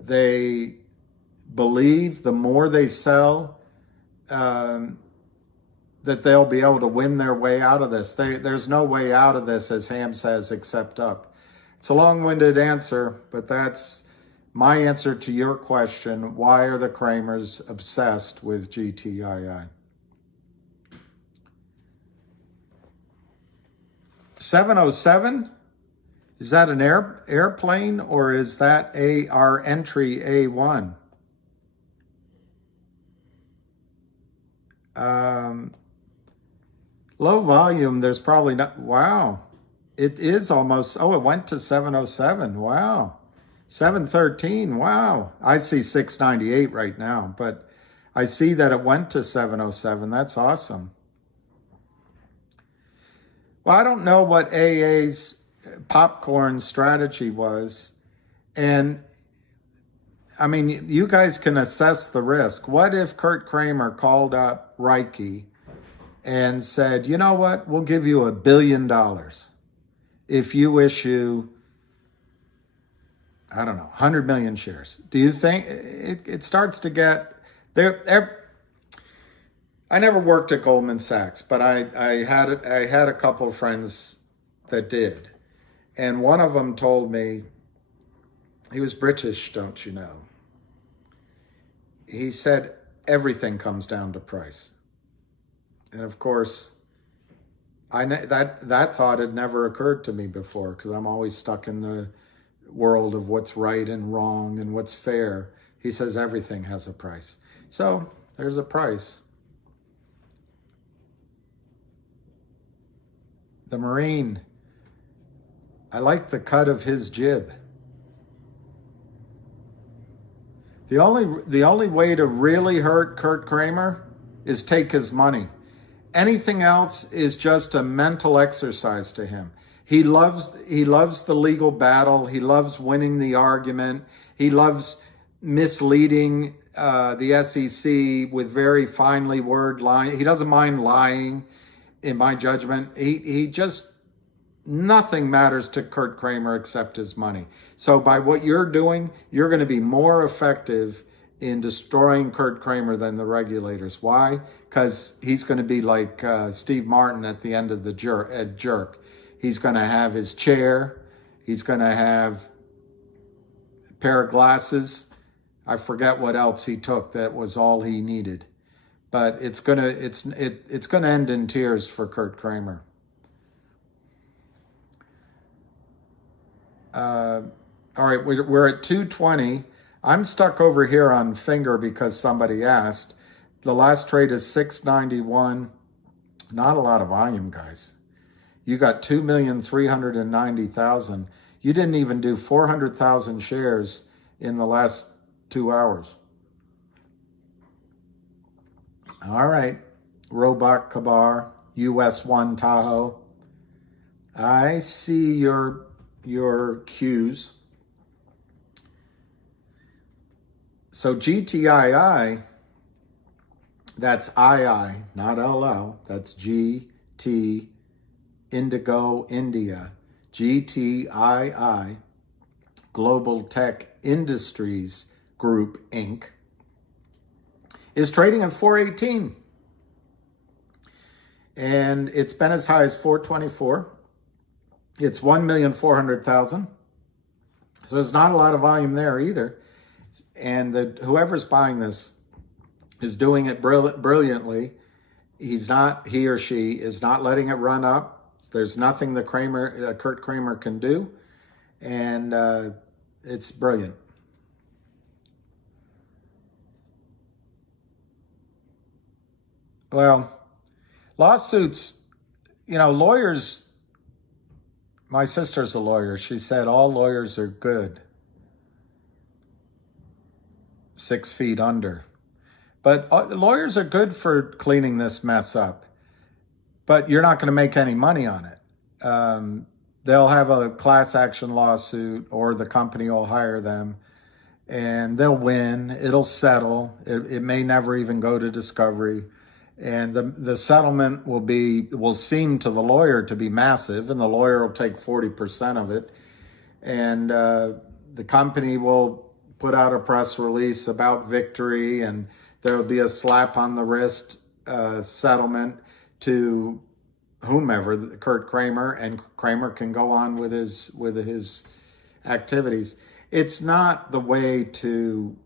They believe the more they sell, that they'll be able to win their way out of this. There's no way out of this, as Ham says, except up. It's a long-winded answer, but that's my answer to your question. Why are the Kramers obsessed with GTII? 707, is that an airplane, or is that our entry A1? Low volume, there's probably not, wow. It is almost, oh, it went to 707, wow. 713, wow. I see 698 right now, but I see that it went to 707. That's awesome. Well, I don't know what AA's popcorn strategy was. And I mean, you guys can assess the risk. What if Kurt Kramer called up Reiki and said, you know what, we'll give you $1 billion if you issue, I don't know, 100 million shares? Do you think it starts to get there? I never worked at Goldman Sachs, but I had a couple of friends that did. And one of them told me, he was British, don't you know? He said, everything comes down to price. And of course, that thought had never occurred to me before, because I'm always stuck in the world of what's right and wrong and what's fair. He says everything has a price. So there's a price. The Marine, I like the cut of his jib. The only way to really hurt Kurt Kramer is take his money. Anything else is just a mental exercise to him. He loves the legal battle. He loves winning the argument. He loves misleading the SEC with very finely worded lying. He doesn't mind lying, in my judgment. He just, nothing matters to Kurt Kramer except his money. So by what you're doing, you're going to be more effective in destroying Kurt Kramer than the regulators. Why? Because he's going to be like Steve Martin at the end of the Jerk. He's going to have his chair. He's going to have a pair of glasses. I forget what else he took. That was all he needed. But it's going to end in tears for Kurt Kramer. All right, we're at 220. I'm stuck over here on finger because somebody asked. The last trade is 691. Not a lot of volume, guys. You got 2,390,000. You didn't even do 400,000 shares in the last 2 hours. All right, Robot Kabar, US 1 Tahoe. I see your cues. So GTII, that's II, not LL. That's GT, Indigo, India. GTII, Global Tech Industries Group, Inc., is trading at 418. And it's been as high as 424. It's 1,400,000. So there's not a lot of volume there either. And whoever's buying this is doing it brilliantly. He or she is not letting it run up. There's nothing Kurt Kramer can do. And it's brilliant. Well, lawsuits, lawyers, my sister's a lawyer. She said all lawyers are good. 6 feet under. But lawyers are good for cleaning this mess up. But you're not going to make any money on it. They'll have a class action lawsuit, or the company will hire them, and they'll win. It'll settle. It may never even go to discovery. And the settlement will seem to the lawyer to be massive, and the lawyer will take 40% of it. And the company will put out a press release about victory, and there will be a slap on the wrist settlement to whomever, Kurt Kramer, and Kramer can go on with his activities. It's not the way to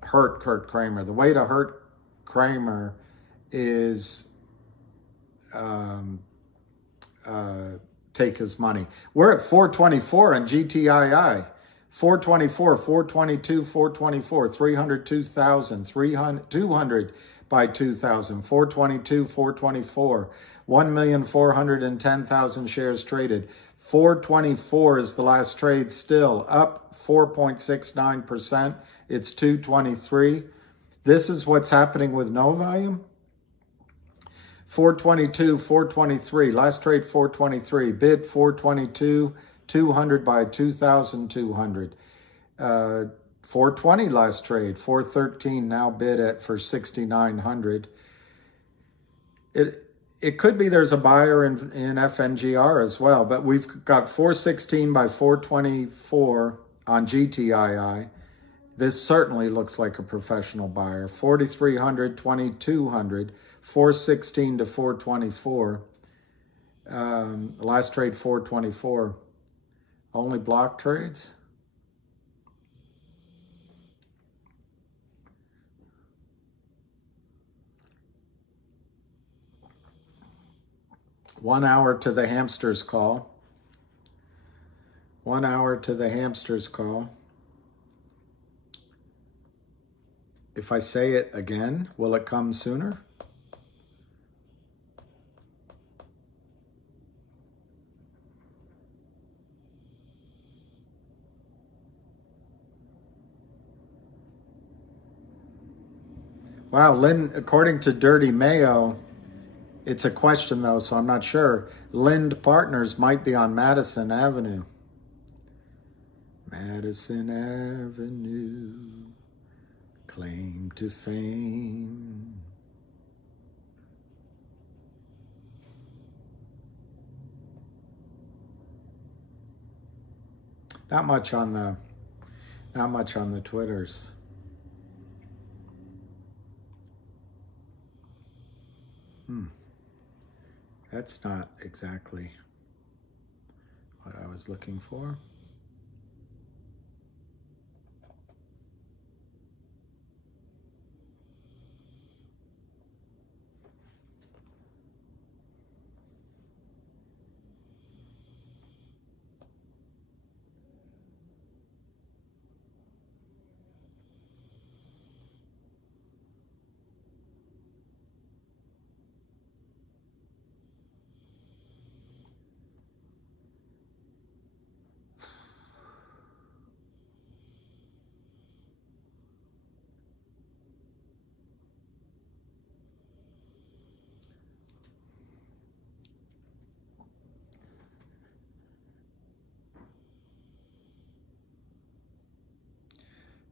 hurt Kurt Kramer. The way to hurt Kramer is take his money. We're at 424 on GTII. 424, 422, 424, 302,000, 200 by 2,000, 422, 424, 1,410,000 shares traded. 424 is the last trade, still up 4.69%. It's 223. This is what's happening with no volume. 422, 423, last trade 423, bid 422, 200 by 2,200. 420 last trade, 413 now bid at for 6,900. It could be there's a buyer in FNGR as well, but we've got 416 by 424 on GTII. This certainly looks like a professional buyer. 4,300, 2,200, 416 to 424. Last trade 424. Only block trades. One hour to the hamsters call. 1 hour to the hamsters call. If I say it again, will it come sooner? Wow, Lynn, according to Dirty Mayo, it's a question though, so I'm not sure. Lind Partners might be on Madison Avenue. Madison Avenue, claim to fame. Not much on the Twitters. That's not exactly what I was looking for.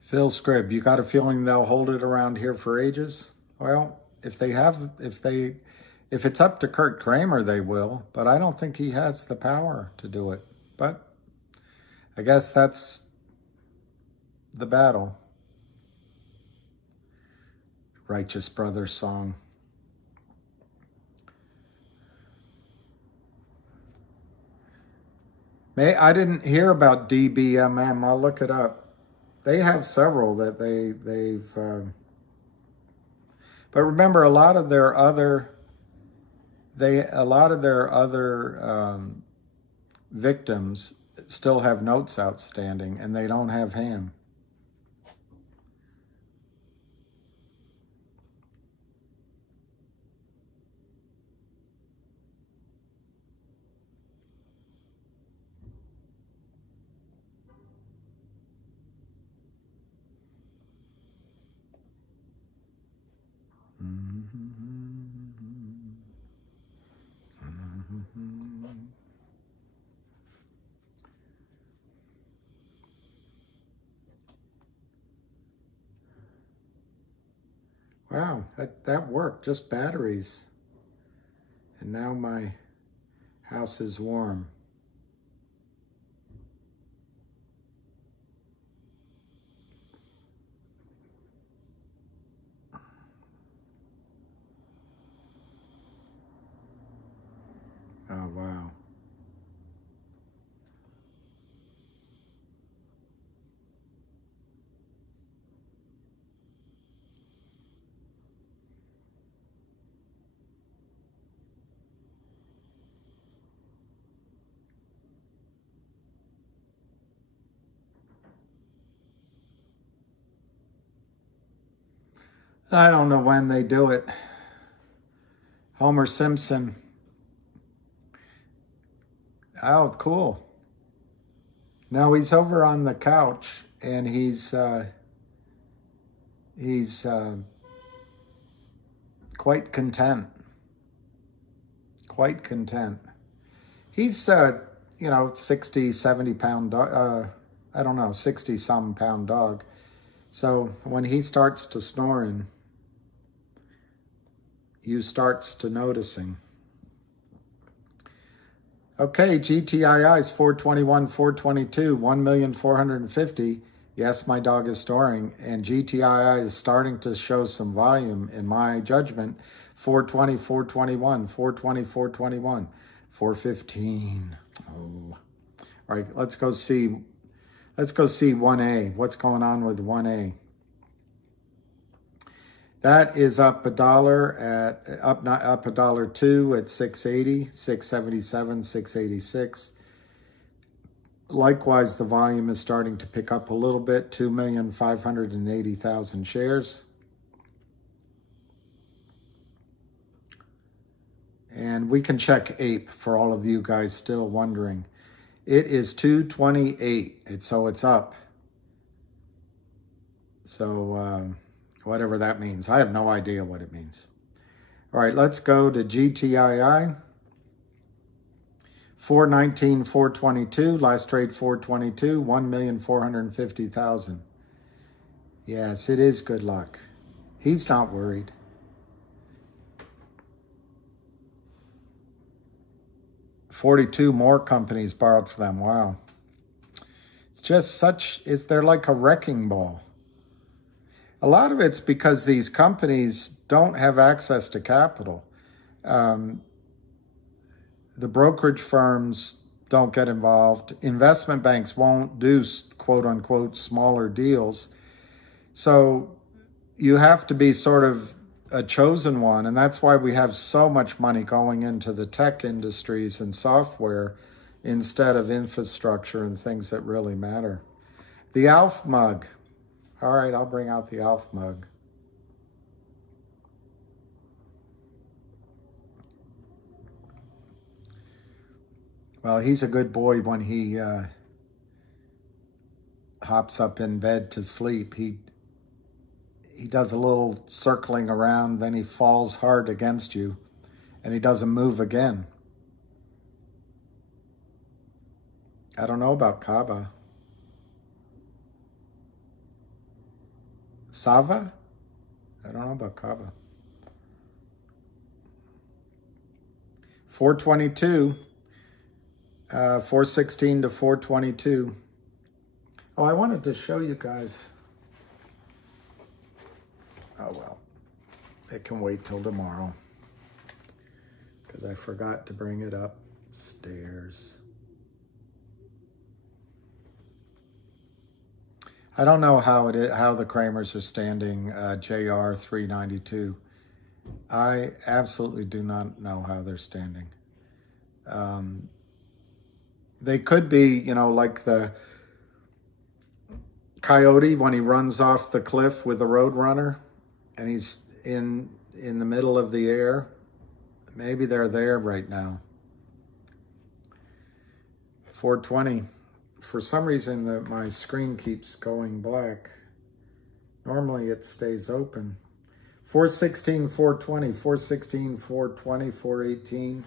Phil Scribb, you got a feeling they'll hold it around here for ages? Well, if it's up to Kurt Kramer, they will, but I don't think he has the power to do it. But I guess that's the battle. Righteous Brothers song. I didn't hear about DBMM. I'll look it up. They have several that they've. But remember, a lot of their other victims still have notes outstanding, and they don't have ham. Wow, that worked, just batteries. And now my house is warm. Oh, wow. I don't know when they do it. Homer Simpson. Oh, cool. No, he's over on the couch, and he's quite content. Quite content. He's 60, 70 pound dog. I don't know, 60 some pound dog. So when he starts to snoring, you starts to noticing. Okay, GTII is 421, 422, 1,450,000. Yes, my dog is snoring, and GTII is starting to show some volume in my judgment. 420, 421, 420, 421, 415. Oh. All right, let's go see 1A. What's going on with 1A? That is up $1.02 at 680, 677, 686. Likewise, the volume is starting to pick up a little bit, 2,580,000 shares. And we can check APE for all of you guys still wondering. It is 228, so it's up. So whatever that means. I have no idea what it means. All right, let's go to GTII. 419, 422, last trade 422, 1,450,000. Yes, it is good luck. He's not worried. $42 more companies borrowed from them. Wow. It's just they're like a wrecking ball. A lot of it's because these companies don't have access to capital. The brokerage firms don't get involved. Investment banks won't do quote unquote smaller deals. So you have to be sort of a chosen one. And that's why we have so much money going into the tech industries and software instead of infrastructure and things that really matter. The ALF mug. All right, I'll bring out the ALF mug. Well, he's a good boy when he hops up in bed to sleep. He does a little circling around, then he falls hard against you, and he doesn't move again. I don't know about Kaba. Sava? I don't know about Kaba. 422. 416 to 422. Oh, I wanted to show you guys. Oh, well, it can wait till tomorrow because I forgot to bring it upstairs. I don't know how the Kramers are standing, JR 392. I absolutely do not know how they're standing. They could be, like the coyote when he runs off the cliff with the Roadrunner and he's in the middle of the air. Maybe they're there right now. 420. For some reason, my screen keeps going black. Normally it stays open. 416, 420, 416, 420, 418.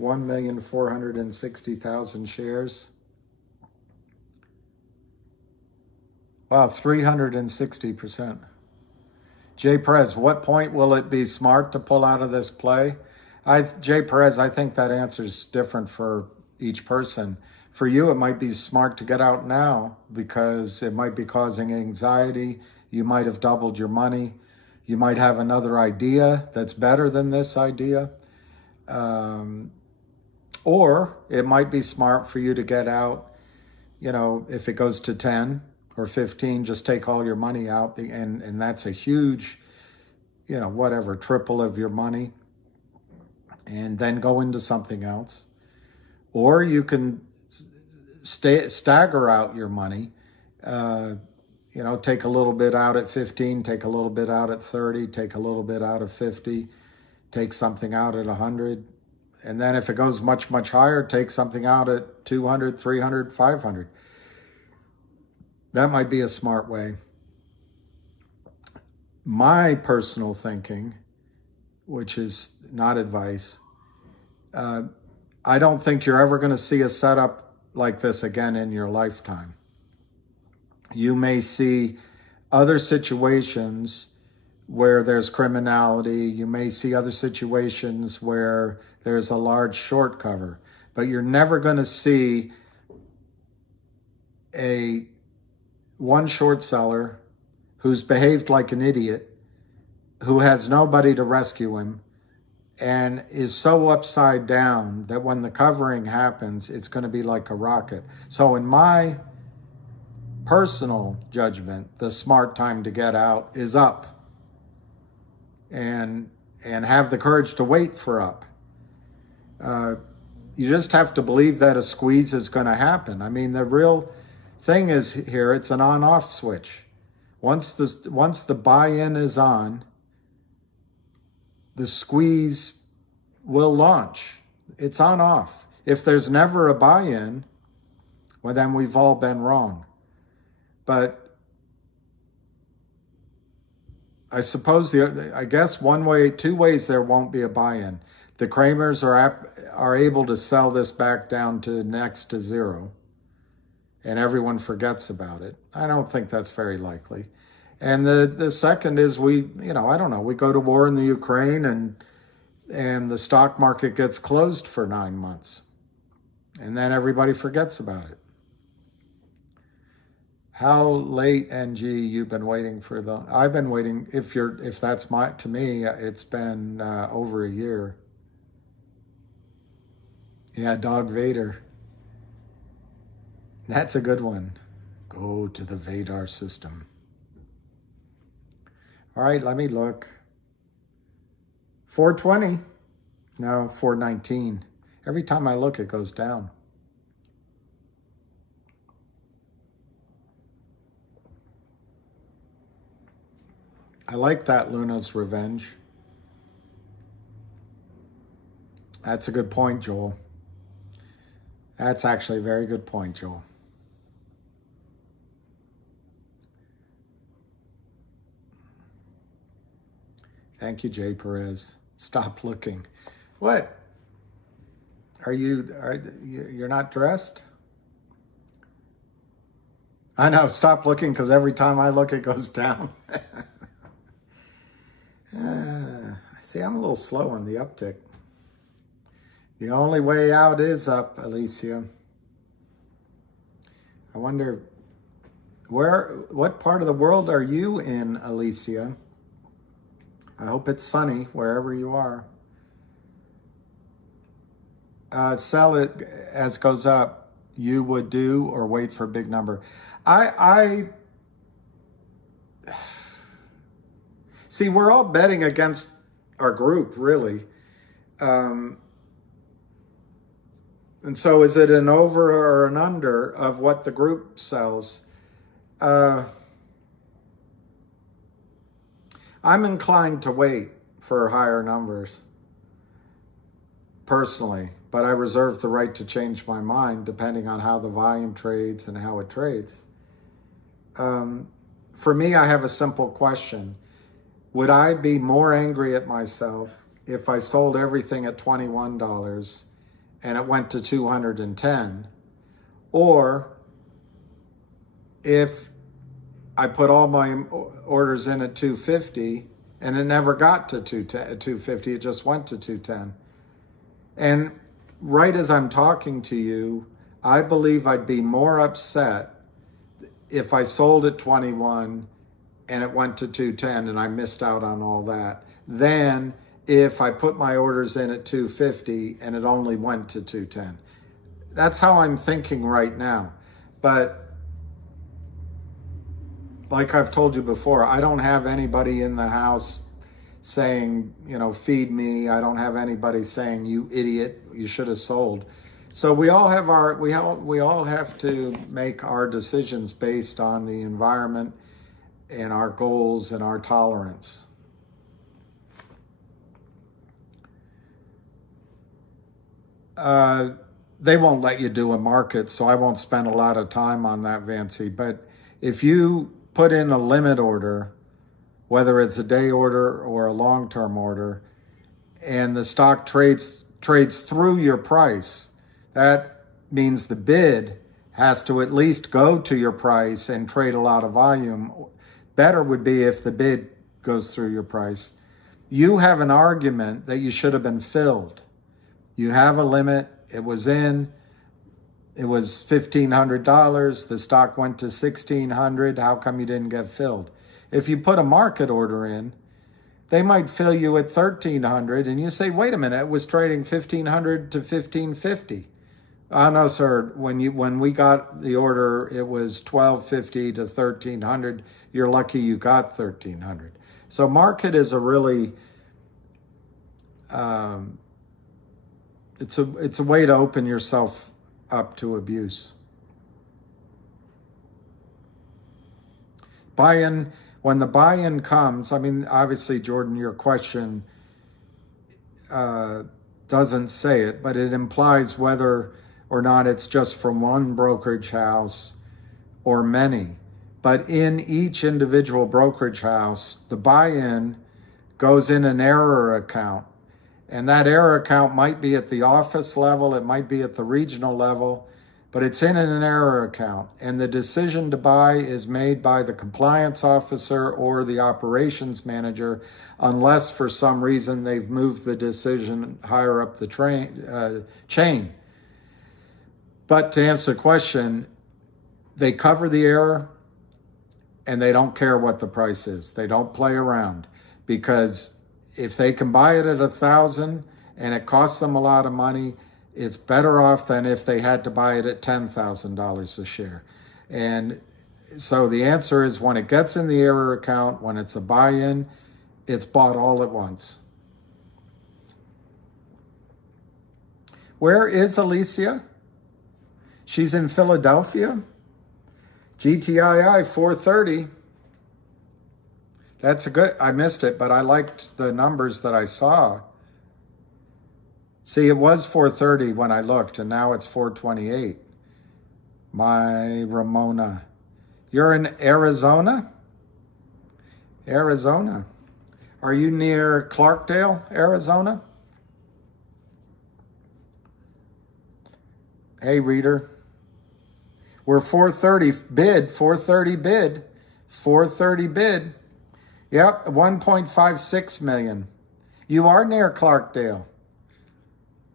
1,460,000 shares. Wow, 360%. Jay Perez, what point will it be smart to pull out of this play? Jay Perez, I think that answer is different for each person. For you, it might be smart to get out now because it might be causing anxiety. You might have doubled your money. You might have another idea that's better than this idea. Or it might be smart for you to get out, if it goes to 10 or 15, just take all your money out, and that's a huge, whatever, triple of your money, and then go into something else. Or you can stagger out your money, take a little bit out at 15, take a little bit out at 30, take a little bit out of 50, take something out at 100. And then if it goes much, much higher, take something out at 200, 300, 500. That might be a smart way. My personal thinking, which is not advice, I don't think you're ever going to see a setup like this again in your lifetime. You may see other situations where there's criminality. You may see other situations where there's a large short cover, but you're never going to see one short seller who's behaved like an idiot, who has nobody to rescue him, and is so upside down that when the covering happens, it's going to be like a rocket. So in my personal judgment, the smart time to get out is up, and have the courage to wait for up. You just have to believe that a squeeze is going to happen. I mean, the real thing is here, it's an on-off switch. Once the buy-in is on, the squeeze will launch. It's on-off. If there's never a buy-in, well, then we've all been wrong. But I suppose two ways there won't be a buy-in. The Kramers are able to sell this back down to next to zero, and everyone forgets about it. I don't think that's very likely. And the second is I don't know, we go to war in the Ukraine and the stock market gets closed for 9 months, and then everybody forgets about it. How late, NG, you've been waiting for I've been waiting, if that's to me, it's been over a year. Yeah, Dog Vader. That's a good one. Go to the Vadar system. All right, let me look. 420. No, 419. Every time I look, it goes down. I like that Luna's Revenge. That's a good point, Joel. That's actually a very good point, Joel. Thank you, Jay Perez. Stop looking. What? You're not dressed? I know, stop looking, because every time I look, it goes down. See, I'm a little slow on the uptick. The only way out is up, Alicia. I wonder, what part of the world are you in, Alicia? I hope it's sunny wherever you are. Sell it as it goes up. You would do, or wait for a big number. I see, we're all betting against our group, really. And so is it an over or an under of what the group sells? I'm inclined to wait for higher numbers, personally, but I reserve the right to change my mind depending on how the volume trades and how it trades. For me, I have a simple question. Would I be more angry at myself if I sold everything at $21 and it went to 210, or if I put all my orders in at 250 and it never got to 250, it just went to 210. And right as I'm talking to you, I believe I'd be more upset if I sold at 21 and it went to 210 and I missed out on all that, than if I put my orders in at 250 and it only went to 210. That's how I'm thinking right now. But like I've told you before, I don't have anybody in the house saying, feed me. I don't have anybody saying, you idiot, you should have sold. So we all have we all have to make our decisions based on the environment and our goals and our tolerance. They won't let you do a market, so I won't spend a lot of time on that, Vancy. But if you put in a limit order, whether it's a day order or a long-term order, and the stock trades through your price, that means the bid has to at least go to your price and trade a lot of volume. Better would be if the bid goes through your price. You have an argument that you should have been filled. You have a limit. It was $1,500. The stock went to $1,600. How come you didn't get filled? If you put a market order in, they might fill you at $1,300, and you say, wait a minute, it was trading $1,500 to $1,550. Oh no, sir. When we got the order, it was $1,250 to $1,300. You're lucky you got $1,300. So market is a really it's a way to open yourself up to abuse. Buy-in, when the buy-in comes, I mean, obviously, Jordan, your question doesn't say it, but it implies whether or not it's just from one brokerage house or many. But in each individual brokerage house, the buy-in goes in an error account. And that error account might be at the office level, it might be at the regional level, but it's in an error account. And the decision to buy is made by the compliance officer or the operations manager, unless for some reason they've moved the decision higher up the chain. But to answer the question, they cover the error and they don't care what the price is. They don't play around, because if they can buy it at $1,000 and it costs them a lot of money, it's better off than if they had to buy it at $10,000 a share. And so the answer is, when it gets in the error account, when it's a buy-in, it's bought all at once. Where is Alicia? She's in Philadelphia. GTII 430. That's a good, I missed it, but I liked the numbers that I saw. See, it was 430 when I looked, and now it's 428. My Ramona. You're in Arizona? Arizona. Are you near Clarkdale, Arizona? Hey, reader. We're 430 bid, 430 bid, 430 bid. Yep, 1.56 million. You are near Clarkdale.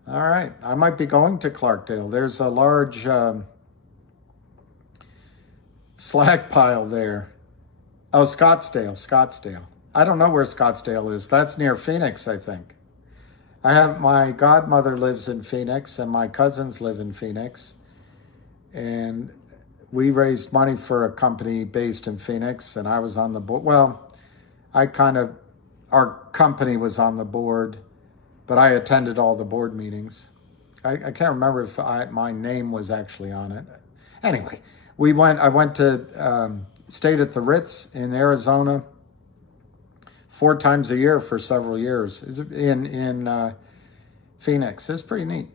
All right, I might be going to Clarkdale. There's a large slag pile there. Oh, Scottsdale. I don't know where Scottsdale is. That's near Phoenix, I think. My godmother lives in Phoenix, and my cousins live in Phoenix. And we raised money for a company based in Phoenix, and I was on the board. Well, our company was on the board, but I attended all the board meetings. I can't remember if my name was actually on it. Anyway, I went to, stayed at the Ritz in Arizona 4 times a year for several years in Phoenix. It's pretty neat.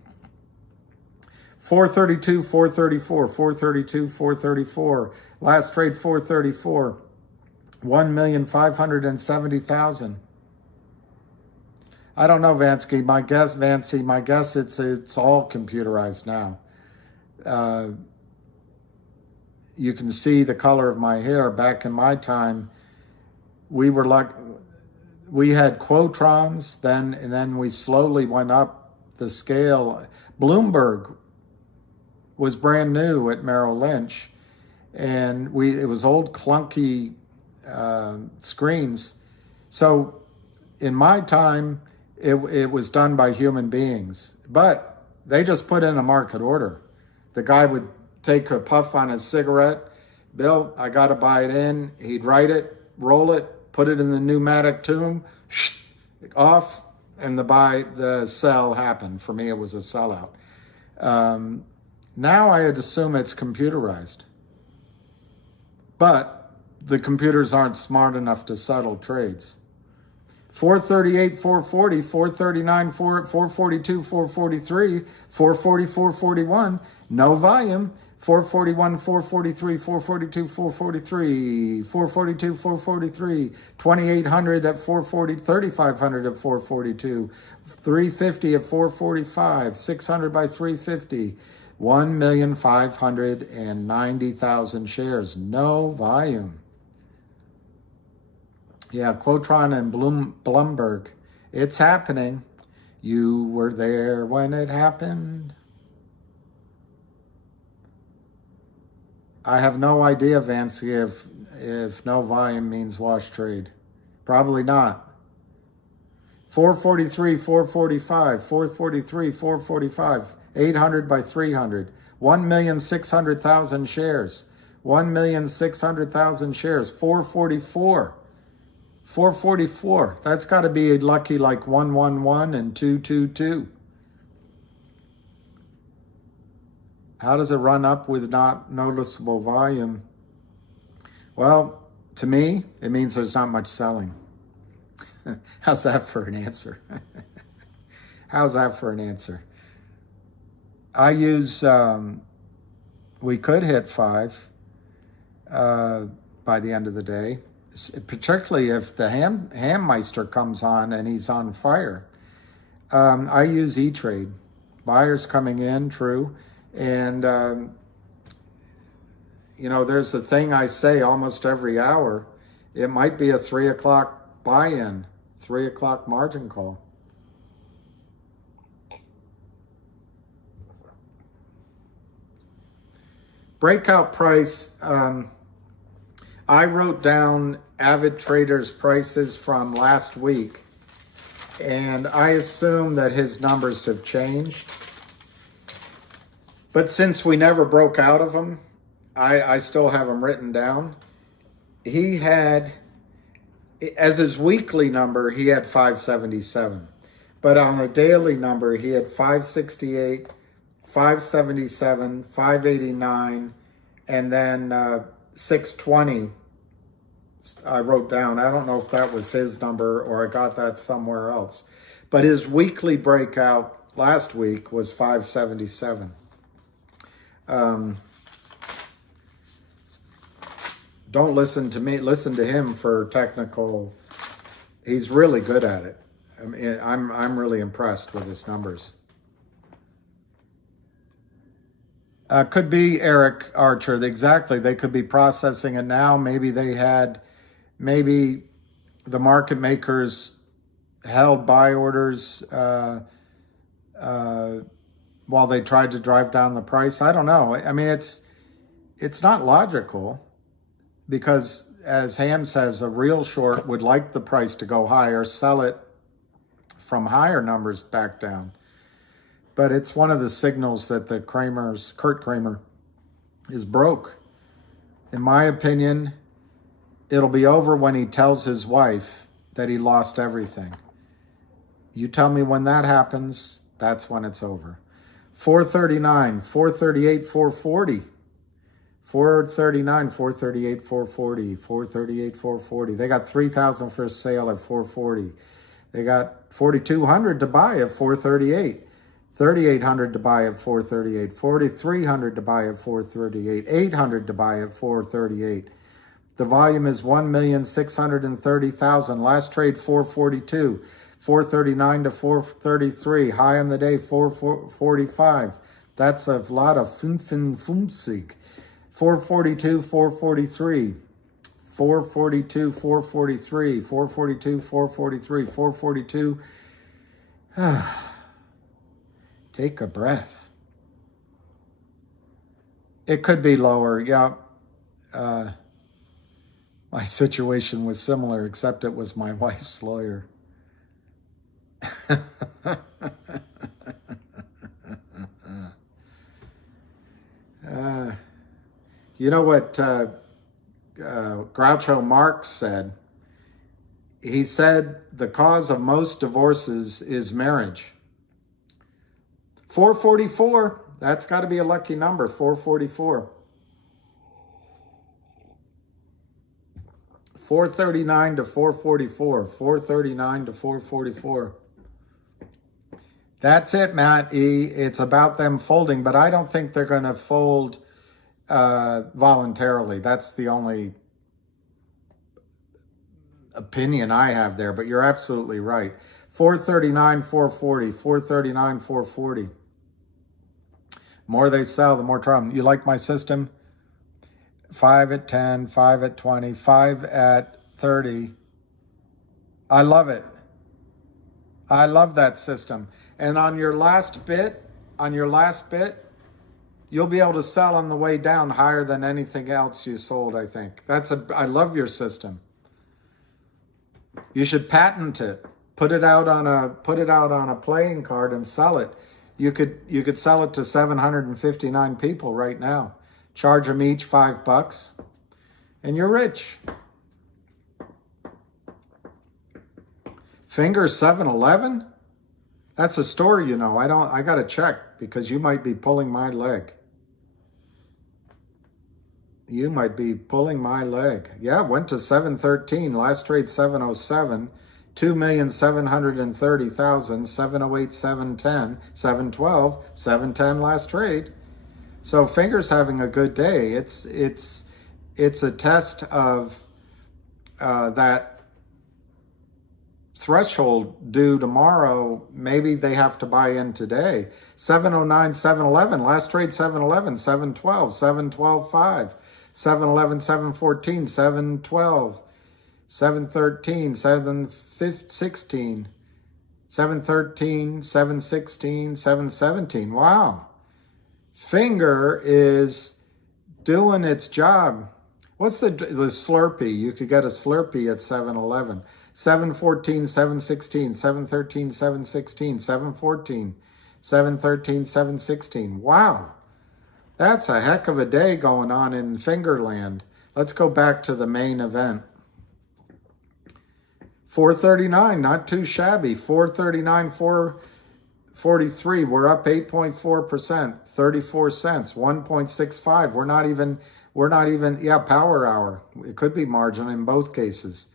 432, 434, 432, 434. Last trade 434. 1,570,000. I don't know, Vancy. My guess it's all computerized now. You can see the color of my hair. Back in my time, we had Quotrons, and then we slowly went up the scale. Bloomberg was brand new at Merrill Lynch, and it was old clunky screens. So in my time, It was done by human beings, but they just put in a market order. The guy would take a puff on his cigarette. Bill, I got to buy it in. He'd write it, roll it, put it in the pneumatic tomb, off, and the sell happened. For me, it was a sellout. Now I'd assume it's computerized, but the computers aren't smart enough to settle trades. 438, 440, 439, 442, 443, 440, 441, no volume. 441, 443, 442, 443, 442, 443, 2800 at 440, 3500 at 442, 350 at 445, 600 by 350, 1,590,000 shares, no volume. Yeah, Quotron and Bloomberg, it's happening. You were there when it happened. I have no idea, Vancy, if no volume means wash trade. Probably not. 443, 445, 443, 445, 800 by 300, 1,600,000 shares, 1,600,000 shares, 444, 444. That's got to be lucky like 111 and 222. How does it run up with not noticeable volume? Well, to me, it means there's not much selling. How's that for an answer? How's that for an answer? I use, we could hit 5 by the end of the day, particularly if the Hammeister comes on and he's on fire. I use E-Trade. Buyers coming in, true. And, you know, there's a thing I say almost every hour. It might be a 3 o'clock buy-in, 3 o'clock margin call. Breakout price, I wrote down Avid Trader's prices from last week, and I assume that his numbers have changed. But since we never broke out of them, I still have them written down. He had, as his weekly number, he had 577. But on a daily number, he had 568, 577, 589, and then 620. I wrote down. I don't know if that was his number or I got that somewhere else. But his weekly breakout last week was 577. Don't listen to me, listen to him for technical. He's really good at it. I mean, I'm really impressed with his numbers. Could be Eric Archer, exactly. They could be processing it now. Maybe the market makers held buy orders while they tried to drive down the price. I don't know. I mean, it's not logical because, as Ham says, a real short would like the price to go higher, sell it from higher numbers back down. But it's one of the signals that the Kurt Kramer is broke. In my opinion, it'll be over when he tells his wife that he lost everything. You tell me when that happens, that's when it's over. 439, 438, 440. 439, 438, 440, 438, 440. They got 3,000 for sale at 440. They got 4,200 to buy at 438. 3,800 to buy at 438. 4,300 to buy at 438. 800 to buy at 438. The volume is 1,630,000. Last trade 442. 439 to 433. High on the day 445. That's a lot of fumsig. 442, 443. 442, 443. 442, 443. 442. Take a breath. It could be lower, yeah. My situation was similar, except it was my wife's lawyer. You know what Groucho Marx said? He said the cause of most divorces is marriage. 444, that's got to be a lucky number, 444. 439 to 444, 439 to 444. That's it, Matt E. It's about them folding, but I don't think they're going to fold voluntarily. That's the only opinion I have there, but you're absolutely right. 439, 440, 439, 440. More they sell, the more trouble. You like my system? 5 at 10, 5 at 20, 5 at 30. I love it. I love that system. And on your last bit, you'll be able to sell on the way down higher than anything else you sold, I think. I love your system. You should patent it. Put it out on a playing card and sell it. You could sell it to 759 people right now. Charge them each $5 and you're rich. Finger 7-Eleven? That's a store, you know. I got to check because you might be pulling my leg. You might be pulling my leg. Yeah, went to 713. Last trade 707. 2,730,000. 708, 710, 712, 710 last trade. So Finger's having a good day. It's a test of that threshold due tomorrow. Maybe they have to buy in today. 709, 711. Last trade 711, 712, 712, 5. 711, 714, 712, 713, 716, 713, 716, 717. Wow. Finger is doing its job. What's the Slurpee? You could get a Slurpee at 7-Eleven. 714, 716, 713, 716, 714, 713, 716. Wow. That's a heck of a day going on in Fingerland. Let's go back to the main event. 439, not too shabby. 439, 443. We're up 8.4%, 34 cents, 1.65. We're not even, yeah, power hour. It could be margin in both cases.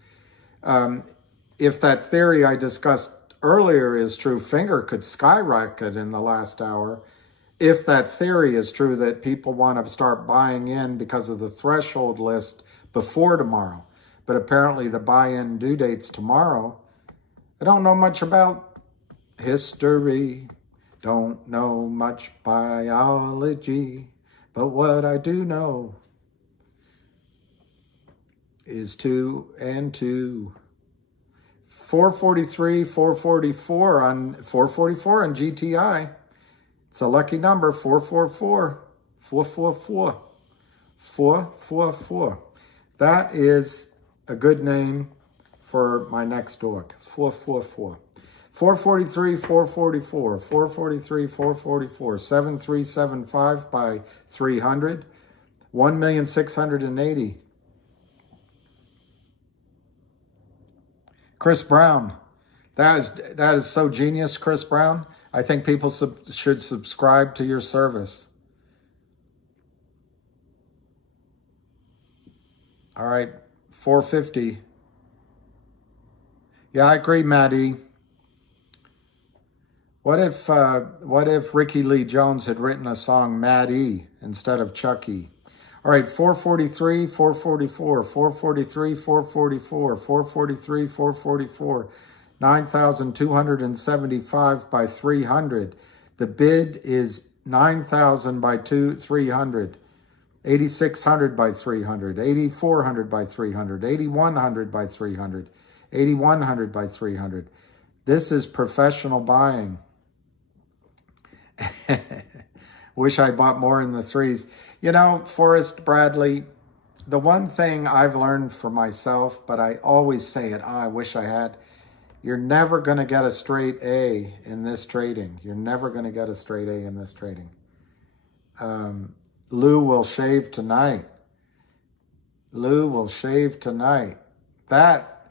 If that theory I discussed earlier is true, Finger could skyrocket in the last hour. If that theory is true that people want to start buying in because of the threshold list before tomorrow, but apparently the buy-in due date's tomorrow. I don't know much about history, don't know much biology, but what I do know is 2 and 2. 443, 444 on GTI. It's a lucky number, 444, 444, 444. That is a good name for my next dog, 444. 443, 444, 443, 444, 7375 by 300, 1,680,000. Chris Brown, that is so genius, Chris Brown. I think people should subscribe to your service. All right, 450. Yeah, I agree, Maddie. What if Ricky Lee Jones had written a song Maddie instead of Chucky? All right, 443, 444, 443, 444, 443, 444. 9,275 by 300. The bid is 9,000 by 300. 8,600 by 300. 8,400 by 300. 8,100 by 300. 8,100 by 300. This is professional buying. Wish I bought more in the threes. You know, Forrest Bradley, the one thing I've learned for myself, but I always say it, I wish I had, You're never going to get a straight A in this trading. You're never going to get a straight A in this trading. Lou will shave tonight. Lou will shave tonight. That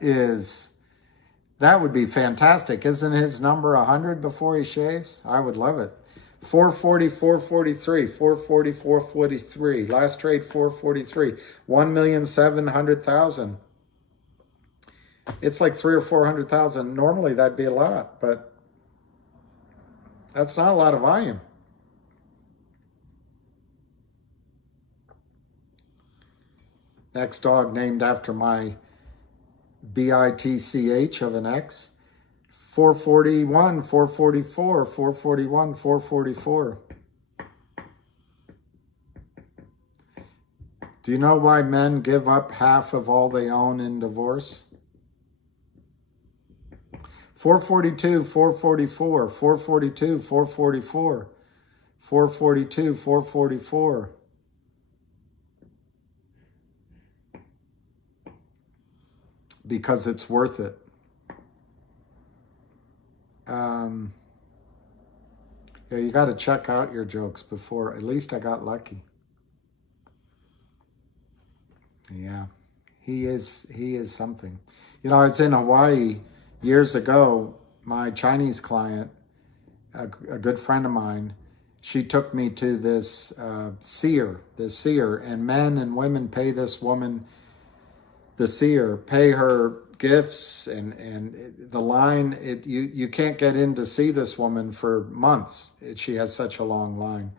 would be fantastic. Isn't his number 100 before he shaves? I would love it. 440, 443, 440, 443. Last trade, 443. 1,700,000. It's like 300,000 or 400,000. Normally that'd be a lot, but that's not a lot of volume. Next dog named after my BITCH of an X. 441, 444, 441, 444. Do you know why men give up half of all they own in divorce? 442, 444, 442, 444, 442, 444. Because it's worth it. Yeah, you got to check out your jokes before. At least I got lucky. Yeah, he is something. You know, I was in Hawaii years ago. My Chinese client, a good friend of mine, she took me to this seer, and men and women pay this woman, the seer, pay her gifts, and the line, you can't get in to see this woman for months. She has such a long line.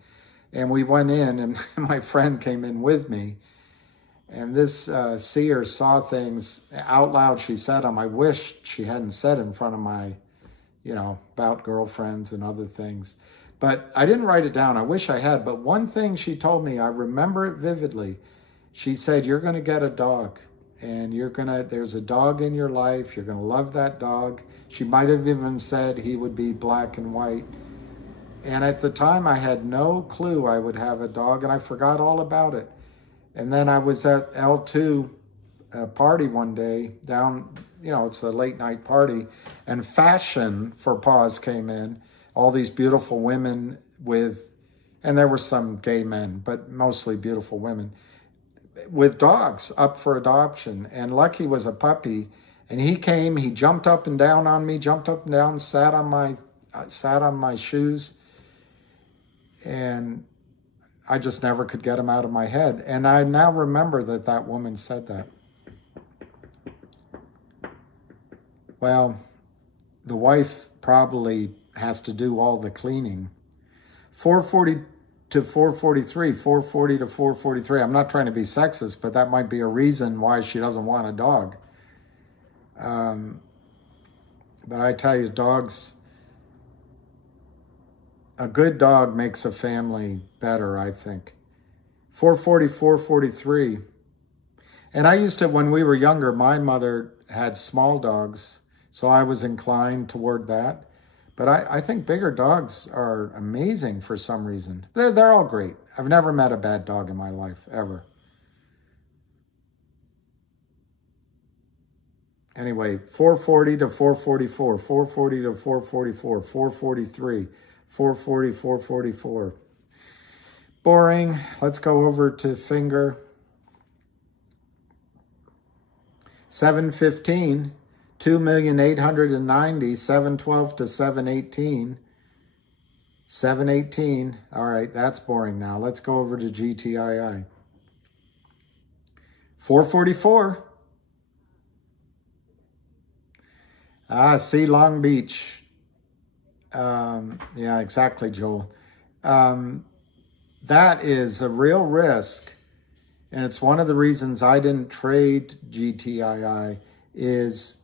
And we went in, and my friend came in with me, and this seer saw things out loud. She said them. I wish she hadn't said in front of my, about girlfriends and other things. But I didn't write it down. I wish I had. But one thing she told me, I remember it vividly. She said, you're going to get a dog. And there's a dog in your life. You're going to love that dog. She might have even said he would be black and white. And at the time, I had no clue I would have a dog, and I forgot all about it. And then I was at L2 party one day down, it's a late night party, and Fashion for Paws came in. All these beautiful women and there were some gay men, but mostly beautiful women, with dogs up for adoption. And Lucky was a puppy, and he came, he jumped up and down on me, sat on my shoes, and I just never could get him out of my head. And I now remember that woman said that. Well, the wife probably has to do all the cleaning. 440 to 443, 440 to 443. I'm not trying to be sexist, but that might be a reason why she doesn't want a dog. But I tell you, a good dog makes a family better, I think. 440, 443. And I used to, when we were younger, my mother had small dogs, so I was inclined toward that. But I think bigger dogs are amazing for some reason. They're all great. I've never met a bad dog in my life, ever. Anyway, 440 to 444, 440 to 444, 443, 440, 444. Boring. Let's go over to finger. 715. 2,890,000, 712 to 718, 718. All right, that's boring now. Let's go over to GTII. 444. See Long Beach. Yeah, exactly, Joel. That is a real risk, and it's one of the reasons I didn't trade GTII is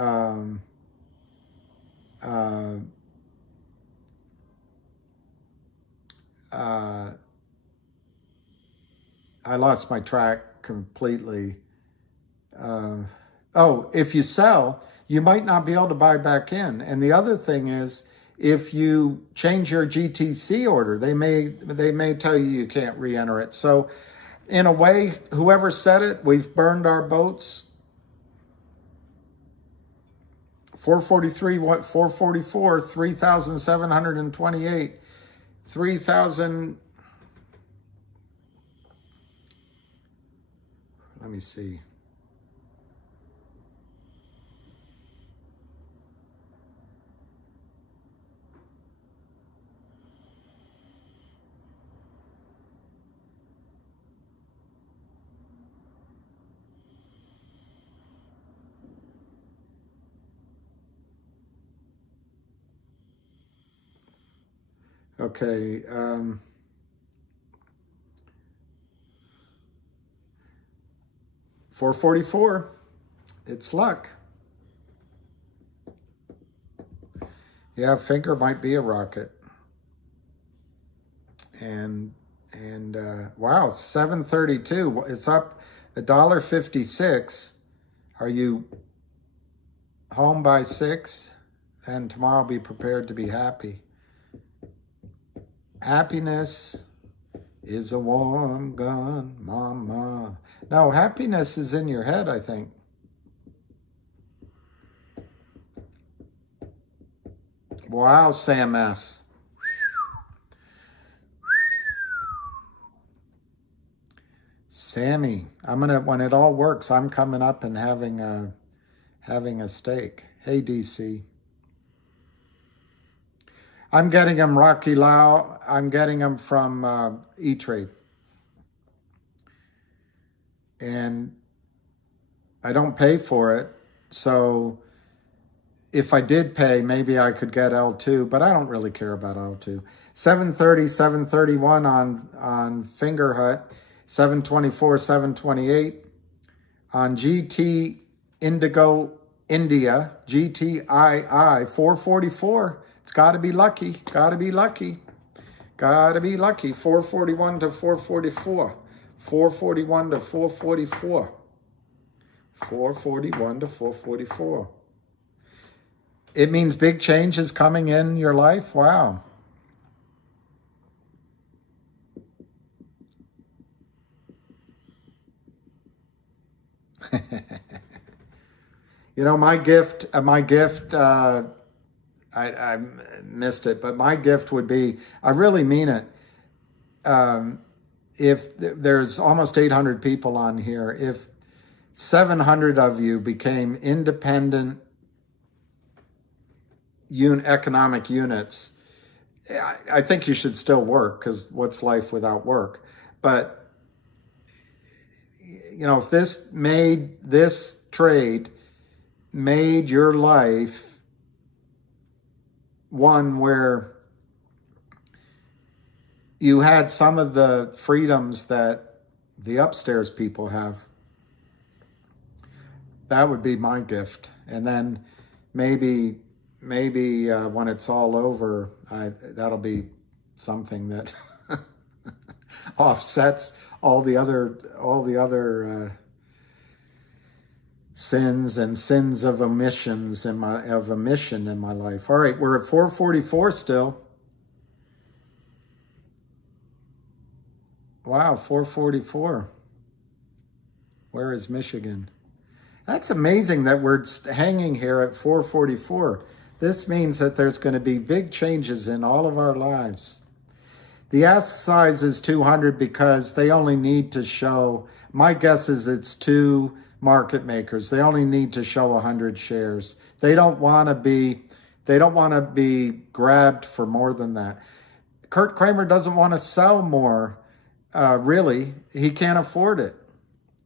I lost my track completely. If you sell, you might not be able to buy back in. And the other thing is, if you change your GTC order, they may tell you can't re-enter it. So in a way, whoever said it, we've burned our boats. 443, 444, 3,728, 3,000. Let me see. Okay. 444. It's luck. Yeah, finger might be a rocket. And wow, 732. It's up $1.56. Are you home by 6? And tomorrow be prepared to be happy. Happiness is a warm gun, mama. No, happiness is in your head, I think. Wow, Sam S. Sammy, when it all works, I'm coming up and having a steak. Hey, DC. I'm getting them Rocky Lau. I'm getting them from E-Trade. And I don't pay for it. So if I did pay, maybe I could get L2, but I don't really care about L2. 730, 731 on Finger Hut. 724, 728 on GT Indigo India, GTII, 444. It's got to be lucky. Got to be lucky. Got to be lucky. 441 to 444. 441 to 444. 441 to 444. It means big change is coming in your life. Wow. You know, my gift, I missed it, but my gift would be, I really mean it. If there's almost 800 people on here, if 700 of you became independent economic units, I think you should still work, because what's life without work? But, you know, if this trade made your life one where you had some of the freedoms that the upstairs people have, that would be my gift. And then maybe when it's all over, that'll be something that offsets all the other sins and sins of omission in my life. All right, we're at 444 still. Wow, 444. Where is Michigan? That's amazing that we're hanging here at 444. This means that there's going to be big changes in all of our lives. The ask size is 200 because they only need to show, my guess is it's 2 market makers. They only need to show 100 shares. They don't want to be grabbed for more than that. Kurt Kramer doesn't want to sell more, really. He can't afford it.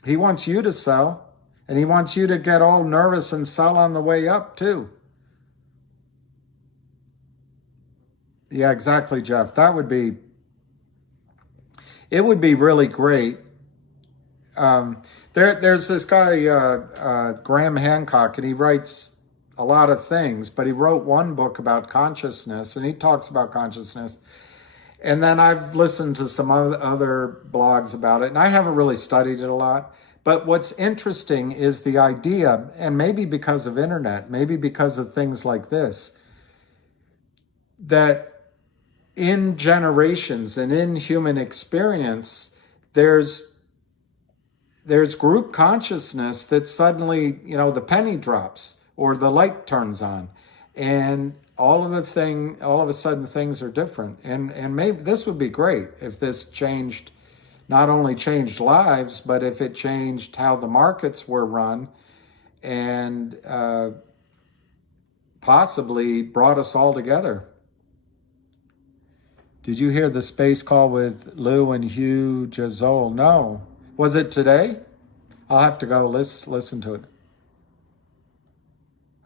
He wants you to sell, and he wants you to get all nervous and sell on the way up too. Yeah, exactly, Jeff. It would be really great. There's this guy, Graham Hancock, and he writes a lot of things, but he wrote one book about consciousness, and he talks about consciousness. And then I've listened to some other blogs about it, and I haven't really studied it a lot. But what's interesting is the idea, and maybe because of internet, maybe because of things like this, that in generations and in human experience, there's group consciousness that suddenly, the penny drops. or the light turns on, and all of a sudden things are different. And maybe this would be great if this changed, not only changed lives, but if it changed how the markets were run, and possibly brought us all together. Did you hear the space call with Lou and Hugh Jazol? No. Was it today? I'll have to go listen to it.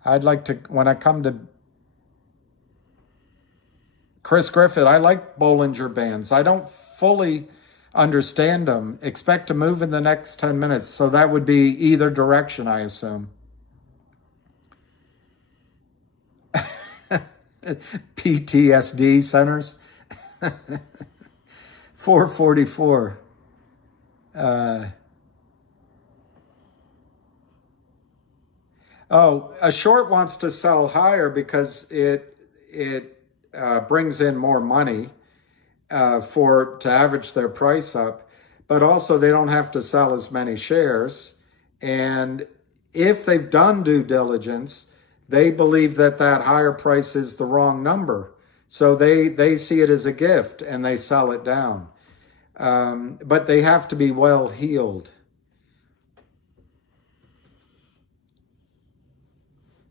I'd like to, when I come to Chris Griffith, I like Bollinger Bands. I don't fully understand them. Expect to move in the next 10 minutes. So that would be either direction, I assume. PTSD centers. 444. A short wants to sell higher because it brings in more money to average their price up, but also they don't have to sell as many shares. And if they've done due diligence, they believe that higher price is the wrong number. So they see it as a gift and they sell it down. But they have to be well heeled.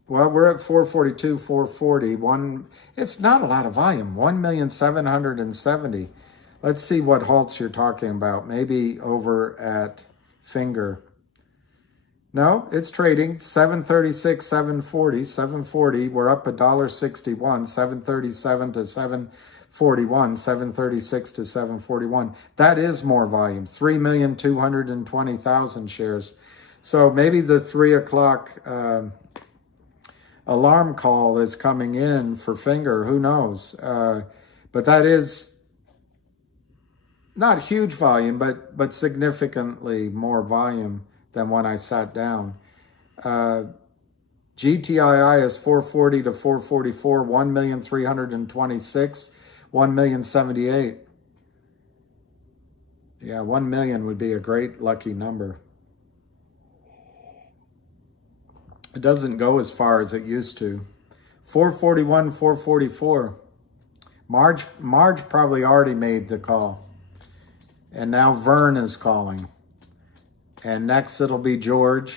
Well, we're at 442, 440. It's not a lot of volume, 1,770,000. Let's see what halts you're talking about. Maybe over at Finger. No, it's trading 736, 740, 740. We're up $1.61, 737 to 741, 736 to 741. That is more volume, 3,220,000 shares. So maybe the 3 o'clock alarm call is coming in for Finger. Who knows? But that is not huge volume, but significantly more volume than when I sat down. GTII is 440 to 444, 1,326, 1,078,000. Yeah, 1 million would be a great lucky number. It doesn't go as far as it used to. 441, 444. Marge probably already made the call. And now Vern is calling. And next it'll be George.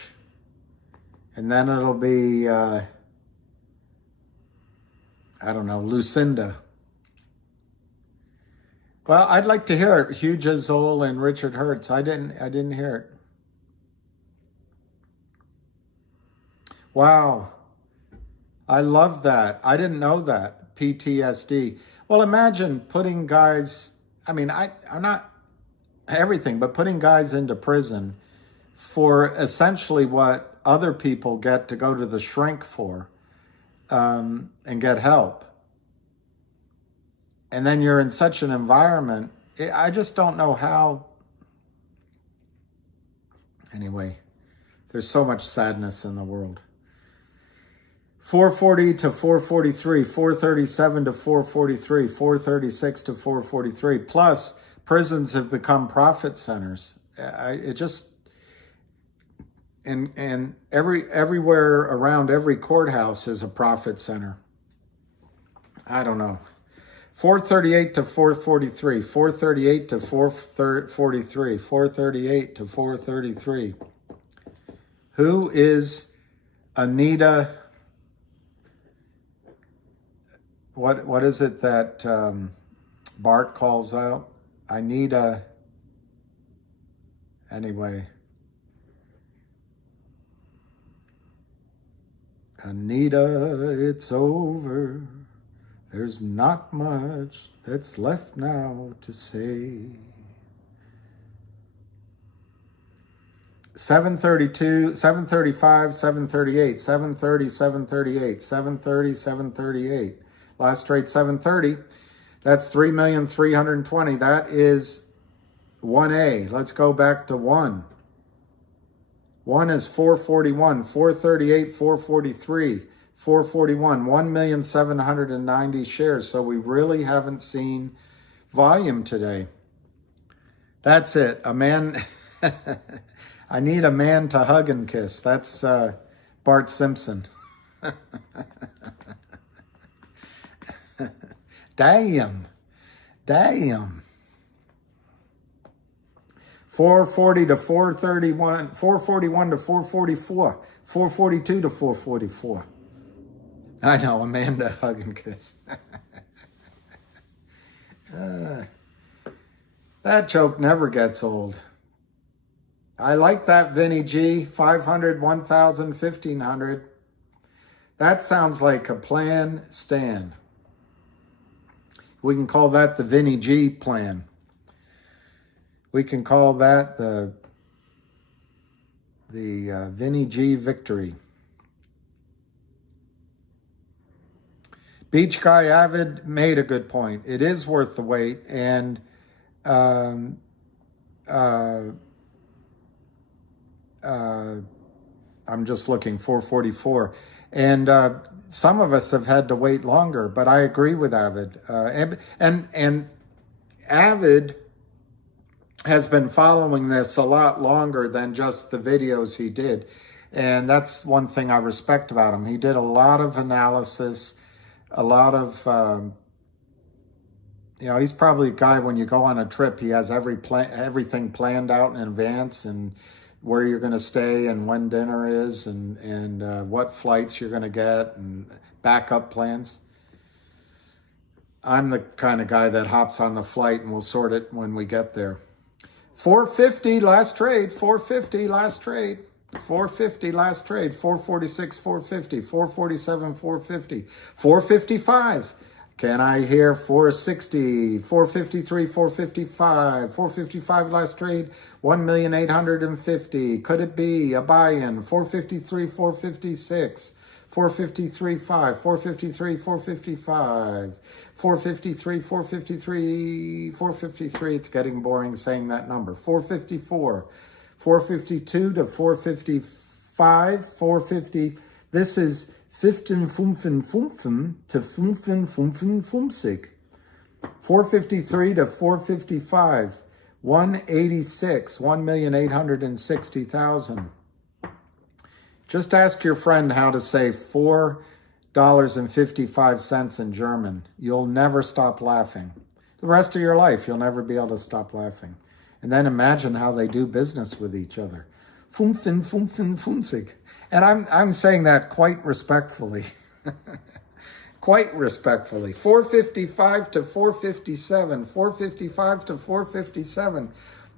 And then it'll be, I don't know, Lucinda. Well, I'd like to hear it. Hugh Jazol and Richard Hertz. I didn't hear it. Wow. I love that. I didn't know that. PTSD. Well, imagine putting guys, I'm not everything, but putting guys into prison for essentially what other people get to go to the shrink for and get help. And then you're in such an environment. I just don't know how. Anyway, there's so much sadness in the world. 440 to 443, 437 to 443, 436 to 443. Plus, prisons have become profit centers. And everywhere around every courthouse is a profit center. I don't know. 438 to 443, 438 to 443, 438 to 433. Who is Anita? What is it that Bart calls out? I need a... Anyway. Anita, it's over. There's not much that's left now to say. 732, 735, 738, 730, 738, 730, 738. Last trade 730. That's 3,320,000. That is 1A. Let's go back to 1. 1 is 441, 438, 443, 441, 1,790,000 shares. So we really haven't seen volume today. That's it. A man, I need a man to hug and kiss. That's Bart Simpson. Damn. 440 to 431, 441 to 444, 442 to 444. I know, Amanda, hug and kiss. That joke never gets old. I like that, Vinny G. 500, 1,000, 1,500. That sounds like a plan, Stan. We can call that the Vinny G plan. We can call that the Vinny G victory. Beach Guy Avid made a good point. It is worth the wait, and I'm just looking, 444. And some of us have had to wait longer, but I agree with Avid. And Avid has been following this a lot longer than just the videos he did. And that's one thing I respect about him. He did a lot of analysis, a lot of, he's probably a guy, when you go on a trip, he has everything planned out in advance, and where you're going to stay and when dinner is, and what flights you're going to get, and backup plans. I'm the kind of guy that hops on the flight and we'll sort it when we get there. 450 last trade, 450 last trade, 450 last trade, 446, 450, 447, 450, 455. Can I hear 460, 453, 455, 455 last trade, 1,850,000. Could it be a buy-in? 453, 456, 453, 5, 453, 455, 453, 453, 453. It's getting boring saying that number. 454, 452 to 455, 450. This is 15,55 to 15,55. 453 to 455, 186, 1,860,000. Just ask your friend how to say $4.55 in German. You'll never stop laughing. The rest of your life, you'll never be able to stop laughing. And then imagine how they do business with each other. 55. And I'm saying that quite respectfully. Quite respectfully. 455 to 457, 455 to 457,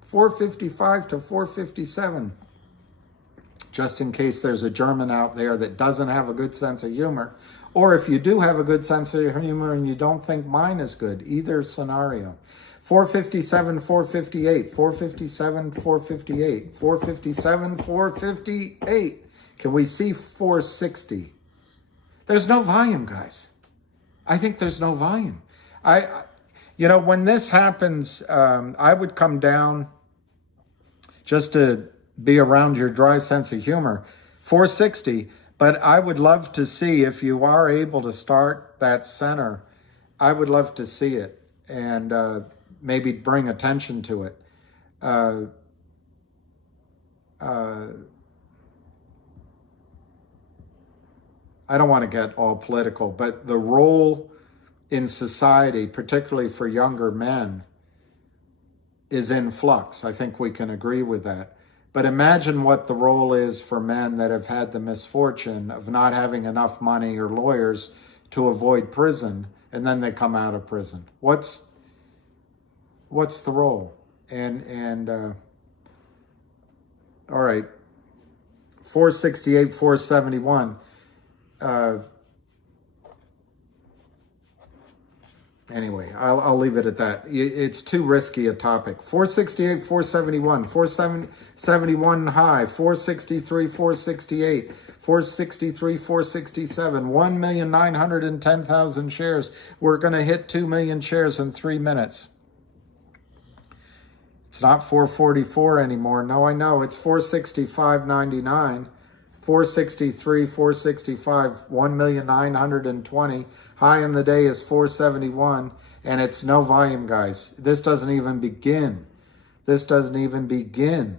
455 to 457. Just in case there's a German out there that doesn't have a good sense of humor, or if you do have a good sense of humor and you don't think mine is good, either scenario. 457, 458, 457, 458, 457, 458. Can we see 460? There's no volume, guys. I think there's no volume. When this happens, I would come down just to be around your dry sense of humor, 460. But I would love to see, if you are able to start that center, I would love to see it, and maybe bring attention to it. I don't want to get all political, but the role in society, particularly for younger men, is in flux. I think we can agree with that. But imagine what the role is for men that have had the misfortune of not having enough money or lawyers to avoid prison, and then they come out of prison. What's the role? And all right, 468, 471. Anyway, I'll leave it at that. It's too risky a topic. 468, 471, 471 high, 463, 468, 463, 467, 1,910,000 shares. We're going to hit 2 million shares in 3 minutes. It's not 444 anymore. No, I know. It's 465.99. 463, 465, 1,920,000. High in the day is 471, and it's no volume, guys. This doesn't even begin. This doesn't even begin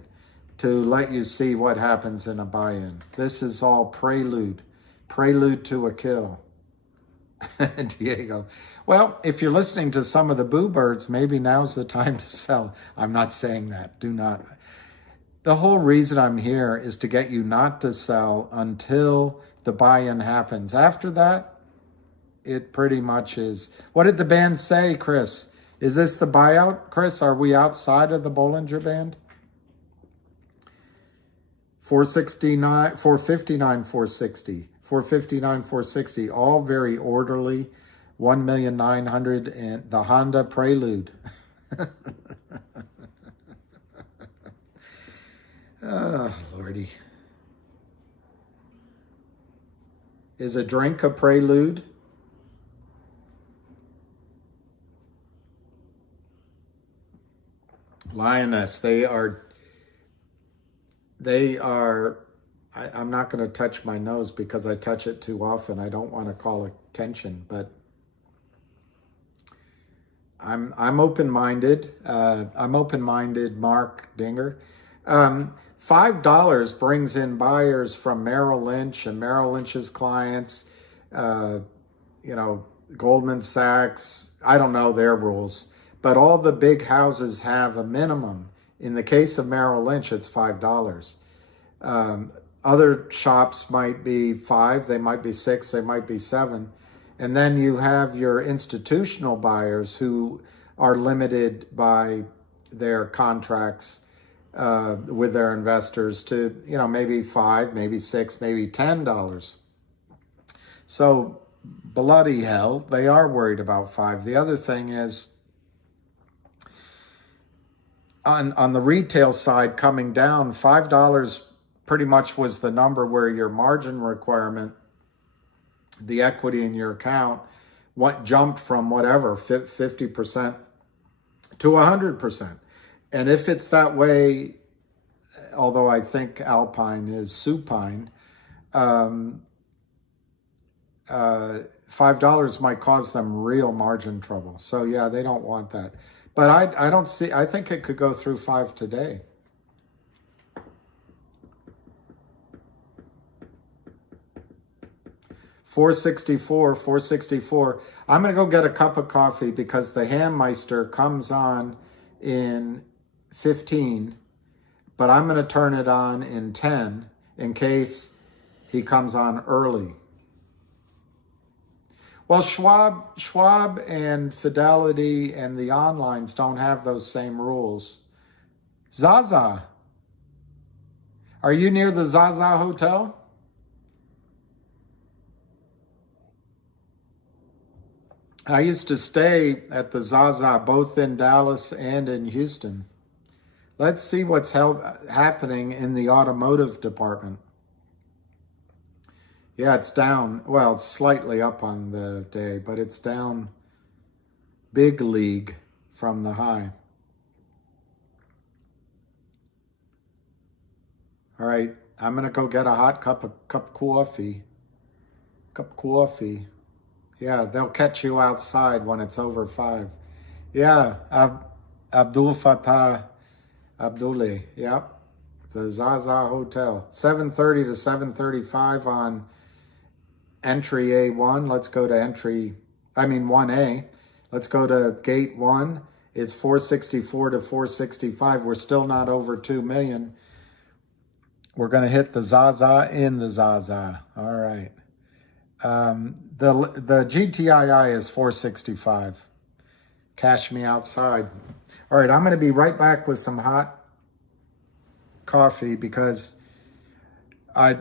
to let you see what happens in a buy-in. This is all prelude prelude to a kill. Diego. Well, if you're listening to some of the boo birds, maybe now's the time to sell. I'm not saying that. Do not. The whole reason I'm here is to get you not to sell until the buy-in happens. After that, it pretty much is. What did the band say, Chris? Is this the buyout, Chris? Are we outside of the Bollinger Band? 469, 459, 460. 459, 460, all very orderly. 1,900,000 and the Honda Prelude. Oh, Lordy. Is a drink a prelude? Lioness, they are, I'm not going to touch my nose because I touch it too often. I don't want to call attention, but I'm open-minded. I'm open-minded, Mark Dinger. $5 brings in buyers from Merrill Lynch and Merrill Lynch's clients, Goldman Sachs. I don't know their rules, but all the big houses have a minimum. In the case of Merrill Lynch, it's $5. Other shops might be 5, they might be 6, they might be 7. And then you have your institutional buyers who are limited by their contracts with their investors to, maybe 5, maybe 6, maybe $10. So bloody hell, they are worried about 5. The other thing is, on the retail side coming down, $5 pretty much was the number where your margin requirement, the equity in your account, jumped from whatever, 50% to 100%. And if it's that way, although I think Alpine is supine, $5 might cause them real margin trouble. So yeah, they don't want that. But I don't see, I think it could go through 5 today. $464. I'm going to go get a cup of coffee because the Hammeister comes on in 15, but I'm going to turn it on in 10 in case he comes on early. Well, Schwab and Fidelity and the onlines don't have those same rules. Zaza. Are you near the Zaza Hotel? I used to stay at the Zaza both in Dallas and in Houston. Let's see what's happening in the automotive department. Yeah, it's down. Well, it's slightly up on the day, but it's down big league from the high. All right, I'm going to go get a hot cup of coffee. Yeah, they'll catch you outside when it's over 5. Yeah, Abdul Fattah Abdullah. Yep, the Zaza Hotel. 7:30 to 7:35 on entry A1. Let's go to 1A. Let's go to gate 1. It's 464 to 465. We're still not over 2 million. We're going to hit the Zaza in the Zaza. All right. The GTII is 465. Cash me outside. All right, I'm going to be right back with some hot coffee because I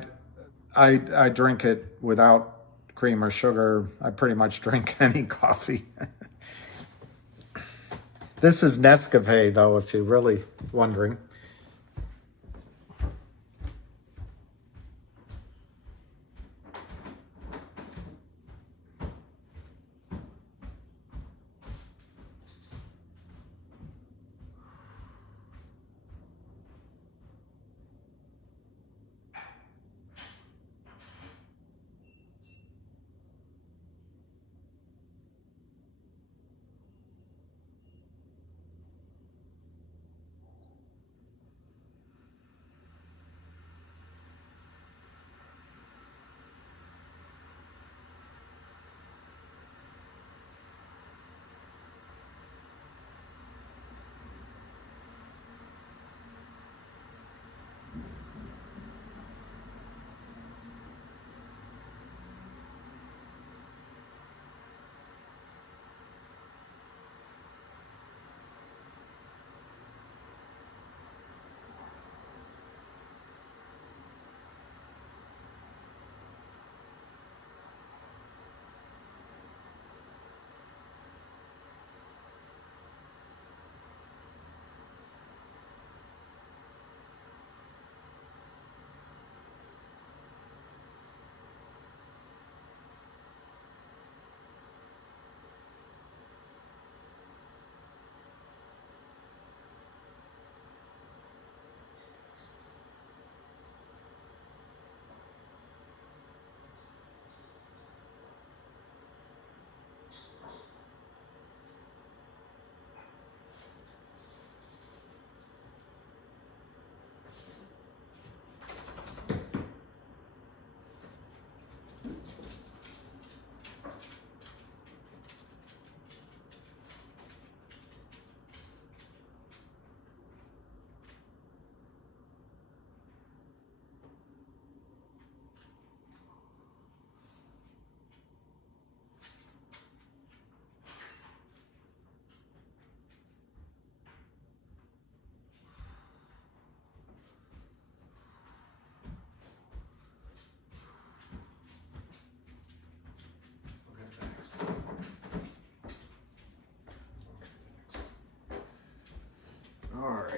drink it without cream or sugar. I pretty much drink any coffee. This is Nescafe, though, if you're really wondering.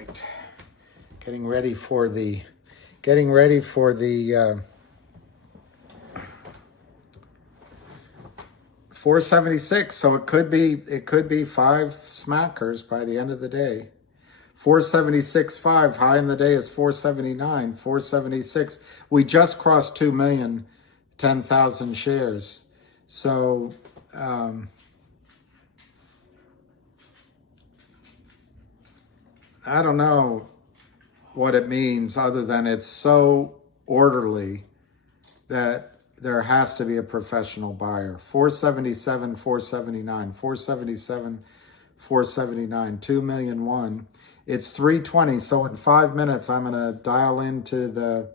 right. Getting ready for the 476, so it could be 5 smackers by the end of the day. 476.5, high in the day is 479, 476. We just crossed 2,010,000 shares. So I don't know what it means other than it's so orderly that there has to be a professional buyer. 477, 479, 477, 479, 2,000,001. It's 3:20, so in 5 minutes I'm gonna dial into the,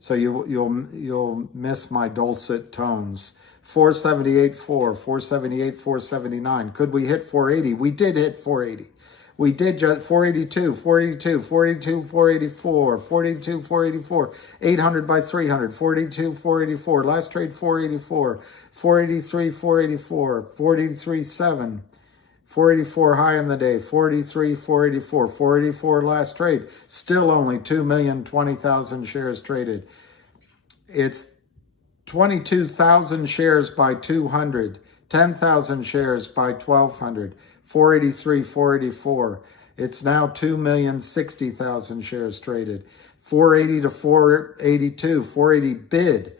so you'll miss my dulcet tones. 478.4, 478, 479. Could we hit 480? We did hit 480. We did just 482, 482, 482, 484, 482, 484, 800 by 300, 482, 484. Last trade 484, 483, 484, 483.7, 484 high in the day, 483, 484, 484 last trade. Still only 2,020,000 shares traded. It's 22,000 shares by 200, 10,000 shares by 1,200. 483, 484. It's now 2,060,000 shares traded. 480 to 482, 480 bid.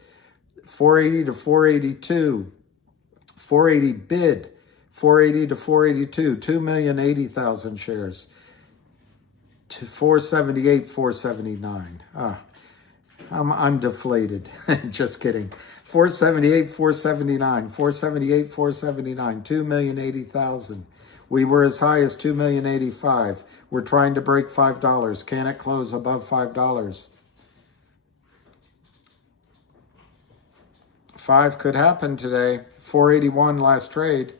480 to 482, 480 bid. 480 to 482, 2,080,000 shares. To 478, 479. I'm deflated. Just kidding. 478, 479, 478, 479, 2,080,000. We were as high as 2,085,000. We're trying to break $5. Can it close above $5? 5 could happen today. 481 last trade.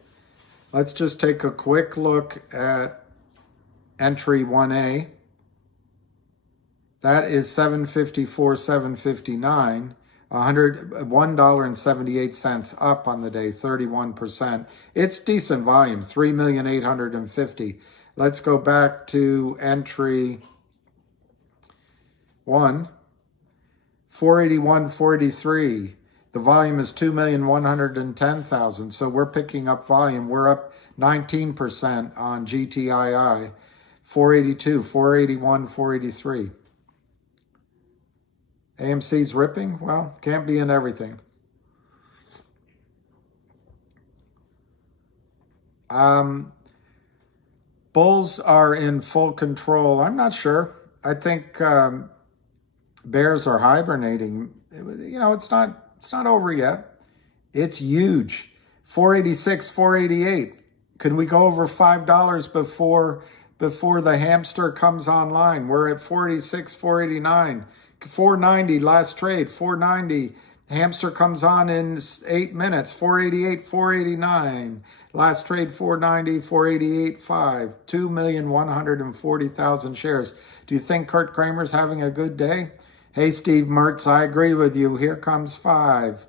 Let's just take a quick look at entry 1A. That is 754, 759. $101.78 up on the day, 31%. It's decent volume, 3,850,000. Let's go back to entry 1, 481, 483. The volume is 2,110,000. So we're picking up volume. We're up 19% on GTII, 482, 481, 483. AMC's ripping? Well, can't be in everything. Bulls are in full control. I'm not sure. I think bears are hibernating. You know, it's not over yet. It's huge. 486, 488. Can we go over $5 before the hamster comes online? We're at 486, 489. 490 last trade, 490. Hamster comes on in 8 minutes, 488, 489. Last trade, 490, 488.5. 2,140,000 shares. Do you think Kurt Kramer's having a good day? Hey, Steve Mertz, I agree with you. Here comes 5.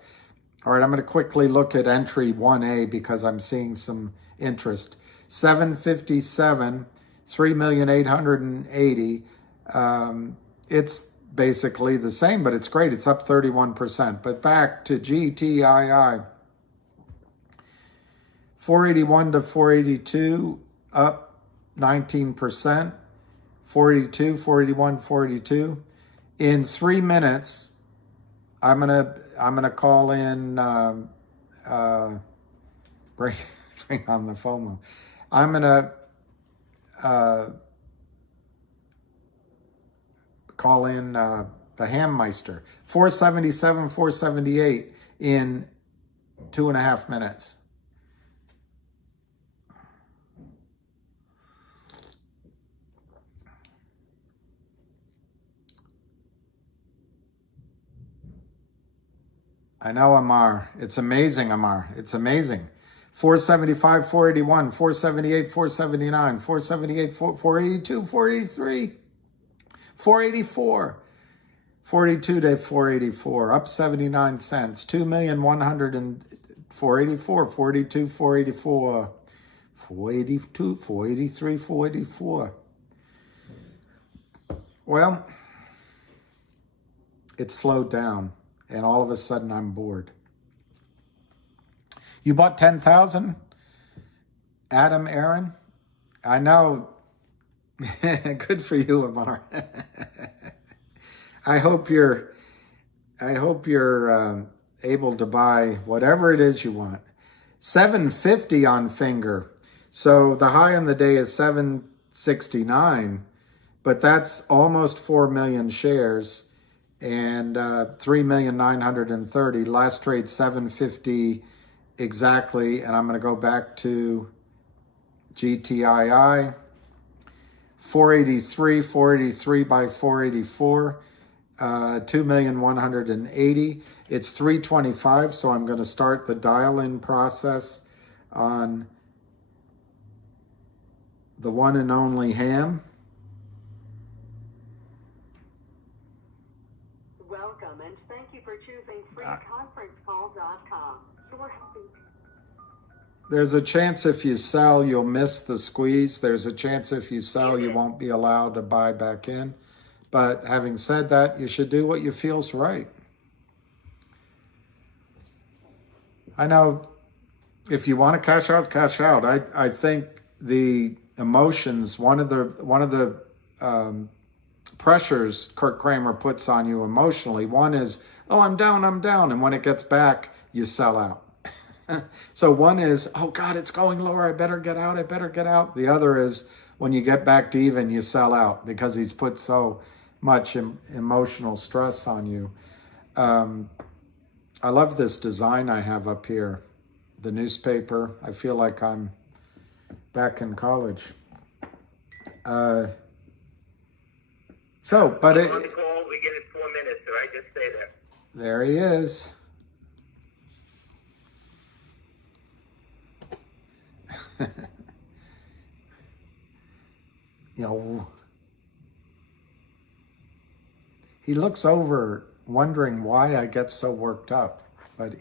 All right, I'm going to quickly look at entry 1A because I'm seeing some interest. 757, 3,880,000. It's basically the same, but it's great. It's up 31%. But back to GTII. 481 to 482, up 19%. 482, 481, 482. In 3 minutes, I'm gonna call in bring on the phone. I'm gonna call in the Hammeister. 477, 478 in 2.5 minutes. I know, Amar. It's amazing, Amar. It's amazing. 475, 481, 478, 479, 478, 482, 483. 484, 42 to 484, up 79 cents, 2,100,484, 42, 484, 482, 483, 484. Well, it slowed down, and all of a sudden I'm bored. You bought 10,000, Adam, Aaron? I know. Good for you, Amar. I hope you're able to buy whatever it is you want. 750 on Finger. So the high on the day is 769, but that's almost 4 million shares and 3,930,000. Last trade 750 exactly. And I'm going to go back to GTII. 483 by 484, 2,180,000. It's 325, so I'm going to start the dial-in process on the one and only ham. Welcome, and thank you for choosing freeconferencecall.com. You're happy. There's a chance if you sell, you'll miss the squeeze. There's a chance if you sell, you won't be allowed to buy back in. But having said that, you should do what you feel's right. I know if you want to cash out, cash out. I think the emotions, one of the pressures Kirk Kramer puts on you emotionally, one is, oh, I'm down. And when it gets back, you sell out. So one is, oh God, it's going lower. I better get out. The other is when you get back to even, you sell out because he's put so much emotional stress on you. I love this design I have up here. The newspaper. I feel like I'm back in college. But it. On the call, we get it 4 minutes, all right? Just stay there. There he is. He looks over wondering why I get so worked up, but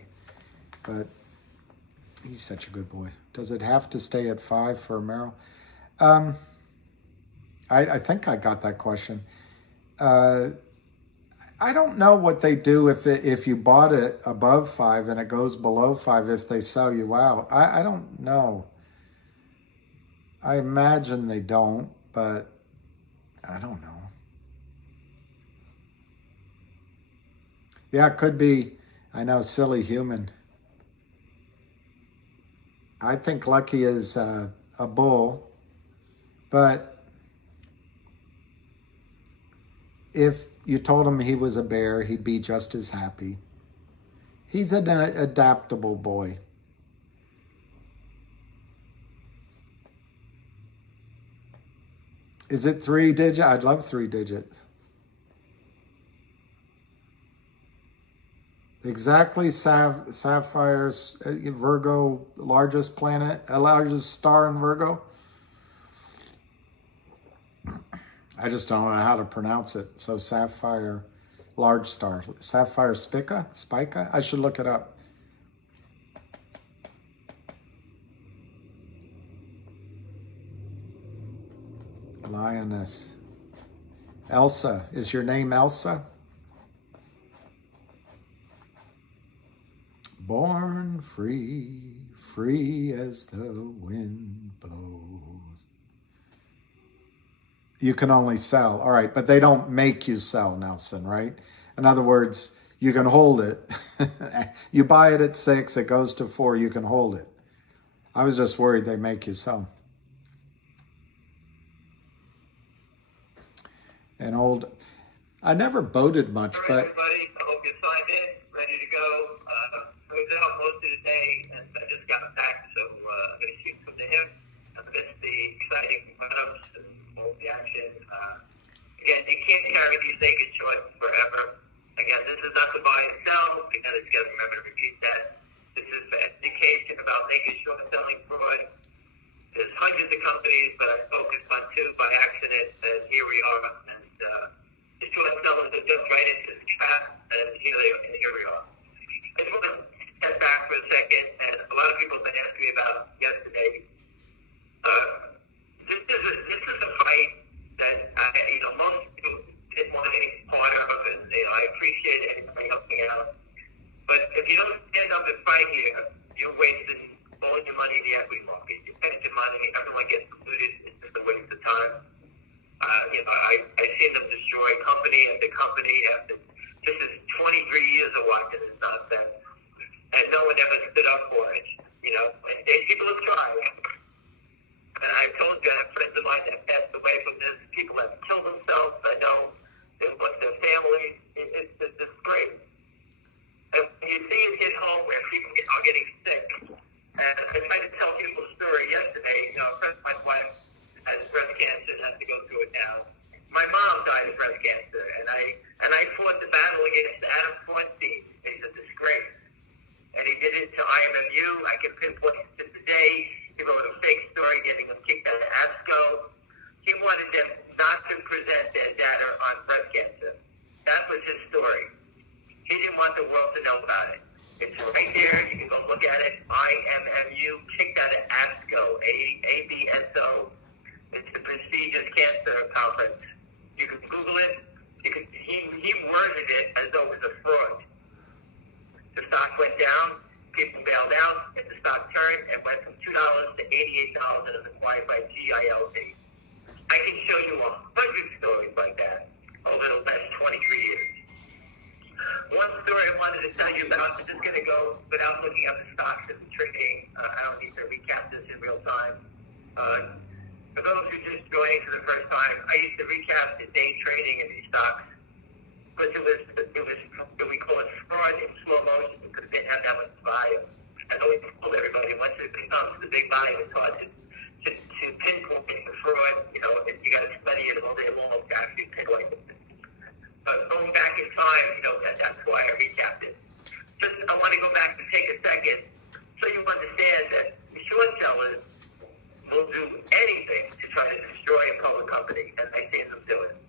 he's such a good boy. Does it have to stay at 5 for Merrill? I think I got that question. I don't know what they do if you bought it above 5 and it goes below 5 if they sell you out. I don't know. I imagine they don't, but I don't know. Yeah, it could be, I know, silly human. I think Lucky is a bull, but if you told him he was a bear, he'd be just as happy. He's an adaptable boy. Is it 3 digits? I'd love 3 digits. Exactly, Sapphire's Virgo, largest planet, largest star in Virgo. I just don't know how to pronounce it. So Sapphire, large star. Sapphire Spica? I should look it up. Lioness. Elsa. Is your name Elsa? Born free, free as the wind blows. You can only sell. All right, but they don't make you sell, Nelson, right? In other words, you can hold it. You buy it at 6, it goes to 4, you can hold it. I was just worried they make you sell. I never boated much, All but... right, everybody, I hope you signed in, ready to go. I was out most of the day, and I just got back, so I'm going to shoot from the hip. I missed the exciting run-ups and all the action. Again, you can't carry these naked shorts forever. Again, this is not to buy and sell. Again, it's got to remember to repeat that. This is for education about naked short selling fraud. There's hundreds of companies, but I focused on 2 by accident, and here we are. And the short sellers have jumped right into this trap, and here we are. I just want to step back for a second, and a lot of people have been asking me about yesterday. This is a fight that most people part of, and I appreciate anybody helping out. But if you don't stand up and fight here, you're wasting all your money in the equity market. You spend your money, everyone gets polluted. It's just a waste of time. I've seen them destroy company after company after. This is 23 years of watching this nonsense, and no one ever stood up for it. And people have tried. And I told you, I have friends of mine that passed away from this. People have killed themselves. I know they lost their families. It's just disgrace. And when you see it hit home where people are getting sick, and I tried to tell people a story yesterday. A friend of my wife has breast cancer and has to go through it now. My mom died of breast cancer, and I fought the battle against Adam Fonstein. He's a disgrace. And he did it to IMMU. I can pinpoint it to today. He wrote a fake story getting them kicked out of ASCO. He wanted them not to present their data on breast cancer. That was his story. He didn't want the world to know about it. It's right there. You can go look at it. IMMU, kicked out of ASCO, ABSO. It's the prestigious cancer conference. You can Google it. He worded it as though it was a fraud. The stock went down, people bailed out, and the stock turned and went from $2 to $88 and was acquired by GTII. I can show you 100 stories like that over the last 23 years. One story I wanted to tell you about, I'm just going to go without looking at the stocks and trading. I don't need to recap this in real time. For those who just joining for the first time, I used to recap the day trading in these stocks. Because it was we call it fraud in slow motion because they didn't have that much volume. I always told everybody once it becomes the big volume, it's hard to pinpoint the fraud. You got to study it all day long to actually pinpoint it. But going back in time, that's why I recapped it. I want to go back to take a second so you understand that the short sellers will do anything to try to destroy a public company, and I see them do it.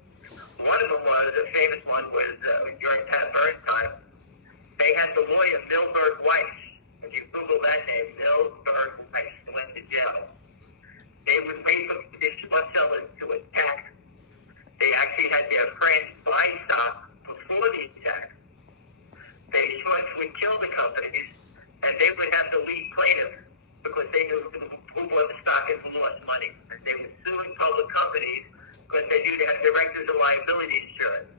One of them was, a famous one was during Pat Burns' time. They had the lawyer Milberg Weiss. If you Google that name, Milberg Weiss went to jail. They would wait for the short sellers to attack. They actually had their friends buy stock before the attack. The shorts would kill the companies, and they would have the lead plaintiff because they knew who bought the stock and who lost money. And they were suing public companies because they knew they had directors of liability insurance.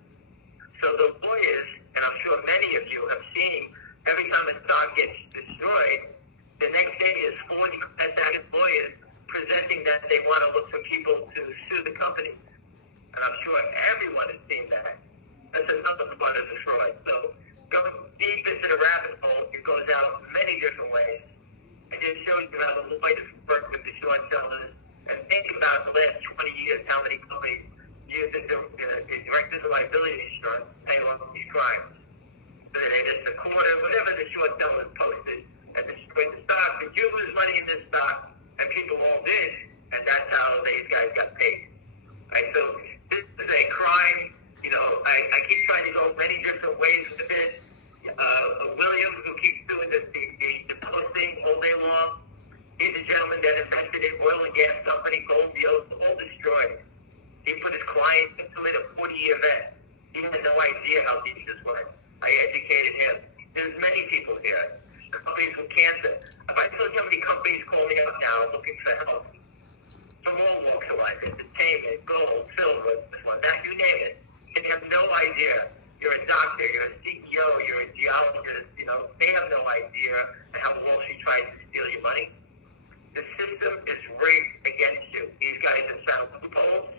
So the lawyers, and I'm sure many of you have seen, every time a stock gets destroyed, the next day is 40 attacked lawyers presenting that they want to look for people to sue the company. And I'm sure everyone has seen that. That's another part of the fraud. So going deep into the rabbit hole, it goes out many different ways. It just shows you how the lawyers work with the short sellers. And think about the last 20 years, how many companies use the directors of liability insurance to pay off these crimes. So they just a quarter, whatever the short sellers posted, and destroyed the stock. But you lose money in this stock, and people all did, and that's how these guys got paid. Right? So this is a crime. I keep trying to go many different ways with it. William, who keeps doing the posting all day long, he's a gentleman that invested in oil and gas company, gold deals, all destroyed. He put his client into it, a 40-year vet. He had no idea how deep this was. I educated him. There's many people here, companies with cancer. If I told you how many companies call me up now looking for help, from all walks of life, entertainment, gold, silver, this one, that, you name it, and you have no idea. You're a doctor, you're a CEO, you're a geologist, they have no idea how Wall Street tries to steal your money. The system is rigged against you. These guys have found loopholes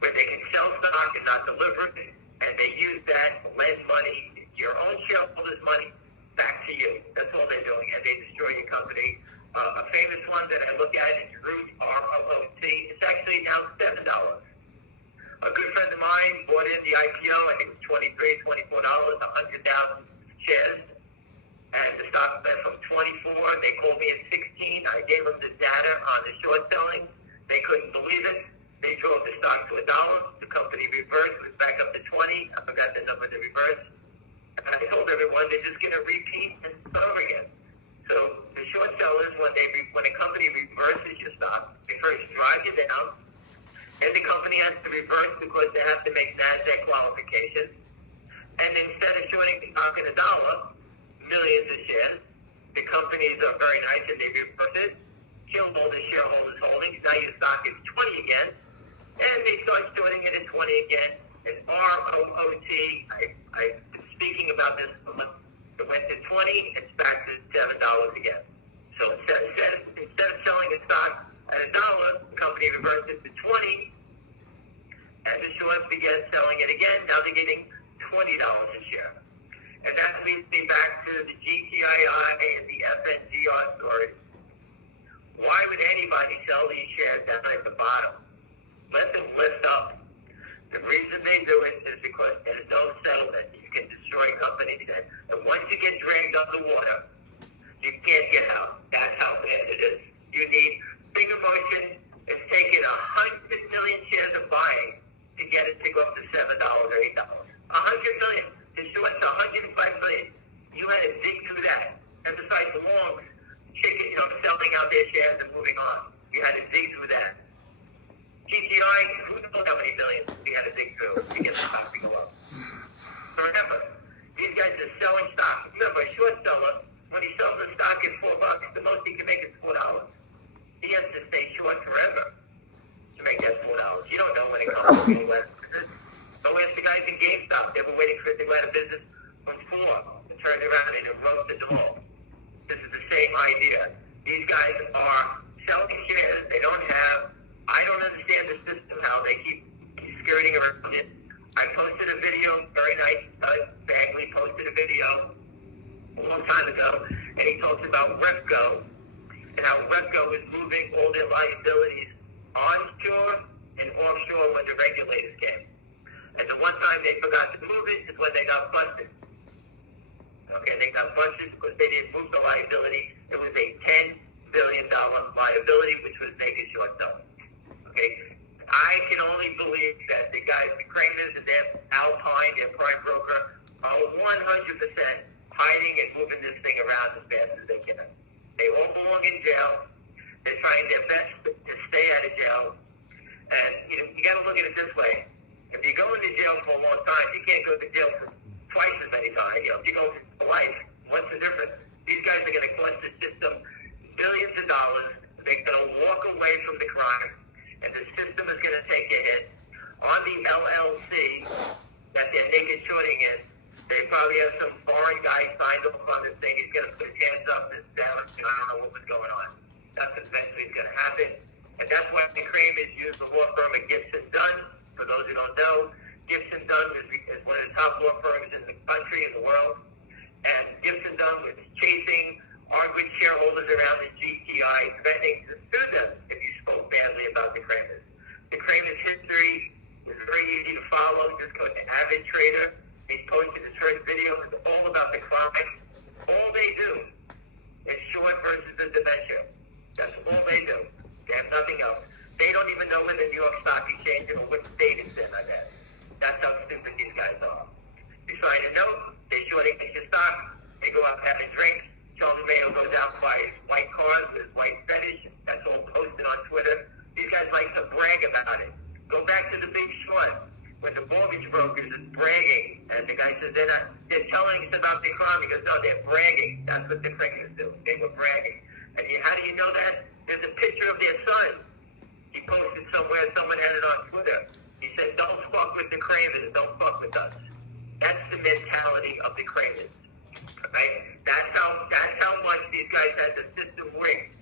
where they can sell stock and not deliver it, and they use that to lend money, your own shareholders' money, back to you. That's all they're doing, and they destroy your company. A famous one that I look at is Root, ROOT. It's actually now $7. A good friend of mine bought in the IPO, I think it was $23, $24, 100,000 shares. And the stock went from 24, they called me at 16. I gave them the data on the short selling. They couldn't believe it. They drove the stock to $1. The company reversed, was back up to 20. I forgot the number to reverse. And I told everyone they're just going to repeat this over again. So the short sellers, when a company reverses your stock, they first drive you down. and the company has to reverse because they have to make NASDAQ qualifications. And instead of shorting the stock at $1, millions of shares, the companies are very nice and they reverse it, kill all the shareholders' holdings. Now your stock is 20 again, and they start shorting it at 20 again. And ROOT, I've been speaking about this. It went to 20, it's back to $7 again. So instead of selling the stock at $1, the company reversed it to 20, and the shorts began selling it again. Now they're getting $20 a share. And that leads me back to the GTII and the FNGR story. Why would anybody sell these shares down at the bottom? Let them lift up. The reason they do it is because there's no settlement. You can destroy companies. And once you get dragged underwater, you can't get out. That's how bad it is. You need big emotion. It's taken 100 million shares of buying to get it to go up to $7 or $8. 100 million. The short's 105 million. You had to dig through that. And besides the longs, selling out their shares and moving on. You had to dig through that. GTI, who knows how many millions we had to dig through to get the stock to go up. So remember, these guys are selling stock. Remember, a short seller, when he sells the stock at $4, the most he can make is $4. He has to stay short forever to make that $4. You don't know when it comes to go out of business. But where's the guys in GameStop? They were waiting for it to go out of business when $4 and turned around and it roasted them all. This is the same idea. These guys are selling shares they don't have. I don't understand the system, how they keep skirting around it. I posted a video, very nice, Bagley posted a video a long time ago, and he talks about Repco, and how Repco is moving all their liabilities onshore and offshore when the regulators came. And the one time they forgot to move it is when they got busted. Okay, they got busted because they didn't move the liability. It was a $10 billion liability, which was making short selling. Okay, I can only believe that the guys, the Kramers and their Alpine, their prime broker, are 100% hiding and moving this thing around as fast as they can. They all belong in jail. They're trying their best to stay out of jail. And you got to look at it this way. If you go into jail for a long time, you can't go to jail for twice as many times. If you go for life, what's the difference? These guys are going to cost the system billions of dollars. They're going to walk away from the crime, and the system is going to take a hit. On the LLC that they're naked shorting in, they probably have some foreign guy signed off on this thing. He's going to put his hands up and down. I don't know what was going on. That's eventually going to happen. And that's why the Kramers use the law firm of Gibson Dunn. For those who don't know, Gibson Dunn is one of the top law firms in the country, in the world. And Gibson Dunn was chasing our good shareholders around the GTI, threatening to sue them if you spoke badly about the Kramers. The Kramers' history is very easy to follow. Just go to Avid Trader. He posted his first video. It's all about the crime. All they do is short versus the dementia. That's all they do. They have nothing else. They don't even know when the New York Stock Exchange or what state it's in, I guess. That's how stupid these guys are. You sign a note, they shorting your stock, they go out having drinks. Charles Mayo goes out and buys white cars with his white fetish. That's all posted on Twitter. These guys like to brag about it. Go back to the Big Short, when the mortgage brokers is bragging, and the guy says they're telling us about the crime. He goes, no, they're bragging. That's what the Kramers do. They were bragging. And how do you know that? There's a picture of their son. He posted somewhere, someone had it on Twitter. He said, don't fuck with the Kramers, don't fuck with us. That's the mentality of the Kramers. Right? That's how much these guys had the system rigged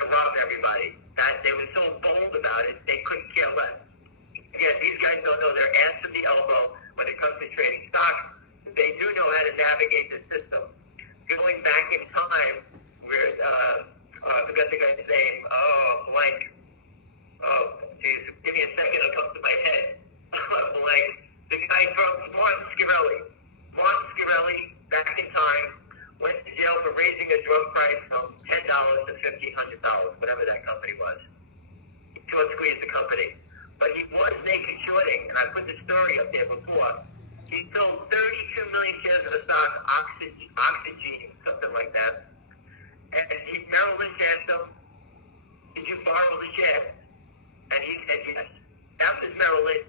to rob everybody. That they were so bold about it, they couldn't care less. Again, these guys don't know their ass to the elbow when it comes to trading stock. They do know how to navigate the system. Going back in time, where I forgot the guy's name. Oh, blank. Oh, geez. Give me a second. It'll come to my head. Blank. The guy from Martin Scarelli, back in time, went to jail for raising a drug price from $10 to $1,500, whatever that company was. Short squeezed the company. But he was naked shorting, and I put the story up there before. He sold 32 million shares of the stock, Oxygen, something like that. And Merrill Lynch asked him, did you borrow the shares? And he said yes. That was Merrill Lynch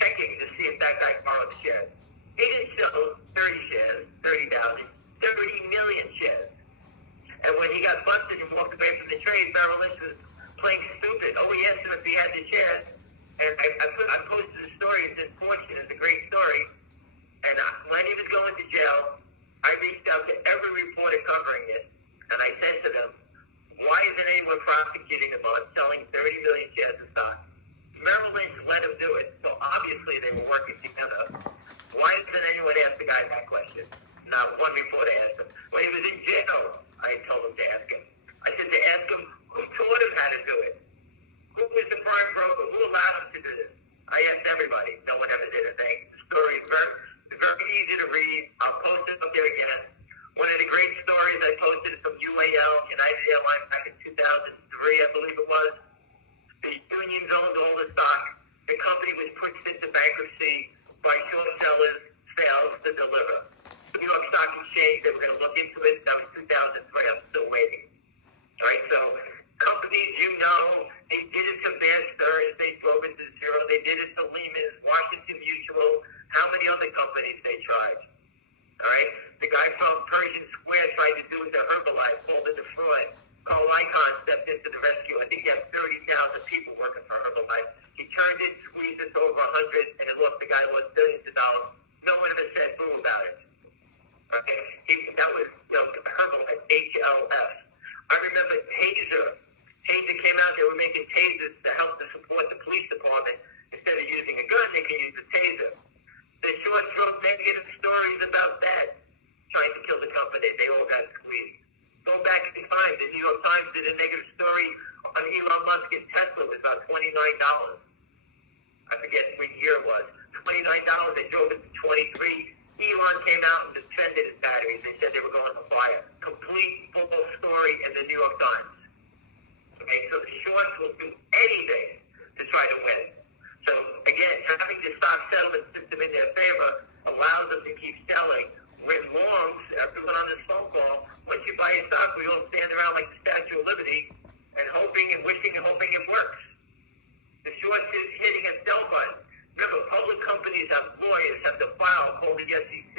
checking to see if that guy borrowed shares. He didn't sell 30 shares, 30,000, 30 million shares. And when he got busted and walked away from the trade, Merrill Lynch was playing stupid. Oh, he asked him if he had the shares. And I posted the story. It's unfortunate. It's a great story. And when he was going to jail, I reached out to every reporter covering it. And I said to them, why isn't anyone prosecuting him on selling 30 million shares of stock? Merrill Lynch let him do it. So obviously they were working together. Why doesn't anyone ask the guy that question? Not one reporter asked him. When he was in jail, I told him to ask him. I said to ask him who taught him how to do it. Who was the prime broker? Who allowed him to do this? I asked everybody. No one ever did a thing. The story is very easy to read. I'll post it up there again. One of the great stories I posted from UAL, United Airlines, back in 2003, I believe it was. The unions owned all the stock. The company was pushed into bankruptcy by short sellers, failed to deliver. The New York Stock Exchange, they were going to look into it. That was 2003. I'm still waiting. All right, so companies, they did it to Bear Stearns. They drove it to zero. They did it to Lehman's, Washington Mutual. How many other companies they tried? All right, the guy from Pershing Square tried to do it to Herbalife, called it a fraud. Carl Icahn stepped into the rescue. I think he had 30,000 people working for Herbalife. He turned it, squeezed it to over 100, and it lost the guy lost billions of dollars. No one ever said boo about it. Okay, that was Herbalife, HLF. I remember Taser. Taser came out. They were making tasers to help to support the police department. Instead of using a gun, they can use a taser. The short throat negative stories about that, trying to kill the company, they all got squeezed. Go back in time. The New York Times did a negative story on Elon Musk and Tesla. It was about $29. I forget what year it was. $29. They drove it to 23. Elon came out and defended his batteries. They said they were going to fire. Complete full story in the New York Times. Okay, so the shorts will do anything to try to win. So again, having the stock settlement system in their favor allows them to keep selling. With longs, everyone on this phone call, once you buy a stock, we all stand around like the Statue of Liberty and hoping and wishing and hoping it works. The short is hitting a sell button. Remember, public companies have lawyers, have to file, call the SEC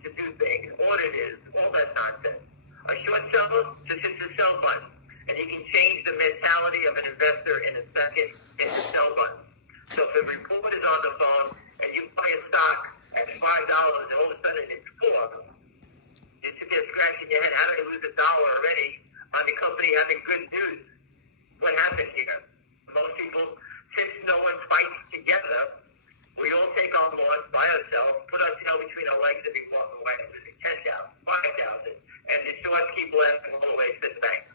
to do things, auditors, all that nonsense. A short seller just hits the sell button, and he can change the mentality of an investor in a second in the sell button. So if a report is on the phone and you buy a stock at $5 and all of a sudden it's $4, you sit there scratching your head, how did I lose $1 already on the company having good news? What happened here? Most people, since no one fights together, we all take our loss by ourselves, put our tail between our legs and we walk away. Losing 10,000, 5,000, and the shorts keep laughing all the way to the bank.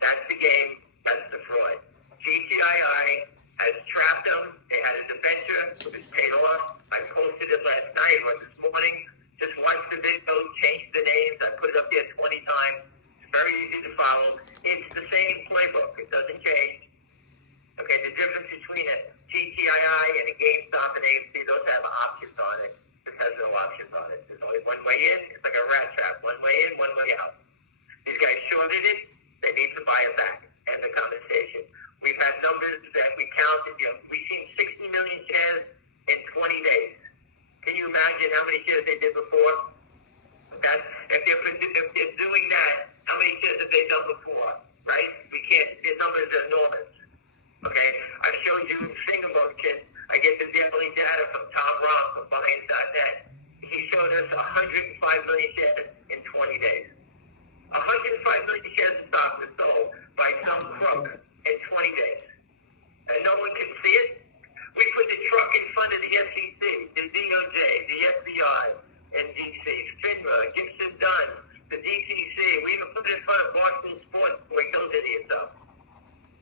That's the game. That's the fraud. GTII has trapped them. They had a debenture. It was paid off. I posted it last night or this morning. Just watch the video, change the names. I put it up there 20 times. It's very easy to follow. It's the same playbook. It doesn't change. Okay, the difference between a GTII and a GameStop and AMC, those have options on it. This has no options on it. There's only one way in. It's like a rat trap. One way in, one way out. These guys shorted it. They need to buy it back. End the conversation. We've had numbers that we counted. We've seen 60 million shares in 20 days. Can you imagine how many shares they did before? If they're doing that, how many shares have they done before? Right? We can't. The numbers are enormous. Okay? I showed you finger motion. I get the daily data from Tom Roth from Buy-ins.net. He showed us 105 million shares in 20 days. 105 million shares of stock was sold by some crook in 20 days. And no one can see it. We put the truck in front of the SEC, the DOJ, the FBI, and DC, FINRA, Gibson Dunn, the DTC. We even put it in front of Boston Sports before he killed himself.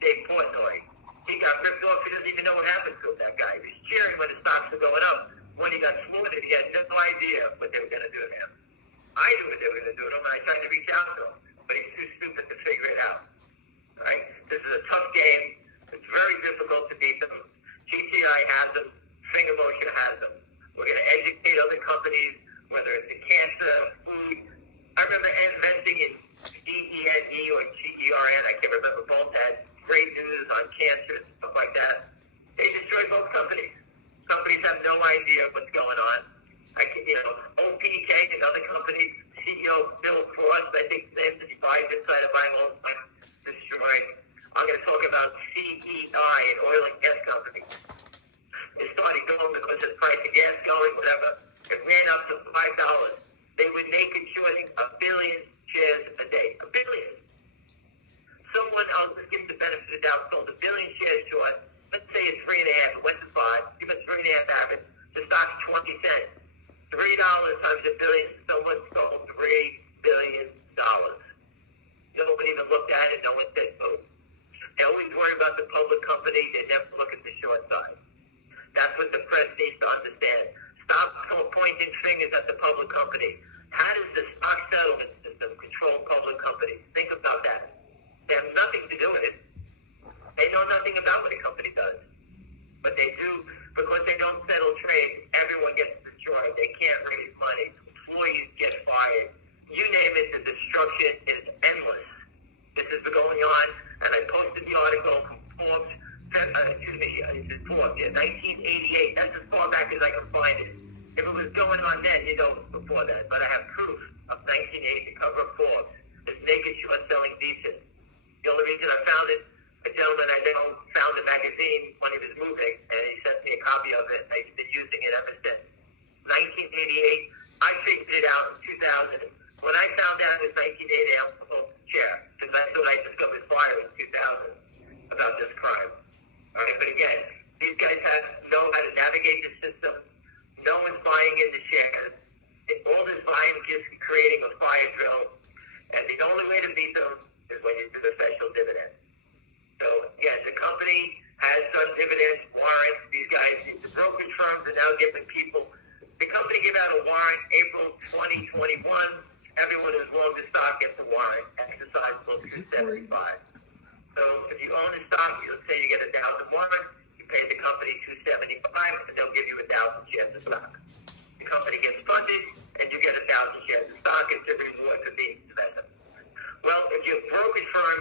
Dave Portnoy. He got ripped off. He doesn't even know what happened to him, that guy. He was cheering when the stocks were going up. When he got slaughtered, he had no idea what they were going to do to him. I knew what they were going to do to him, and I tried to reach out to him. But he's too stupid to figure it out. Right? This is a tough game. It's very difficult to beat them. GTI has them. Finger Motion has them. We're going to educate other companies, whether it's in cancer, food. I remember investing in DENE or GERN. I can't remember both had great news on cancer and stuff like that. They destroyed Bill Frost, I think his name is, he buys inside of buying all the time, destroying. I'm going to talk about CEI, an oil and gas company. It started going because of the price of gas going, whatever. It ran up to $5. They were naked shorting 1 billion shares a day. 1 billion. Someone else, let's give them the benefit of the doubt, sold 1 billion shares short. Let's say it's 3.5. It went to 5. Give it 3.5 average. The stock's 20 cents. $3 times 1 billion. Someone stole $3 billion. Nobody even looked at it. No one said so. They always worry about the public company. They never look at the short side. That's what the press needs to understand. Stop pointing fingers at the public company. How does the stock settlement system control public companies? Think about that. They have nothing to do with it. They know nothing about what a company does. But they do, because they don't settle trades, everyone gets destroyed. They can't raise money. Employees get fired. You name it, the destruction is endless. This has been going on, and I posted the article from Forbes, it's Forbes, 1988. That's as far back as I can find it. If it was going on then, you know, before that. But I have proof of 1980, the cover of Forbes. It's naked short selling decent. The only reason I found it, a gentleman I know found the magazine when he was moving, and he sent me a copy of it, and I've been using it ever since. 1988, I figured it out in 2000. When I found out it was 1980, I was supposed to chair, because I thought I discovered fire in 2000 about this crime. All right, but again, these guys know how to navigate the system. No one's buying into shares. All this buying is creating a fire drill, and the only way to beat them is when you do the special dividend. So, yes, the company has done dividends, warrants. These guys, the brokerage firms are now giving people. The company gave out a warrant April 2021. Everyone who's long the stock gets a warrant, exercisable to 75. So if you own a stock, let's say you get 1,000 warrants, you pay the company $275, and they'll give you 1,000 shares of stock. The company gets funded, and you get 1,000 shares of stock. It's a reward for being invested. Well, if your brokerage firm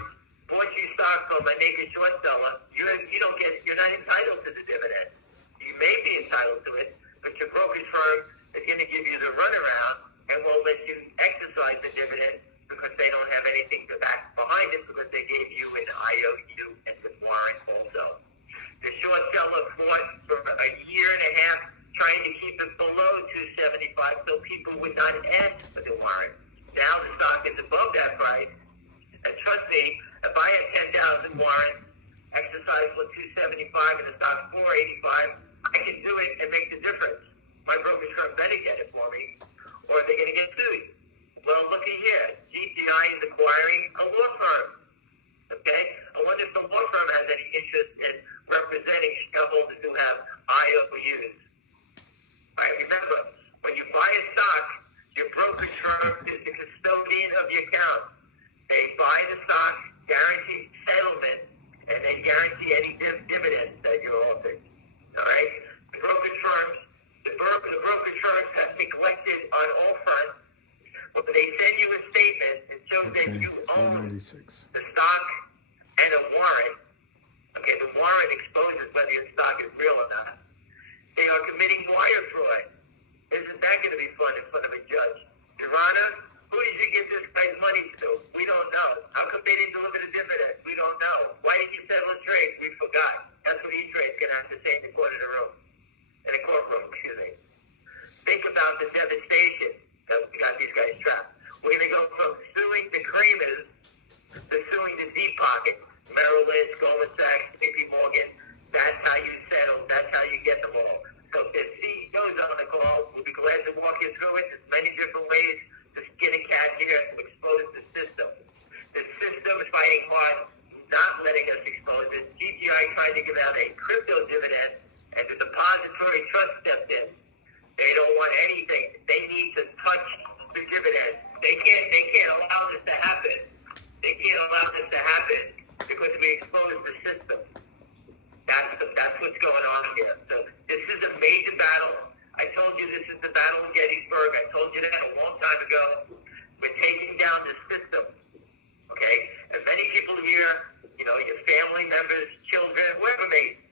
bought you stock from a naked short seller, you're not entitled to the dividend. You may be entitled to it, but your brokerage firm is going to give you the runaround and won't let you exercise the dividend because they don't have anything to back behind it because they gave you an IOU and the warrant also. The short seller fought for a year and a half trying to keep it below 275 so people would not ask for the warrant. Now the stock is above that price. And trust me, if I had 10,000 warrants, exercise for 275 and the stock's 485, I can do it and make the difference. My brokerage firm better get it for me, or they're going to get sued. Well, looky here. GTII is acquiring a law firm. Okay? I wonder if the law firm has any interest in representing shareholders who have IOUs. All right, remember, when you buy a stock, your brokerage firm is the custodian of your account. They buy the stock, guarantee settlement, and they guarantee any dividends that you're offered. All right? The brokerage firms have neglected on all fronts. But they send you a statement that shows that you own the stock and a warrant. Okay, the warrant exposes whether your stock is real or not. They are committing wire fraud. Isn't that going to be fun in front of a judge? Your Honor, who did you give this guy's money to? We don't know. How come they didn't deliver the dividend? We don't know. Why didn't you settle a trade? We forgot. That's what E-Trade's going to have to say in the courtroom. Think about the devastation that we got these guys trapped. We're going to go from suing the creamers to suing the deep pockets. Merrill Lynch, Goldman Sachs, JP Morgan. That's how you settle. That's how you get them all. So if CEO's on the call, we'll be glad to walk you through it. There's many different ways to skin a cat here to expose the system. The system is fighting hard, not letting us expose it. GTI trying to give out a crypto dividend, and the depository trust stepped in. They don't want anything. They need to touch the dividend. They can't allow this to happen. They can't allow this to happen because we expose the system. That's what's going on here. So this is a major battle. I told you this is the battle of Gettysburg. I told you that a long time ago. We're taking down the system. Okay? And many people here, your family members, children, whoever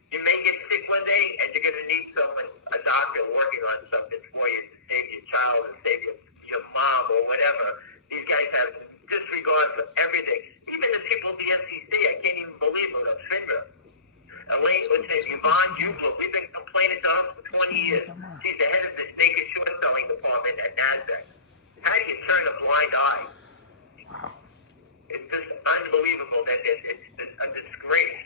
you may get sick one day and you're going to need someone, a doctor, working on something for you to save your child and save your your mom or whatever. These guys have disregard for everything. Even the people at the SEC, I can't even believe it. FINRA. Elaine, what's her name? Yvonne Jublo. We've been complaining to her for 20 years. She's the head of the naked short selling department at NASDAQ. How do you turn a blind eye? Wow. It's just unbelievable that it's a disgrace.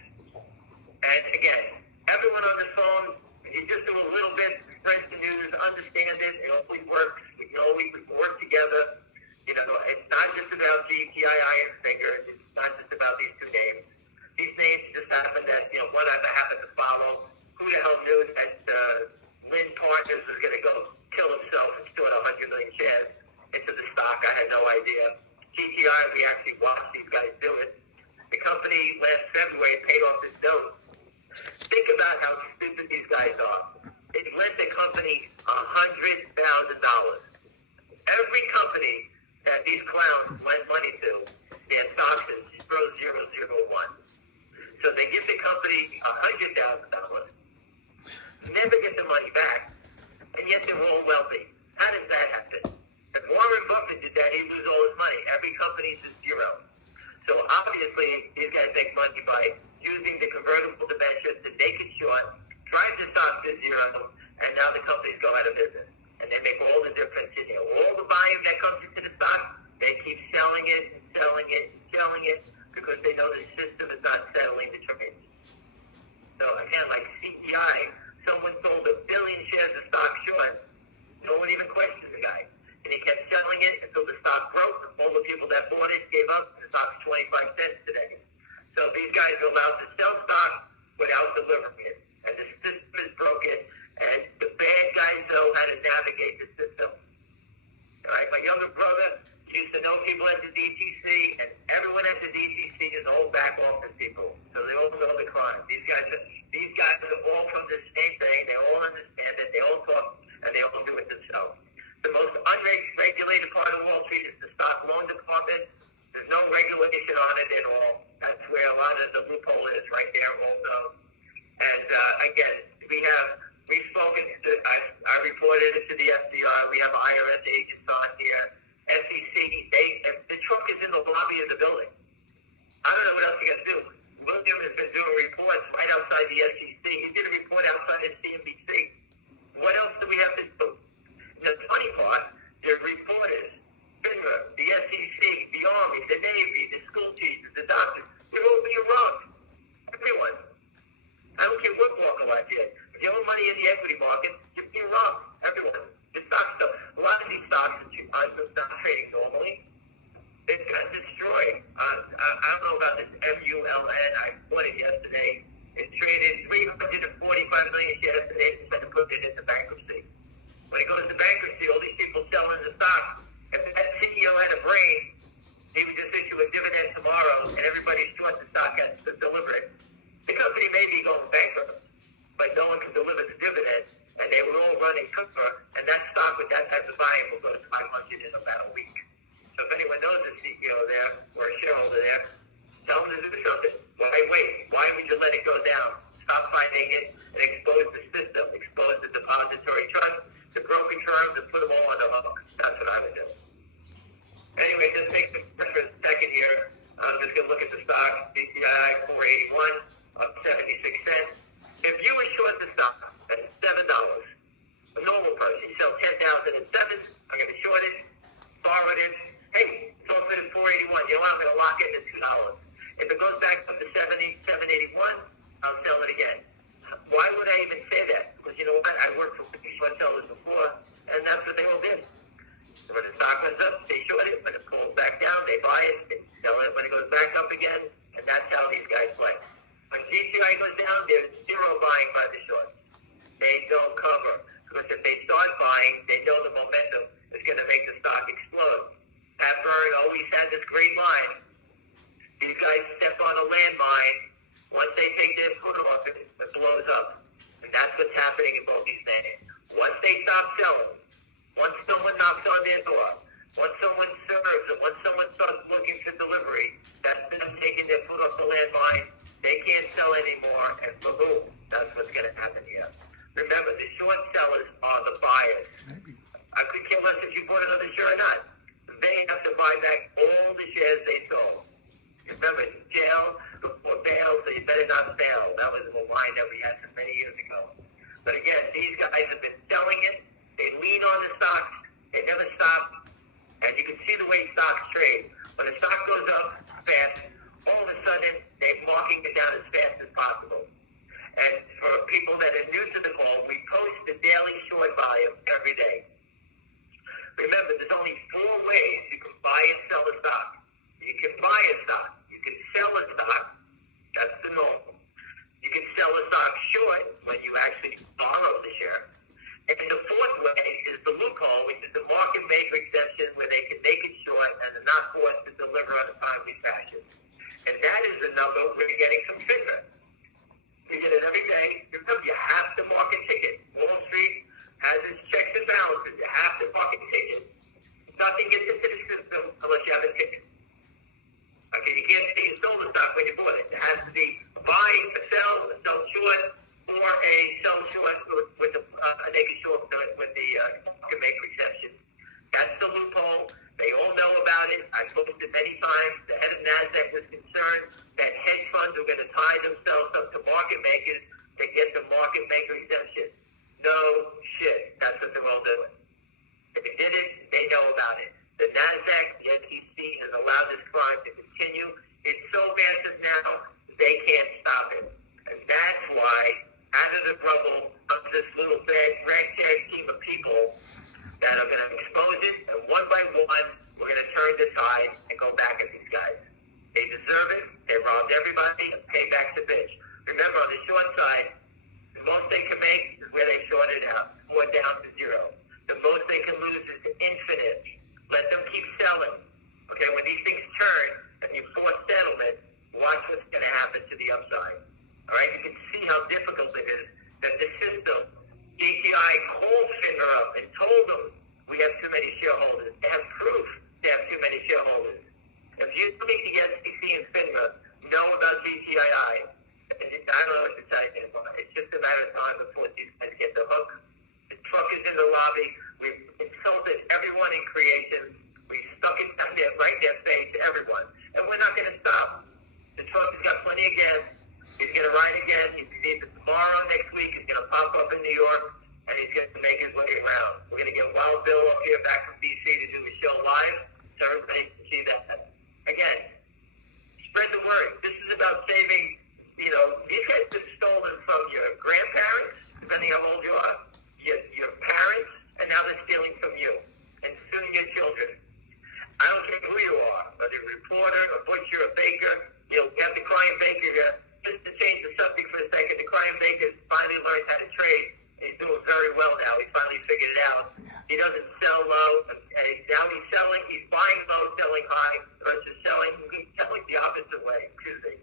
And again, everyone on the phone, you just do a little bit, spread the news, understand it. It always works. We can always work together. You know, it's not just about GTII and Finger. It's not just about these two names. These names just happen that, you know, one I happen to follow. Who the hell knew that Lynn Partners was going to go kill himself and steal 100 million shares into the stock? I had no idea. GTI, we actually watched these guys do it. The company last February paid off its note. Think about how stupid these guys are. They lent the company $100,000. Every company that these clowns lend money to, their stock is 0.001. So they give the company $100,000, never get the money back, and yet they're all wealthy. How does that happen? If Warren Buffett did that, he'd lose all his money. Every company's at zero. So obviously, these guys make money by using the convertible debentures, the naked short, drive the stock to zero, and now the companies go out of business. And they make all the difference in here. All the volume that comes into the stock, they keep selling it and selling it and selling it because they know the system is not settling the trades. So again, like CTI, someone sold 1 billion shares of stock short. No one even questioned the guy. And he kept selling it until the stock broke. All the people that bought it gave up. The stock's 25 cents today. So these guys are allowed to sell stock without delivering it. And the system is broken. And the bad guys know how to navigate the system. All right, my younger brother used to know people at the DTC, and everyone at the DTC is all back office people. So they all know the crime. These guys are all from the same thing. They all understand it. They all talk, and they all do it themselves. The most unregulated part of Wall Street is the stock loan department. There's no regulation on it at all. That's where a lot of the loophole is, right there also. And again, we've spoken to, I reported it to the FBI. We have IRS agents on here. SEC, the truck is in the lobby of the building. I don't know what else you got to do. William has been doing reports right outside the SEC. He did a report outside of CNBC. What else do we have to do? The funny part, the reporters, FINRA, the SEC, the Army, the Navy, the school teachers, the doctors, they're all being robbed. Everyone. I don't care what walk of life you have. If you own money in the equity market, you're being robbed. Everyone. The stocks, a lot of these stocks are not trading normally. It got destroyed. I don't know about this MULN. I bought it yesterday. It traded 345 million shares today instead of putting it into bankruptcy. When it goes to bankruptcy, all these people selling the stock. If that CEO had a brain, he would just issue a dividend tomorrow, and everybody short the stock has to deliver it. The company may be going bankrupt, but no one can deliver the dividend, and they would all run a cooker, and that stock with that type of volume will go to 500 in about a week. So if anyone knows a CEO there or a shareholder there, tell them to do something. Why wait? Why would you let it go down? Stop finding it and expose the system, expose the depository trust, the brokerage firms, and put them all on the hook. That's what I would do. Anyway, just take the first for a second here. I'm just going to look at the stock. GTII 481, up 76 cents. If you were short the stock, that's $7. A normal person, you sell 10,000 at 7. I'm going to short it, borrow it. Hey, it's also at 481. You know what? I'm going to lock it at $2. If it goes back up to 781, I'll sell it again. Why would I even say that? Because you know what? I worked for short sellers before, and that's what they all did. So when the stock goes up, they short it. When it pulls back down, they buy it, they sell it. When it goes back up again, and that's how these guys play. When GTI goes down, there's zero buying by the shorts. They don't cover. Because if they start buying, they know the momentum is going to make the stock explode. Pat Byrne always had this great line. These guys step on a landmine. Once they take their foot off it, it blows up. And that's what's happening in both these names. Once they stop selling, once someone knocks on their door, once someone serves them, once someone starts looking for delivery, that's them taking their foot off the landmine. They can't sell anymore, and boom, that's what's going to happen here. Remember, the short sellers are the buyers. Maybe. I could care less if you bought another share or buy back all the shares they sold. Remember, jail or bail, so you better not fail. That was a line that we had from many years ago. But again, these guys have been selling it. They lean on the stocks. They never stop. And you can see the way stocks trade. When the stock goes up fast, all of a sudden, they're marking it down as fast as possible. And for people that are new to the call, we post the daily short volume every day. Remember, there's only 4 ways you can buy and sell a stock. You can buy a stock. You can sell a stock. That's the normal. You can sell a stock short when you actually borrow the share. And the 4th way is the loophole, which is the market maker exception, where they can make it short and are not forced to deliver on a timely fashion. And that is the number we're getting from FINRA. We get it every day. Remember, you have to market ticket. Wall Street has its checks and balances. You have to market ticket. Nothing gets into the system unless you have a ticket. Okay, you can't say you sold the stock when you bought it. It has to be a buy, a sell short, or a sell short with the naked short with the market maker exception. That's the loophole. They all know about it. I posted many times. The head of NASDAQ was concerned that hedge funds are going to tie themselves up to market makers to get the market maker exemption. No shit. That's what they're all doing. If they did it, they know about it. The NASDAQ, the SEC, has allowed this crime to continue. It's so massive now, they can't stop it. And that's why, out of the rubble comes this little ragtag team of people that are going to expose it, and one by one, we're going to turn the tide and go back at these guys. They deserve it. They robbed everybody, and payback's a bitch. Remember, on the short side, the most they can make is where they shorted out, 4 down to 0. The most they can lose is infinite. Let them keep selling. Okay, when these things turn and you force settlement, watch what's going to happen to the upside. All right, you can see how difficult it is that the system, GTII called FINRA up and told them we have too many shareholders. They have proof they have too many shareholders. If you think the SEC and FINRA know about GTII, I don't know what to tell you. It's just a matter of time before these guys get the hook. The truck is in the lobby. We've insulted everyone in creation. We stuck it down there, right in their face to everyone. And we're not going to stop. The truck's got plenty of gas. He's going to ride again. He's either tomorrow, next week, he's going to pop up in New York, and he's going to make his way around. We're going to get Wild Bill up here back from D.C. to do the show live, so everybody can see that. Again, spread the word. This is about saving, these guys have been stolen from your grandparents, depending how old you are, your parents, and now they're stealing from you, and soon your children. I don't care who you are, whether you're a reporter, a butcher, a baker, we have the crying baker here. Just to change the subject for a second, the crying baker finally learned how to trade. He's doing very well now. He finally figured it out. He doesn't sell low, and now he's selling. He's buying low, selling high, versus selling the opposite way. Excuse me.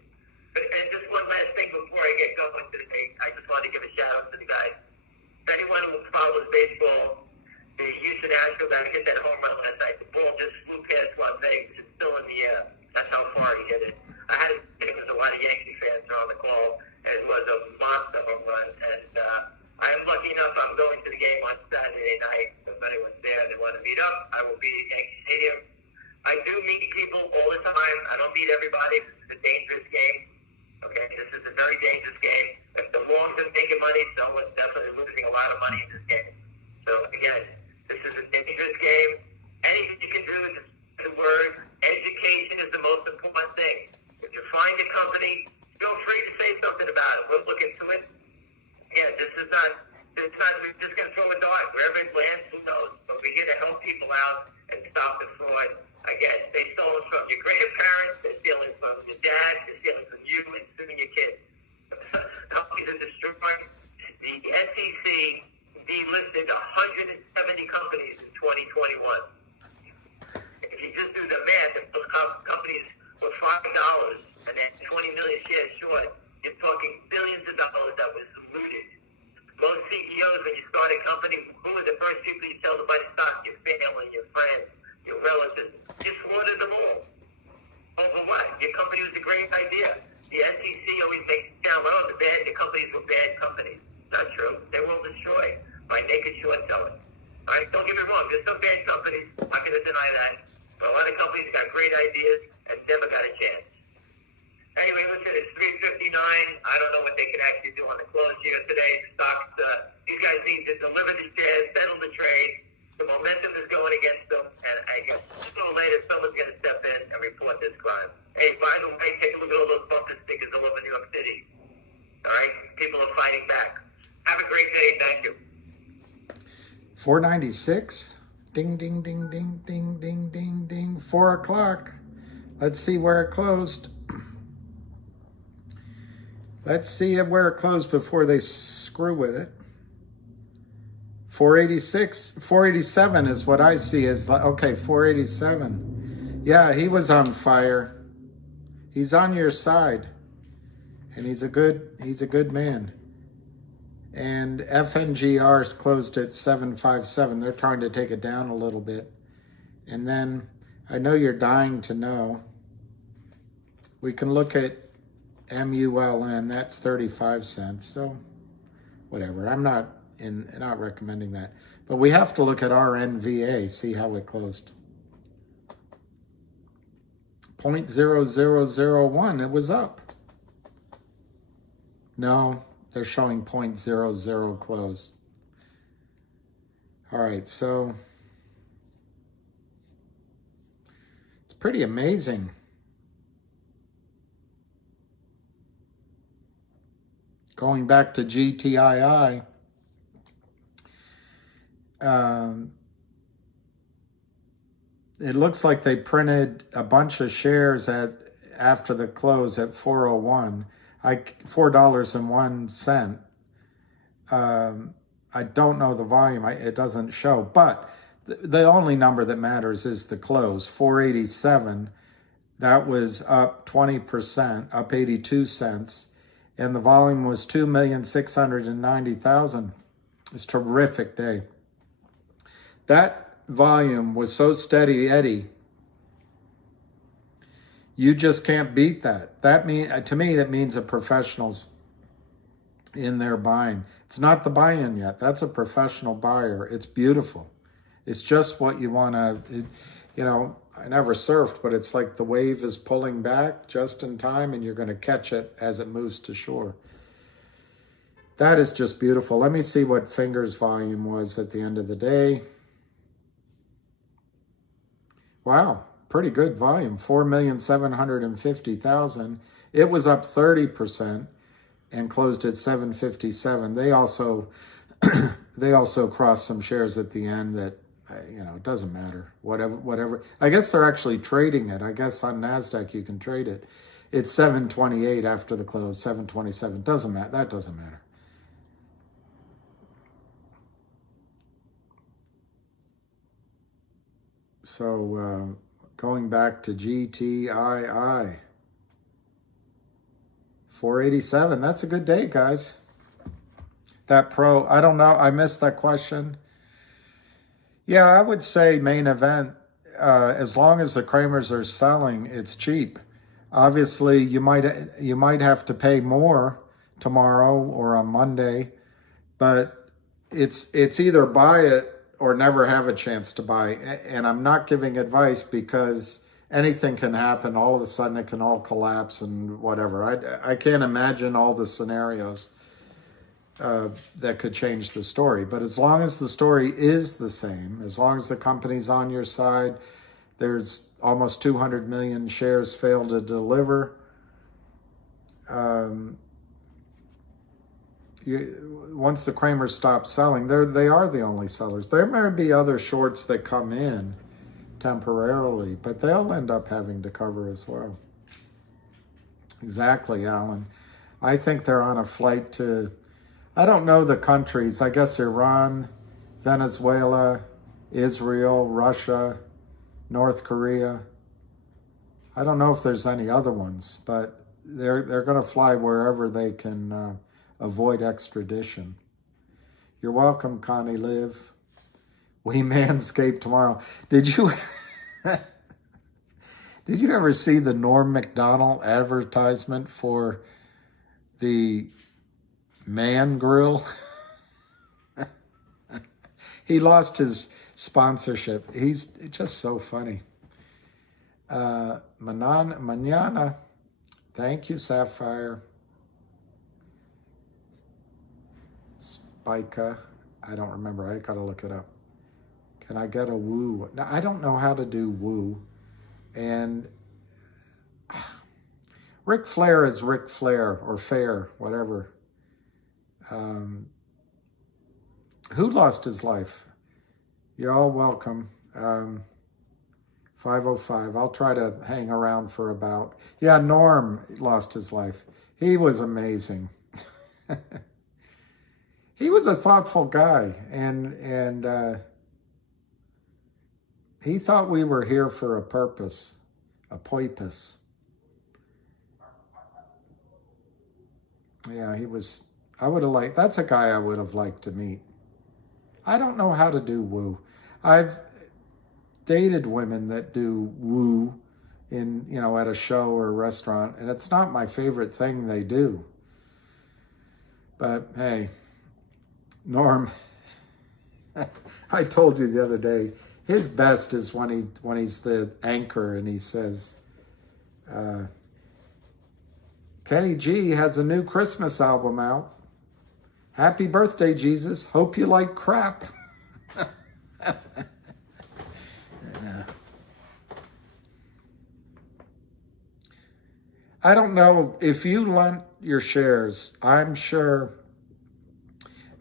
And just one last thing before I get going today, I just want to give a shout out to the guys. If anyone who follows baseball, the Houston Astros hit that home run last night. The ball just flew past Las Vegas. It's still in the air. That's how far he hit it. I had to think there was a lot of Yankee fans on the call, and it was a monster home run. And I'm lucky enough I'm going to the game on Saturday night. If anyone's there and they want to meet up, I will be at Yankee Stadium. I do meet people all the time. I don't meet everybody. This is a dangerous game. Okay, this is a very dangerous game. If the Longs are making money, someone's definitely losing a lot of money in this game. So again, this is a dangerous game. Anything you can do is spread the word. Education is the most important thing. If you find a company, feel free to say something about it. We'll look into it. Yeah, this is not, we're just going to throw a dart. Wherever it lands, who knows? But we're here to help people out and stop the fraud. Again, they stole it from your grandparents, they're stealing from your dad, they're stealing from you, and soon your kids. Companies are destroying. The SEC delisted 170 companies in 2021. If you just do the math, if those companies were $5 and then 20 million shares short, you're talking billions of dollars that was looted. Most CEOs, when you start a company, who are the first people you tell to buy the stock? Your family, your friends, your relatives. You slaughtered them all. Over what? Your company was a great idea. The SEC always makes it sound, well, the companies were bad companies. Not true. They were all destroyed by naked short selling. All right, don't get me wrong. There's some bad companies. I'm not going to deny that. But a lot of companies He's got great ideas and never got a chance. Anyway, listen, it's 3:59. I don't know what they can actually do on the close here today. The stocks, these guys need to deliver the shares, settle the trade. The momentum is going against them, and I guess sooner or later someone's going to step in and report this crime. Hey, by the way, take a look at all those bumper stickers all over New York City. All right? People are fighting back. Have a great day. Thank you. 496. Ding, ding, ding, ding, ding, ding, ding, ding. 4 o'clock. Let's see where it closed. Let's see where it closed before they screw with it. 486, 487 is what I see as, okay, 487. Yeah, he was on fire. He's on your side. And he's a good man. And FNGR's closed at 757. They're trying to take it down a little bit. And then I know you're dying to know. We can look at MULN, that's 35 cents. So whatever. I'm not recommending that. But we have to look at RNVA, see how it closed. 0.0001, it was up. No, they're showing 0.00 close. All right, so it's pretty amazing. Going back to GTII, it looks like they printed a bunch of shares after the close at 401, $4.01. I don't know the volume; it doesn't show. But the only number that matters is the close, 487. That was up 20%, up 82 cents, and the volume was 2,690,000. It's a terrific day. That volume was so steady, Eddie. You just can't beat that. To me, that means a professional's in there buying. It's not the buy-in yet. That's a professional buyer. It's beautiful. It's just what you want to, I never surfed, but it's like the wave is pulling back just in time and you're going to catch it as it moves to shore. That is just beautiful. Let me see what Fingers volume was at the end of the day. Wow, pretty good volume, 4,750,000. It was up 30% and closed at 757. They also crossed some shares at the end that, it doesn't matter. Whatever. I guess they're actually trading it. I guess on NASDAQ you can trade it. It's 728 after the close, 727. Doesn't matter. That doesn't matter. So going back to GTII, 487. That's a good day, guys. That pro, I don't know. I missed that question. Yeah, I would say main event. As long as the Kramers are selling, it's cheap. Obviously, you might have to pay more tomorrow or on Monday, but it's either buy it or never have a chance to buy. And I'm not giving advice because anything can happen. All of a sudden it can all collapse and whatever. I can't imagine all the scenarios that could change the story. But as long as the story is the same, as long as the company's on your side, there's almost 200 million shares failed to deliver. Once the Kramers stop selling, they are the only sellers. There may be other shorts that come in temporarily, but they'll end up having to cover as well. Exactly, Alan. I think they're on a flight to, I don't know the countries. I guess Iran, Venezuela, Israel, Russia, North Korea. I don't know if there's any other ones, but they're going to fly wherever they can avoid extradition. You're welcome, Connie Liv. We manscape tomorrow. Did you ever see the Norm Macdonald advertisement for the Man Grill? He lost his sponsorship. He's just so funny. Manana. Thank you, Sapphire. Spica. I don't remember. I gotta look it up. Can I get a woo? Now, I don't know how to do woo. And Ric Flair is Ric Flair or Fair, whatever. Who lost his life? You're all welcome. 505. I'll try to hang around for about. Yeah, Norm lost his life. He was amazing. He was a thoughtful guy, and he thought we were here for a purpose, a purpose. Yeah, he was. I would have liked. That's a guy I would have liked to meet. I don't know how to do woo. I've dated women that do woo in, at a show or a restaurant, and it's not my favorite thing they do. But hey, Norm, I told you the other day, his best is when he's the anchor and he says, Kenny G has a new Christmas album out. Happy birthday, Jesus. Hope you like crap. Yeah. I don't know if you lent your shares. I'm sure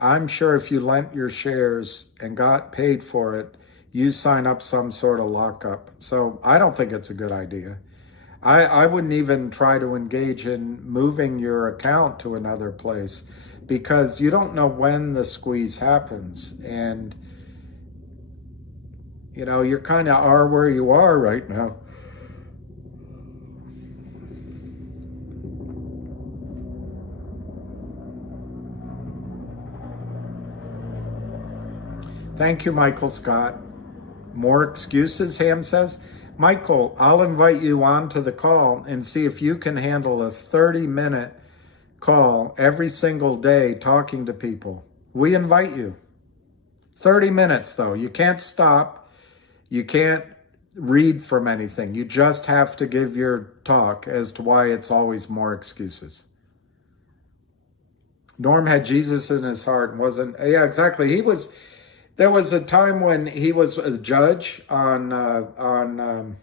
if you lent your shares and got paid for it, you sign up some sort of lockup. So I don't think it's a good idea. I wouldn't even try to engage in moving your account to another place, because you don't know when the squeeze happens. And, you kind of are where you are right now. Thank you, Michael Scott. More excuses, Ham says. Michael, I'll invite you on to the call and see if you can handle a 30-minute call every single day talking to people. We invite you. 30 minutes, though. You can't stop. You can't read from anything. You just have to give your talk as to why it's always more excuses. Norm had Jesus in his heart and wasn't. Yeah, exactly. There was a time when he was a judge on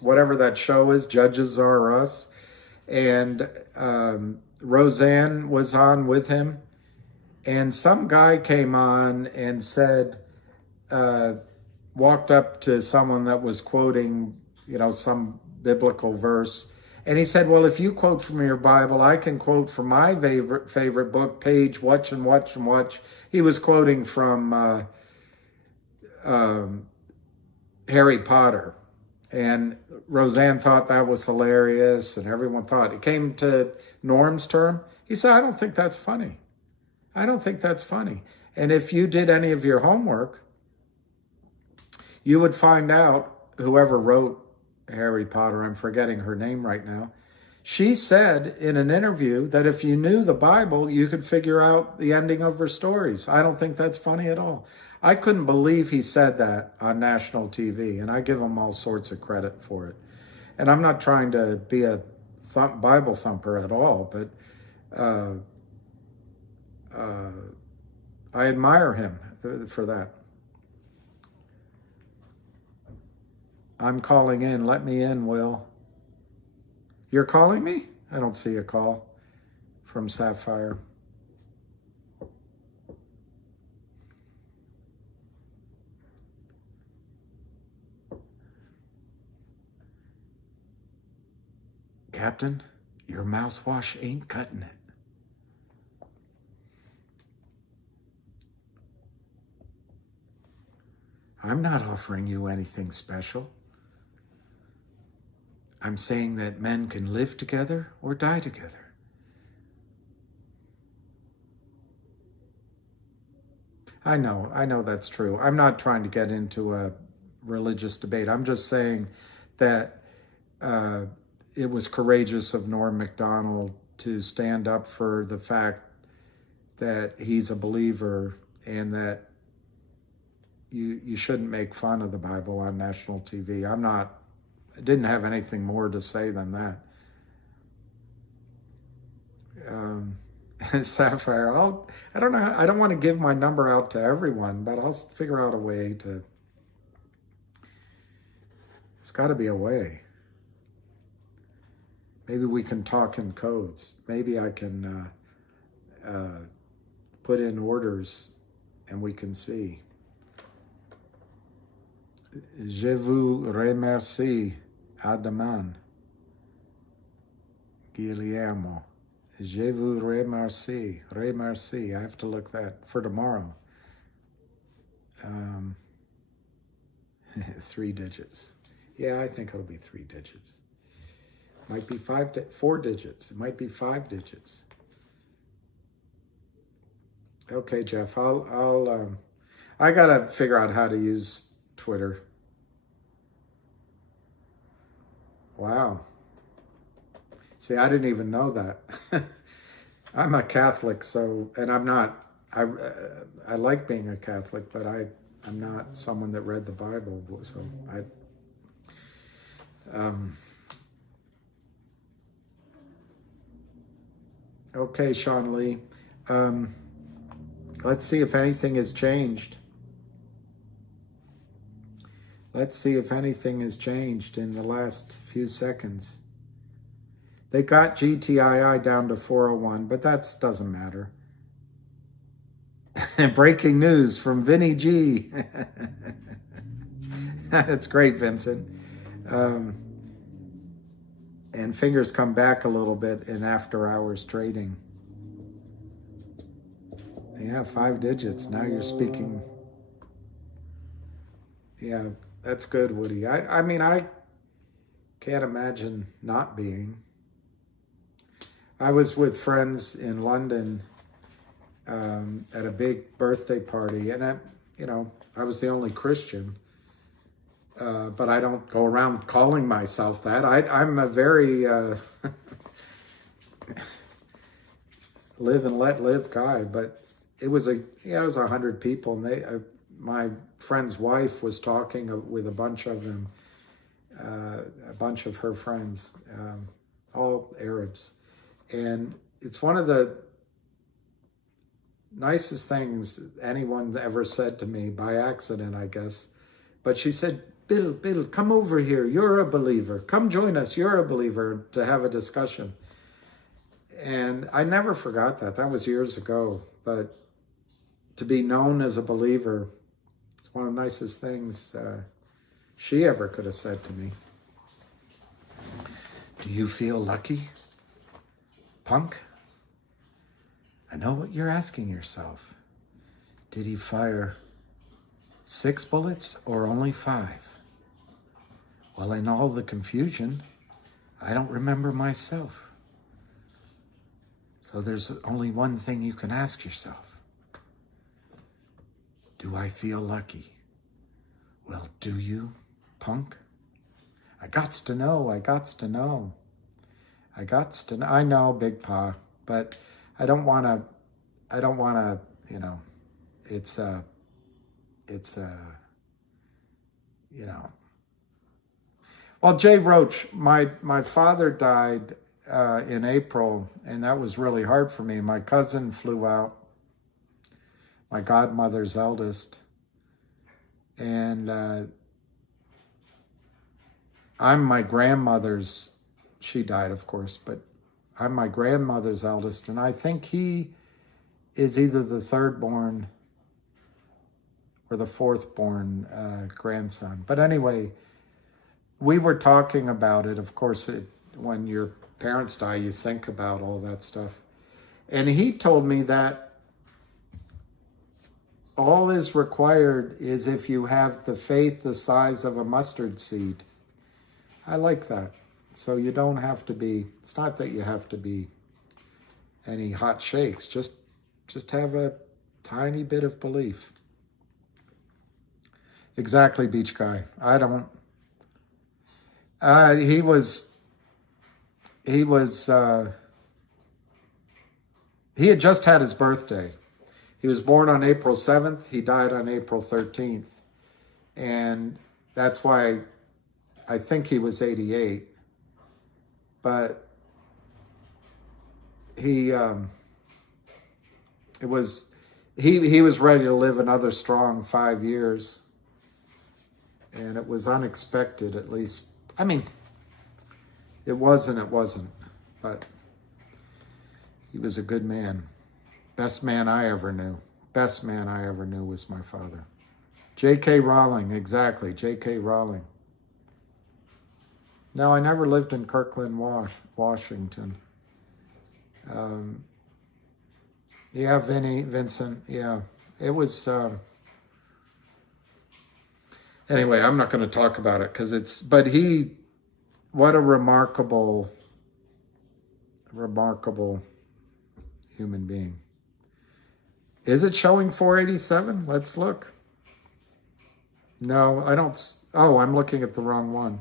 whatever that show is, Judges Are Us, and Roseanne was on with him, and some guy came on and said, walked up to someone that was quoting, some biblical verse, and he said, well, if you quote from your Bible, I can quote from my favorite book, page watch and watch and watch. He was quoting from Harry Potter, and Roseanne thought that was hilarious, and everyone thought. It came to Norm's turn. He said, I don't think that's funny. I don't think that's funny. And if you did any of your homework, you would find out whoever wrote Harry Potter, I'm forgetting her name right now, she said in an interview that if you knew the Bible, you could figure out the ending of her stories. I don't think that's funny at all. I couldn't believe he said that on national TV, and I give him all sorts of credit for it. And I'm not trying to be a Bible thumper at all, but I admire him for that. I'm calling in. Let me in, Will. You're calling me? I don't see a call from Sapphire. Captain, your mouthwash ain't cutting it. I'm not offering you anything special. I'm saying that men can live together or die together. I know that's true. I'm not trying to get into a religious debate. I'm just saying that it was courageous of Norm Macdonald to stand up for the fact that he's a believer and that you shouldn't make fun of the Bible on national TV. I'm not I didn't have anything more to say than that. Sapphire, I don't know, I don't want to give my number out to everyone, but I'll figure out a way to, there's got to be a way. Maybe we can talk in codes. Maybe I can put in orders and we can see. Je vous remercie. À demain. Guillermo. Je vous remercie. Remercie. I have to look that for tomorrow. 3 digits. Yeah, I think it'll be 3 digits. Might be 4 digits. It might be 5 digits. Okay, Jeff. I gotta figure out how to use Twitter. Wow. See, I didn't even know that. I'm a Catholic, so, and I'm not, I like being a Catholic, but I'm not someone that read the Bible, so okay, Sean Lee. Let's see if anything has changed. Let's see if anything has changed in the last few seconds. They got GTII down to 401, but that doesn't matter. Breaking news from Vinny G. That's great, Vincent. And fingers come back a little bit in after hours trading. Yeah, 5 digits. Now you're speaking. Yeah, that's good, Woody. I mean, I can't imagine not being. I was with friends in London at a big birthday party, and I was the only Christian, but I don't go around calling myself that. I'm a very live and let live guy, but it was 100 people, and my friend's wife was talking with a bunch of them, a bunch of her friends, all Arabs. And it's one of the nicest things anyone's ever said to me, by accident, I guess. But she said, Bill, come over here. You're a believer. Come join us. You're a believer, to have a discussion. And I never forgot that. That was years ago. But to be known as a believer, it's one of the nicest things she ever could have said to me. Do you feel lucky, punk? I know what you're asking yourself. Did he fire 6 bullets or only 5? Well, in all the confusion, I don't remember myself. So there's only one thing you can ask yourself. Do I feel lucky? Well, do you, punk? I gots to know. I know, Big Pa, but I don't want to, it's Well, Jay Roach, my father died in April, and that was really hard for me. My cousin flew out, my godmother's eldest, and I'm my grandmother's, she died, of course, but I'm my grandmother's eldest, and I think he is either the 3rd born or the 4th born grandson. But anyway, we were talking about it. Of course, when your parents die, you think about all that stuff. And he told me that all is required is if you have the faith the size of a mustard seed. I like that. So you don't have to be, it's not that you have to be any hot shakes, just have a tiny bit of belief. Exactly, Beach Guy. I don't. He had just had his birthday. He was born on April 7th. He died on April 13th. And that's why I think he was 88, but he was ready to live another strong 5 years, and it was unexpected. At least, I mean, it wasn't, but he was a good man. Best man I ever knew. Best man I ever knew was my father. J.K. Rowling, exactly, J.K. Rowling. No, I never lived in Kirkland, Washington. Yeah, Vincent, yeah. It was, anyway, I'm not going to talk about it because but what a remarkable human being. Is it showing 487? Let's look. No, I don't. Oh, I'm looking at the wrong one.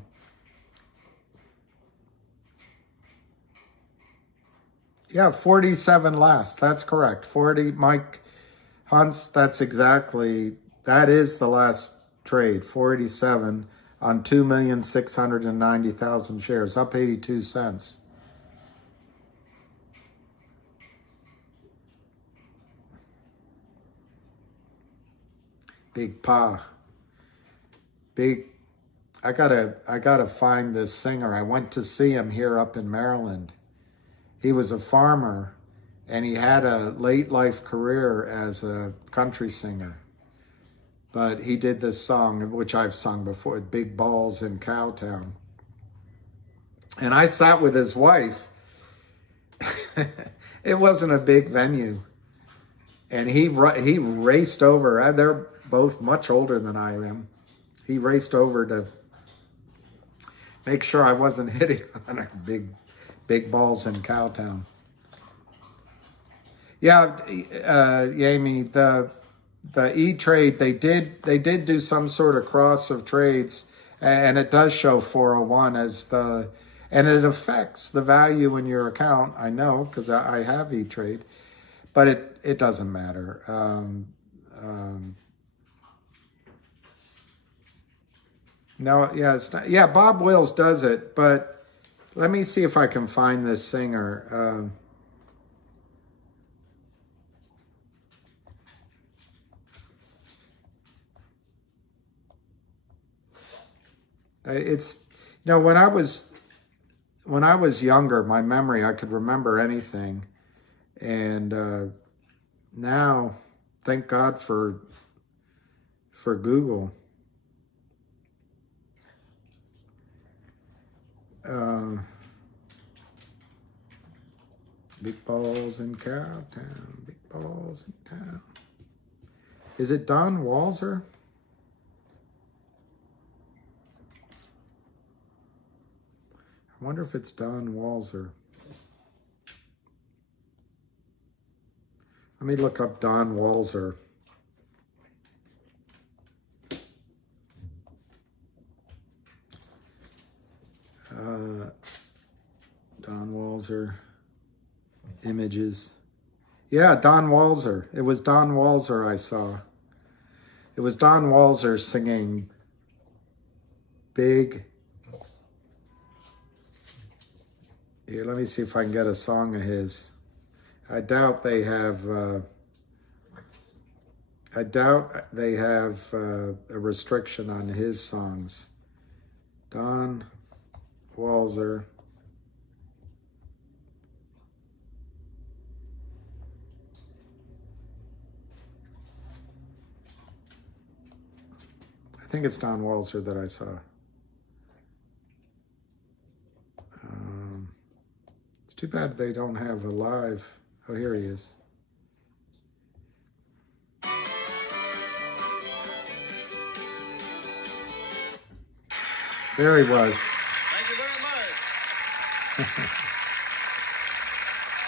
Yeah, 47 last. That's correct. 40, Mike Hunts, that is the last trade. 487 on 2,690,000 shares, up 82 cents. Big Pa. I gotta find this singer. I went to see him here up in Maryland. He was a farmer, and he had a late life career as a country singer. But he did this song, which I've sung before, Big Balls in Cowtown. And I sat with his wife. It wasn't a big venue. And he raced over. They're both much older than I am. He raced over to make sure I wasn't hitting on a big balls in Cowtown. Yeah, Amy, the E-Trade, they did do some sort of cross of trades, and it does show 401 and it affects the value in your account. I know, because I have E-Trade, but it doesn't matter. No, yeah, it's not, yeah, Bob Wills does it, but let me see if I can find this singer. It's, when I was younger, my memory, I could remember anything, and now, thank God for Google. Big balls in Cowtown, big balls in town. Is it Don Walzer? I wonder if it's Don Walzer. Let me look up Don Walzer. Don Walzer. Images. Yeah, Don Walzer. It was Don Walzer I saw. It was Don Walzer singing Big. Here, let me see if I can get a song of his. I doubt they have a restriction on his songs. Don Walzer. I think it's Don Walzer that I saw. It's too bad they don't have a live. Oh, here he is. There he was. Thank you very much.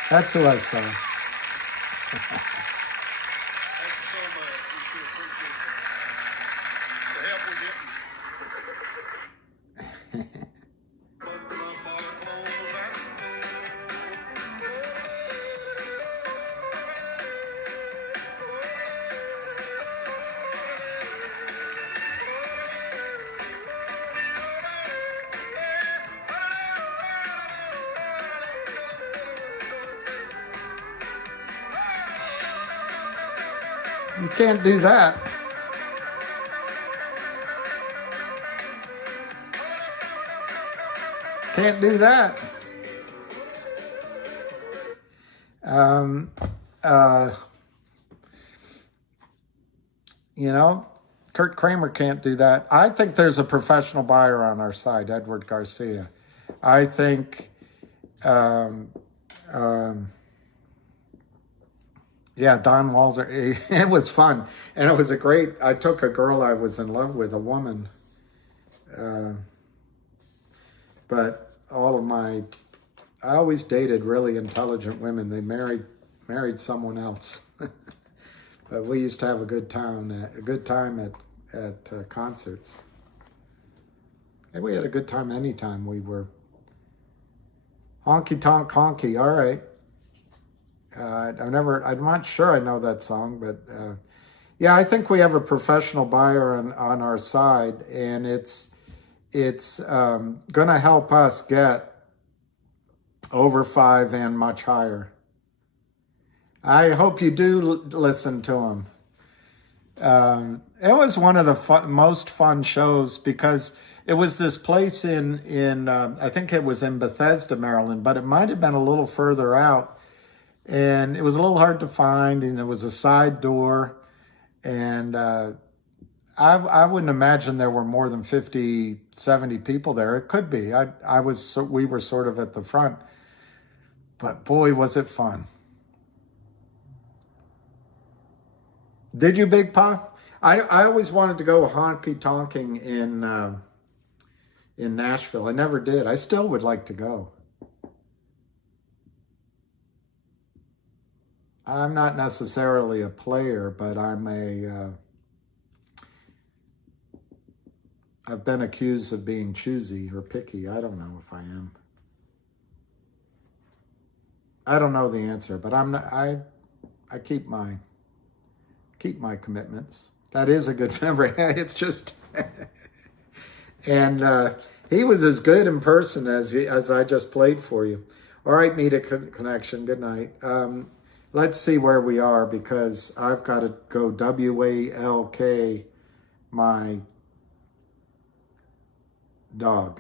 That's who I saw. Thank you so much. We sure appreciate the help we get. You can't do that. Can't do that. Um, uh, you know, Kurt Kramer can't do that. I think there's a professional buyer on our side, Edward Garcia. I think, yeah, Don Walzer. It was fun, and it was a great. I took a girl I was in love with, a woman, but all of my. I always dated really intelligent women. They married someone else, but we used to have a good time at concerts. And we had a good time anytime we were. Honky tonk honky. All right. I'm not sure I know that song, but yeah, I think we have a professional buyer on our side, and it's going to help us get over 5 and much higher. I hope you do listen to him. It was one of the most fun shows because it was this place in I think it was in Bethesda, Maryland, but it might have been a little further out. And it was a little hard to find, and it was a side door. And I wouldn't imagine there were more than 50, 70 people there. It could be. We were sort of at the front. But boy, was it fun. Did you, Big Pa? I always wanted to go honky tonking in Nashville. I never did. I still would like to go. I'm not necessarily a player, but I've been accused of being choosy or picky. I don't know if I am. I don't know the answer, but I'm not. I keep my commitments. That is a good memory. It's just, and he was as good in person as I just played for you. All right, Media Connection. Good night. Let's see where we are because I've got to go WALK my dog.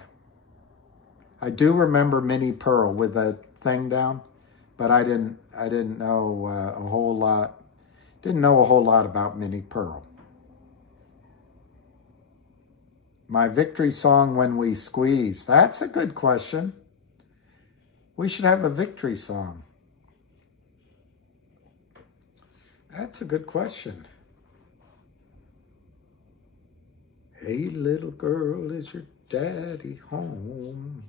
I do remember Minnie Pearl with that thing down, but I didn't know a whole lot. Didn't know a whole lot about Minnie Pearl. My victory song when we squeeze. That's a good question. We should have a victory song. That's a good question. Hey, little girl, is your daddy home?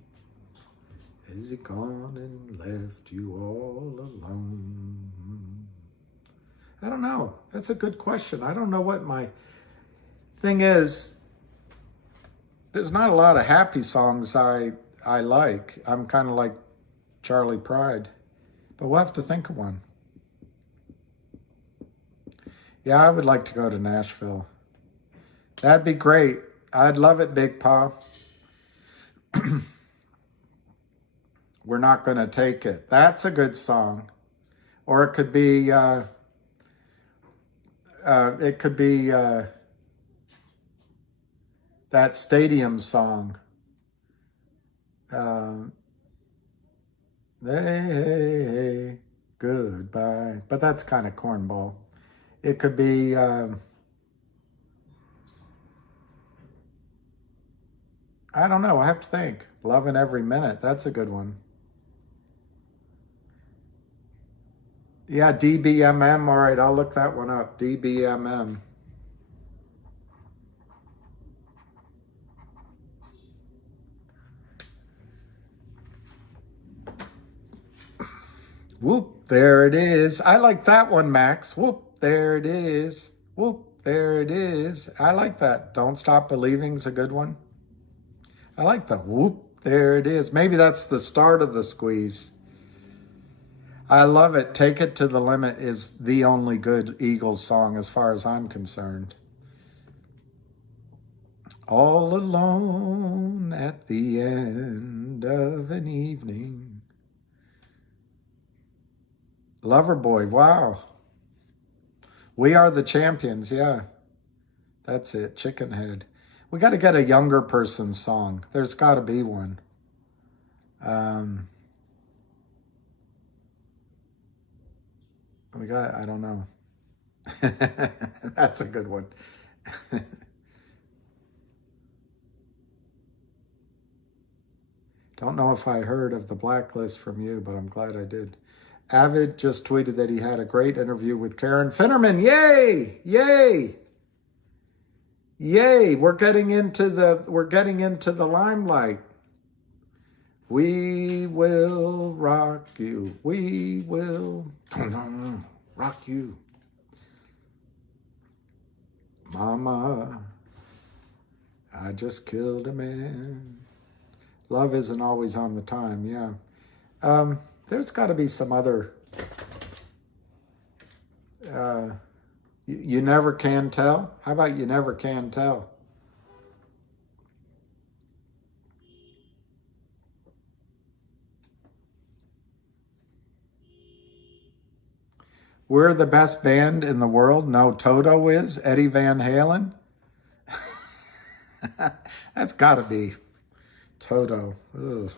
Is he gone and left you all alone? I don't know. That's a good question. I don't know what my thing is. There's not a lot of happy songs I like. I'm kind of like Charlie Pride, but we'll have to think of one. Yeah, I would like to go to Nashville. That'd be great. I'd love it, Big Pa. We're not going to take it. That's a good song. Or it could be that stadium song. Hey, goodbye. But that's kind of cornball. It could be I don't know. I have to think. Loving Every Minute. That's a good one. Yeah, DBMM. All right, I'll look that one up. DBMM. Whoop, there it is. I like that one, Max. Whoop, there it is. Whoop, there it is. I like that. Don't Stop Believing's a good one. I like the whoop, there it is. Maybe that's the start of the squeeze. I love it. Take It to the Limit is the only good Eagles song as far as I'm concerned. All alone at the end of an evening. Loverboy, wow. We Are the Champions, yeah. That's it, Chicken Head. We got to get a younger person's song. There's got to be one. I don't know. That's a good one. Don't know if I heard of the blacklist from you, but I'm glad I did. Avid just tweeted that he had a great interview with Karen Finnerman. Yay! Yay! Yay! We're getting into the limelight. We will rock you. We will rock you. Mama, I just killed a man. Love isn't always on the time, yeah. There's got to be some other... you never can tell? How about You Never Can Tell? We're the best band in the world. No, Toto is. Eddie Van Halen. That's got to be Toto. Ugh.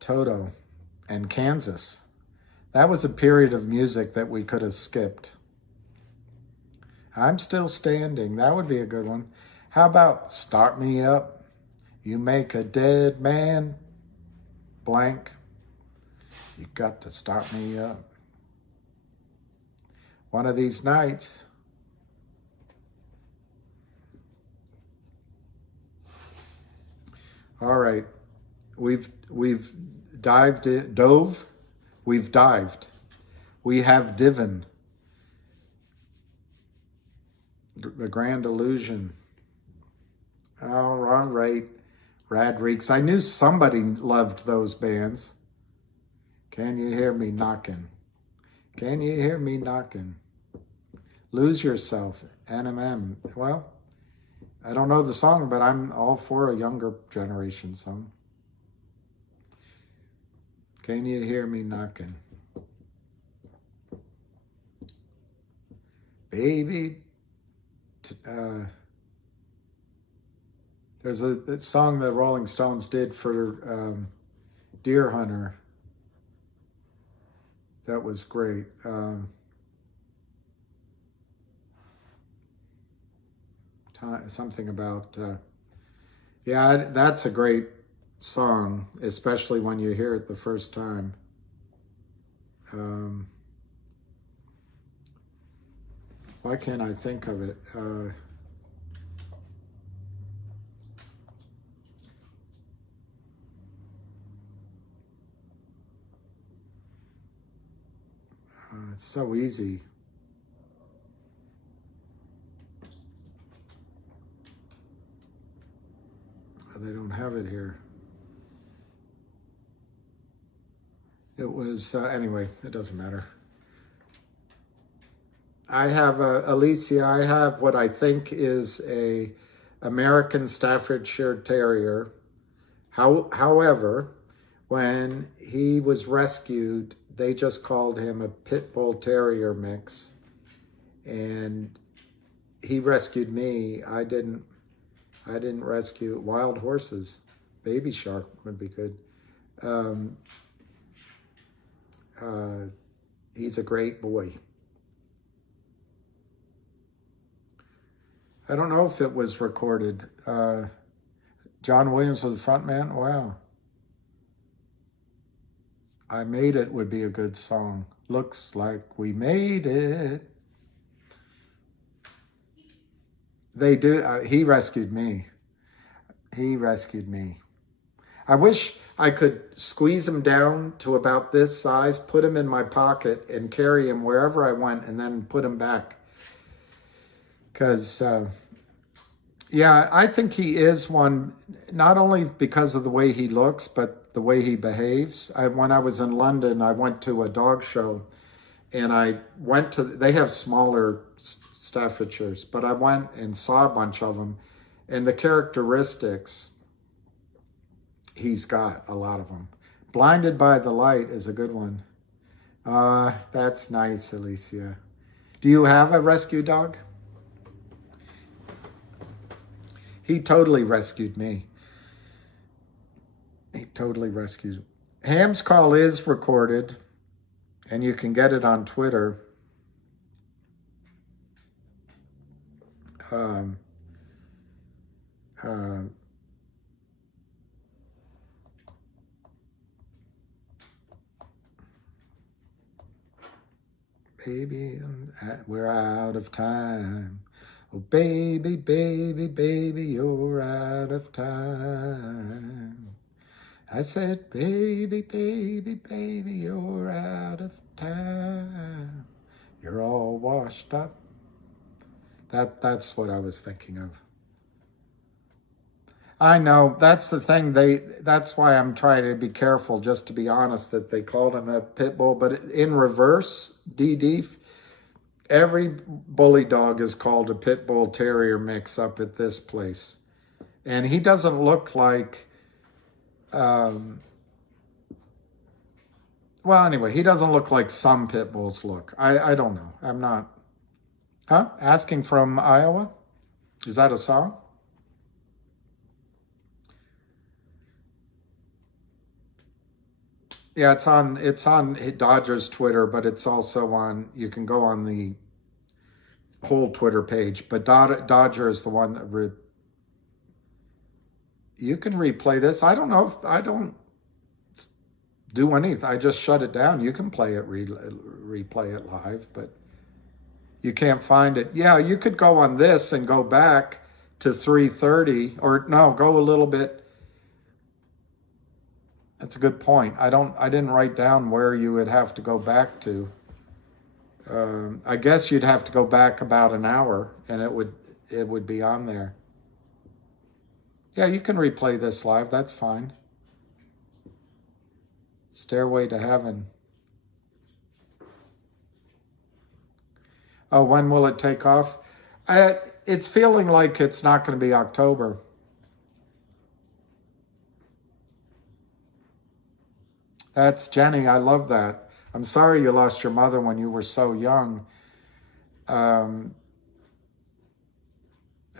Toto and Kansas. That was a period of music that we could have skipped. I'm Still Standing. That would be a good one. How about Start Me Up? You make a dead man blank. You got to start me up. One of these nights. All right. We've dove. We've dived. We have diven. The Grand Illusion. All right. Rad Reeks. I knew somebody loved those bands. Can you hear me knocking? Can you hear me knocking? Lose Yourself, NMM. Well, I don't know the song, but I'm all for a younger generation song. Can you hear me knocking? Baby, there's a song that Rolling Stones did for Deer Hunter. That was great. Something about, yeah, that's a great song, especially when you hear it the first time. Why can't I think of it? It's so easy. They don't have it here. It was, anyway, it doesn't matter. I have, Alicia, I have what I think is a American Staffordshire Terrier. However, when he was rescued, they just called him a Pit Bull Terrier mix. And he rescued me. I didn't rescue wild horses. Baby Shark would be good. He's a great boy. I don't know if it was recorded. John Williams was the front man. Wow. I Made It would be a good song. Looks like we made it. They do. He rescued me. He rescued me. I wish I could squeeze him down to about this size, put him in my pocket, and carry him wherever I went, and then put him back. Because, yeah, I think he is one, not only because of the way he looks, but the way he behaves. When I was in London, I went to a dog show, and I went to, they have smaller Staffordshires, but I went and saw a bunch of them, and the characteristics, he's got a lot of them. Blinded by the Light is a good one. That's nice, Alicia. Do you have a rescue dog? He totally rescued me. He totally rescued. Ham's call is recorded, and you can get it on Twitter. Baby, we're out of time. Oh, baby, baby, baby, you're out of time. I said, baby, baby, baby, you're out of time. You're all washed up. That's what I was thinking of. I know, that's the thing. That's why I'm trying to be careful, just to be honest, that they called him a pit bull. But in reverse, DD, every bully dog is called a pit bull terrier mix up at this place. And he doesn't look like, well, anyway, he doesn't look like some pit bulls look. I don't know. I'm not. Huh? Asking from Iowa? Is that a song? Yeah, it's on Dodgers Twitter, but it's also on, you can go on the whole Twitter page, but Dodger is the one that you can replay this. I don't know if I don't do anything. I just shut it down. You can play it, replay it live, but you can't find it. Yeah, you could go on this and go back to 3:30, or no, go a little bit. That's a good point. I didn't write down where you would have to go back to. I guess you'd have to go back about an hour, and it would be on there. Yeah, you can replay this live. That's fine. Stairway to Heaven. Oh, when will it take off? It's feeling like it's not going to be October. That's Jenny. I love that. I'm sorry you lost your mother when you were so young.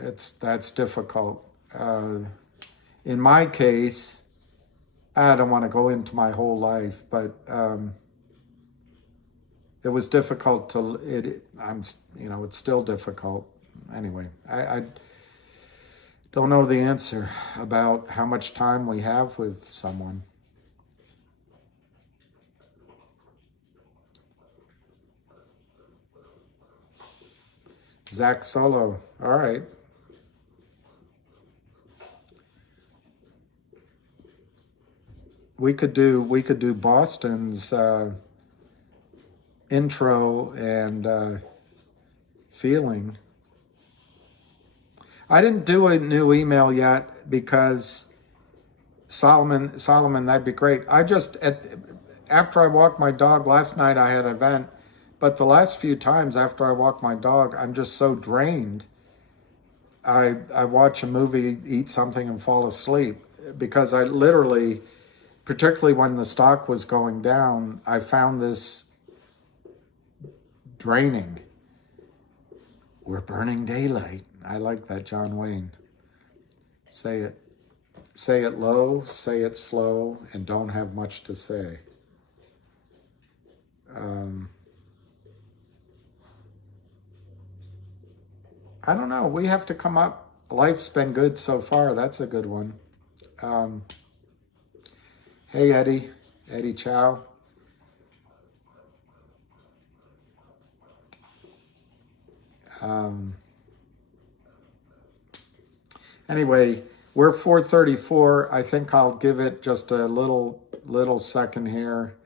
That's difficult. In my case, I don't want to go into my whole life, but it was difficult it's still difficult. Anyway, I don't know the answer about how much time we have with someone. Zach Solo. All right. We could do Boston's intro and feeling. I didn't do a new email yet because Solomon, that'd be great. After I walked my dog last night, I had an event. But the last few times after I walk my dog, I'm just so drained. I watch a movie, eat something, and fall asleep because I literally, particularly when the stock was going down, I found this draining. We're burning daylight. I like that, John Wayne. Say it low, say it slow, and don't have much to say. I don't know. We have to come up. Life's been good so far. That's a good one. Hey, Eddie Chow. Anyway, we're 434. I think I'll give it just a little second here.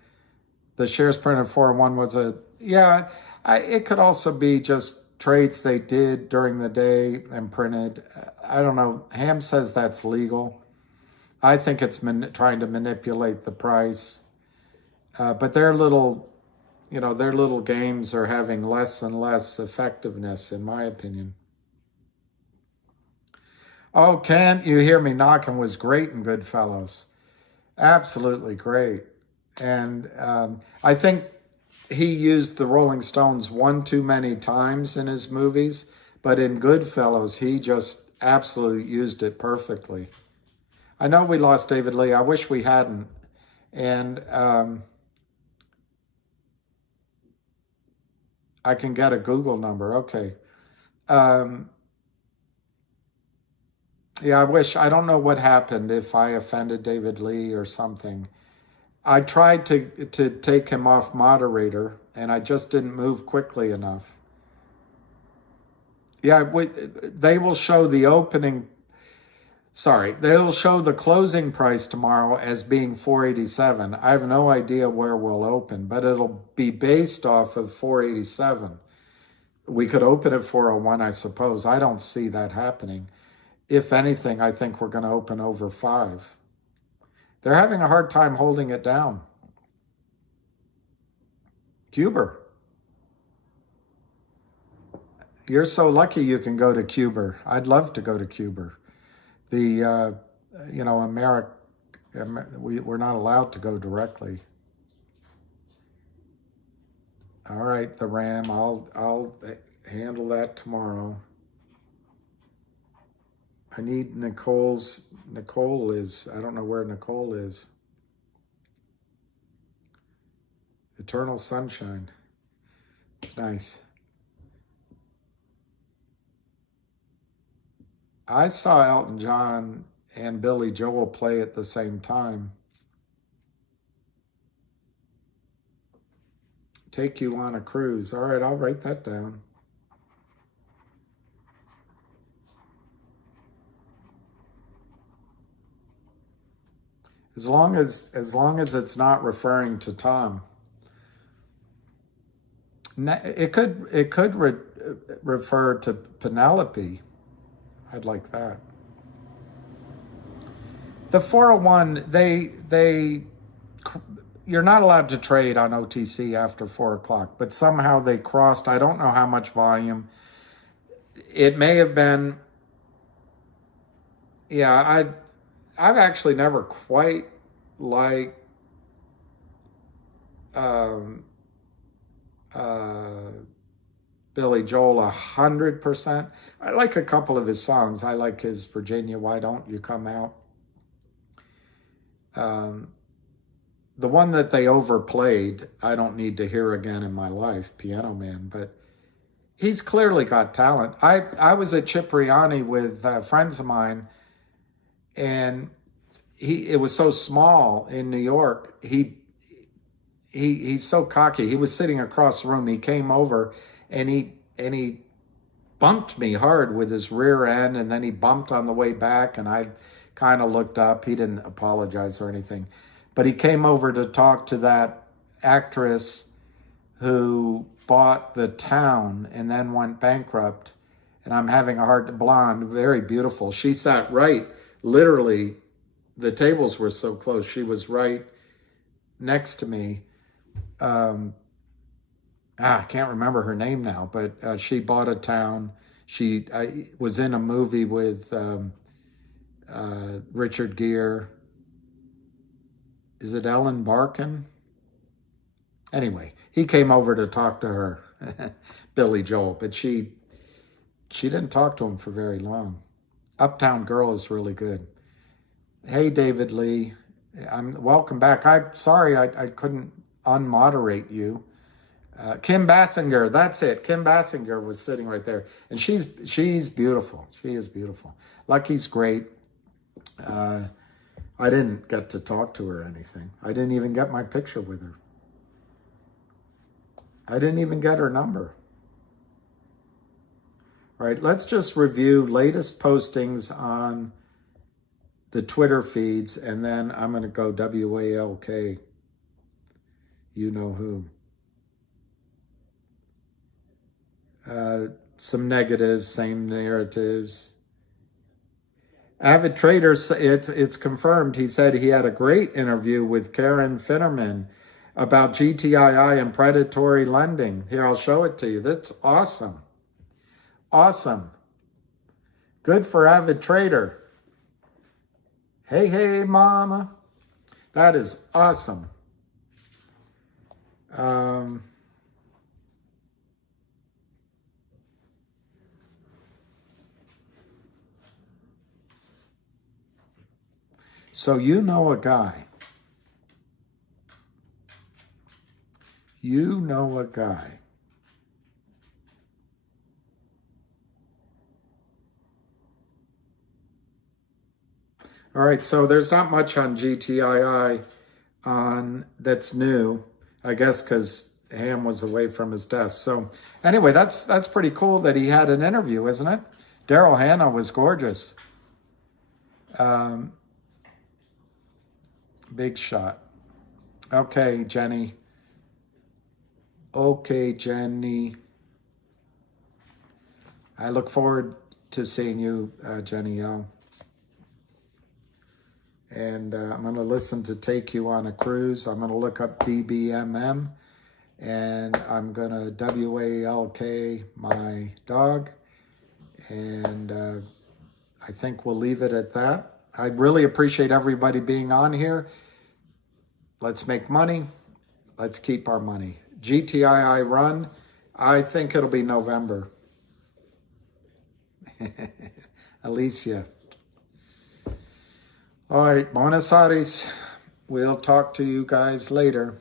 The shares printed 401 was it could also be just trades they did during the day and printed. I don't know. Ham says that's legal. I think it's trying to manipulate the price. But their little games are having less and less effectiveness, in my opinion. Oh, Can't You Hear Me Knocking was great in Goodfellas. Absolutely great. And I think he used the Rolling Stones one too many times in his movies, but in Goodfellas, he just absolutely used it perfectly. I know we lost David Lee. I wish we hadn't. And I can get a Google number. Okay. Yeah, I wish. I don't know what happened, if I offended David Lee or something. I tried to take him off moderator, and I just didn't move quickly enough. Yeah, they will show the opening. Sorry, they'll show the closing price tomorrow as being 487. I have no idea where we'll open, but it'll be based off of 487. We could open at 401, I suppose. I don't see that happening. If anything, I think we're going to open over 5. They're having a hard time holding it down. Cuber. You're so lucky you can go to Cuber. I'd love to go to Cuber. The, we're not allowed to go directly. All right, the RAM, I'll handle that tomorrow. I need Nicole is, I don't know where Nicole is. Eternal Sunshine. It's nice. I saw Elton John and Billy Joel play at the same time. Take you on a cruise. All right, I'll write that down. As long as it's not referring to Tom. It could refer to Penelope. I'd like that. The 401, you're not allowed to trade on OTC after 4 o'clock, but somehow they crossed. I don't know how much volume. It may have been, yeah, I've actually never quite liked Billy Joel 100%. I like a couple of his songs. I like his Virginia, Why Don't You Come Out? The one that they overplayed, I don't need to hear again in my life, Piano Man, but he's clearly got talent. I was at Cipriani with friends of mine, and it was so small in New York. He's so cocky. He was sitting across the room. He came over and he bumped me hard with his rear end, and then he bumped on the way back, and I kind of looked up. He didn't apologize or anything, but he came over to talk to that actress who bought The Town and then went bankrupt. And I'm having a hard blonde, very beautiful. She sat right, literally, the tables were so close. She was right next to me. I can't remember her name now, but she bought a town. She was in a movie with Richard Gere. Is it Ellen Barkin? Anyway, he came over to talk to her, Billy Joel, but she didn't talk to him for very long. Uptown Girl is really good. Hey, David Lee, welcome back. I'm sorry I couldn't unmoderate you. Kim Basinger, that's it. Kim Basinger was sitting right there, and she's beautiful. She is beautiful. Lucky's great. I didn't get to talk to her or anything. I didn't even get my picture with her. I didn't even get her number. All right, let's just review latest postings on the Twitter feeds, and then I'm going to go WALK. You know who. Some negatives, same narratives. Avid Trader, it's confirmed. He said he had a great interview with Karen Finnerman about GTII and predatory lending. Here, I'll show it to you. That's awesome. Awesome. Good for Avid Trader. Hey, hey, mama. That is awesome. So you know a guy. You know a guy. All right, so there's not much on GTII that's new, I guess, because Ham was away from his desk. So anyway, that's pretty cool that he had an interview, isn't it? Daryl Hannah was gorgeous. Big shot. Okay, Jenny. Okay, Jenny. I look forward to seeing you, Jenny L. And I'm going to listen to Take You on a Cruise. I'm going to look up DBMM. And I'm going to WALK my dog. And I think we'll leave it at that. I really appreciate everybody being on here. Let's make money. Let's keep our money. GTII run. I think it'll be November. Alicia. All right, Buenos Aires. We'll talk to you guys later.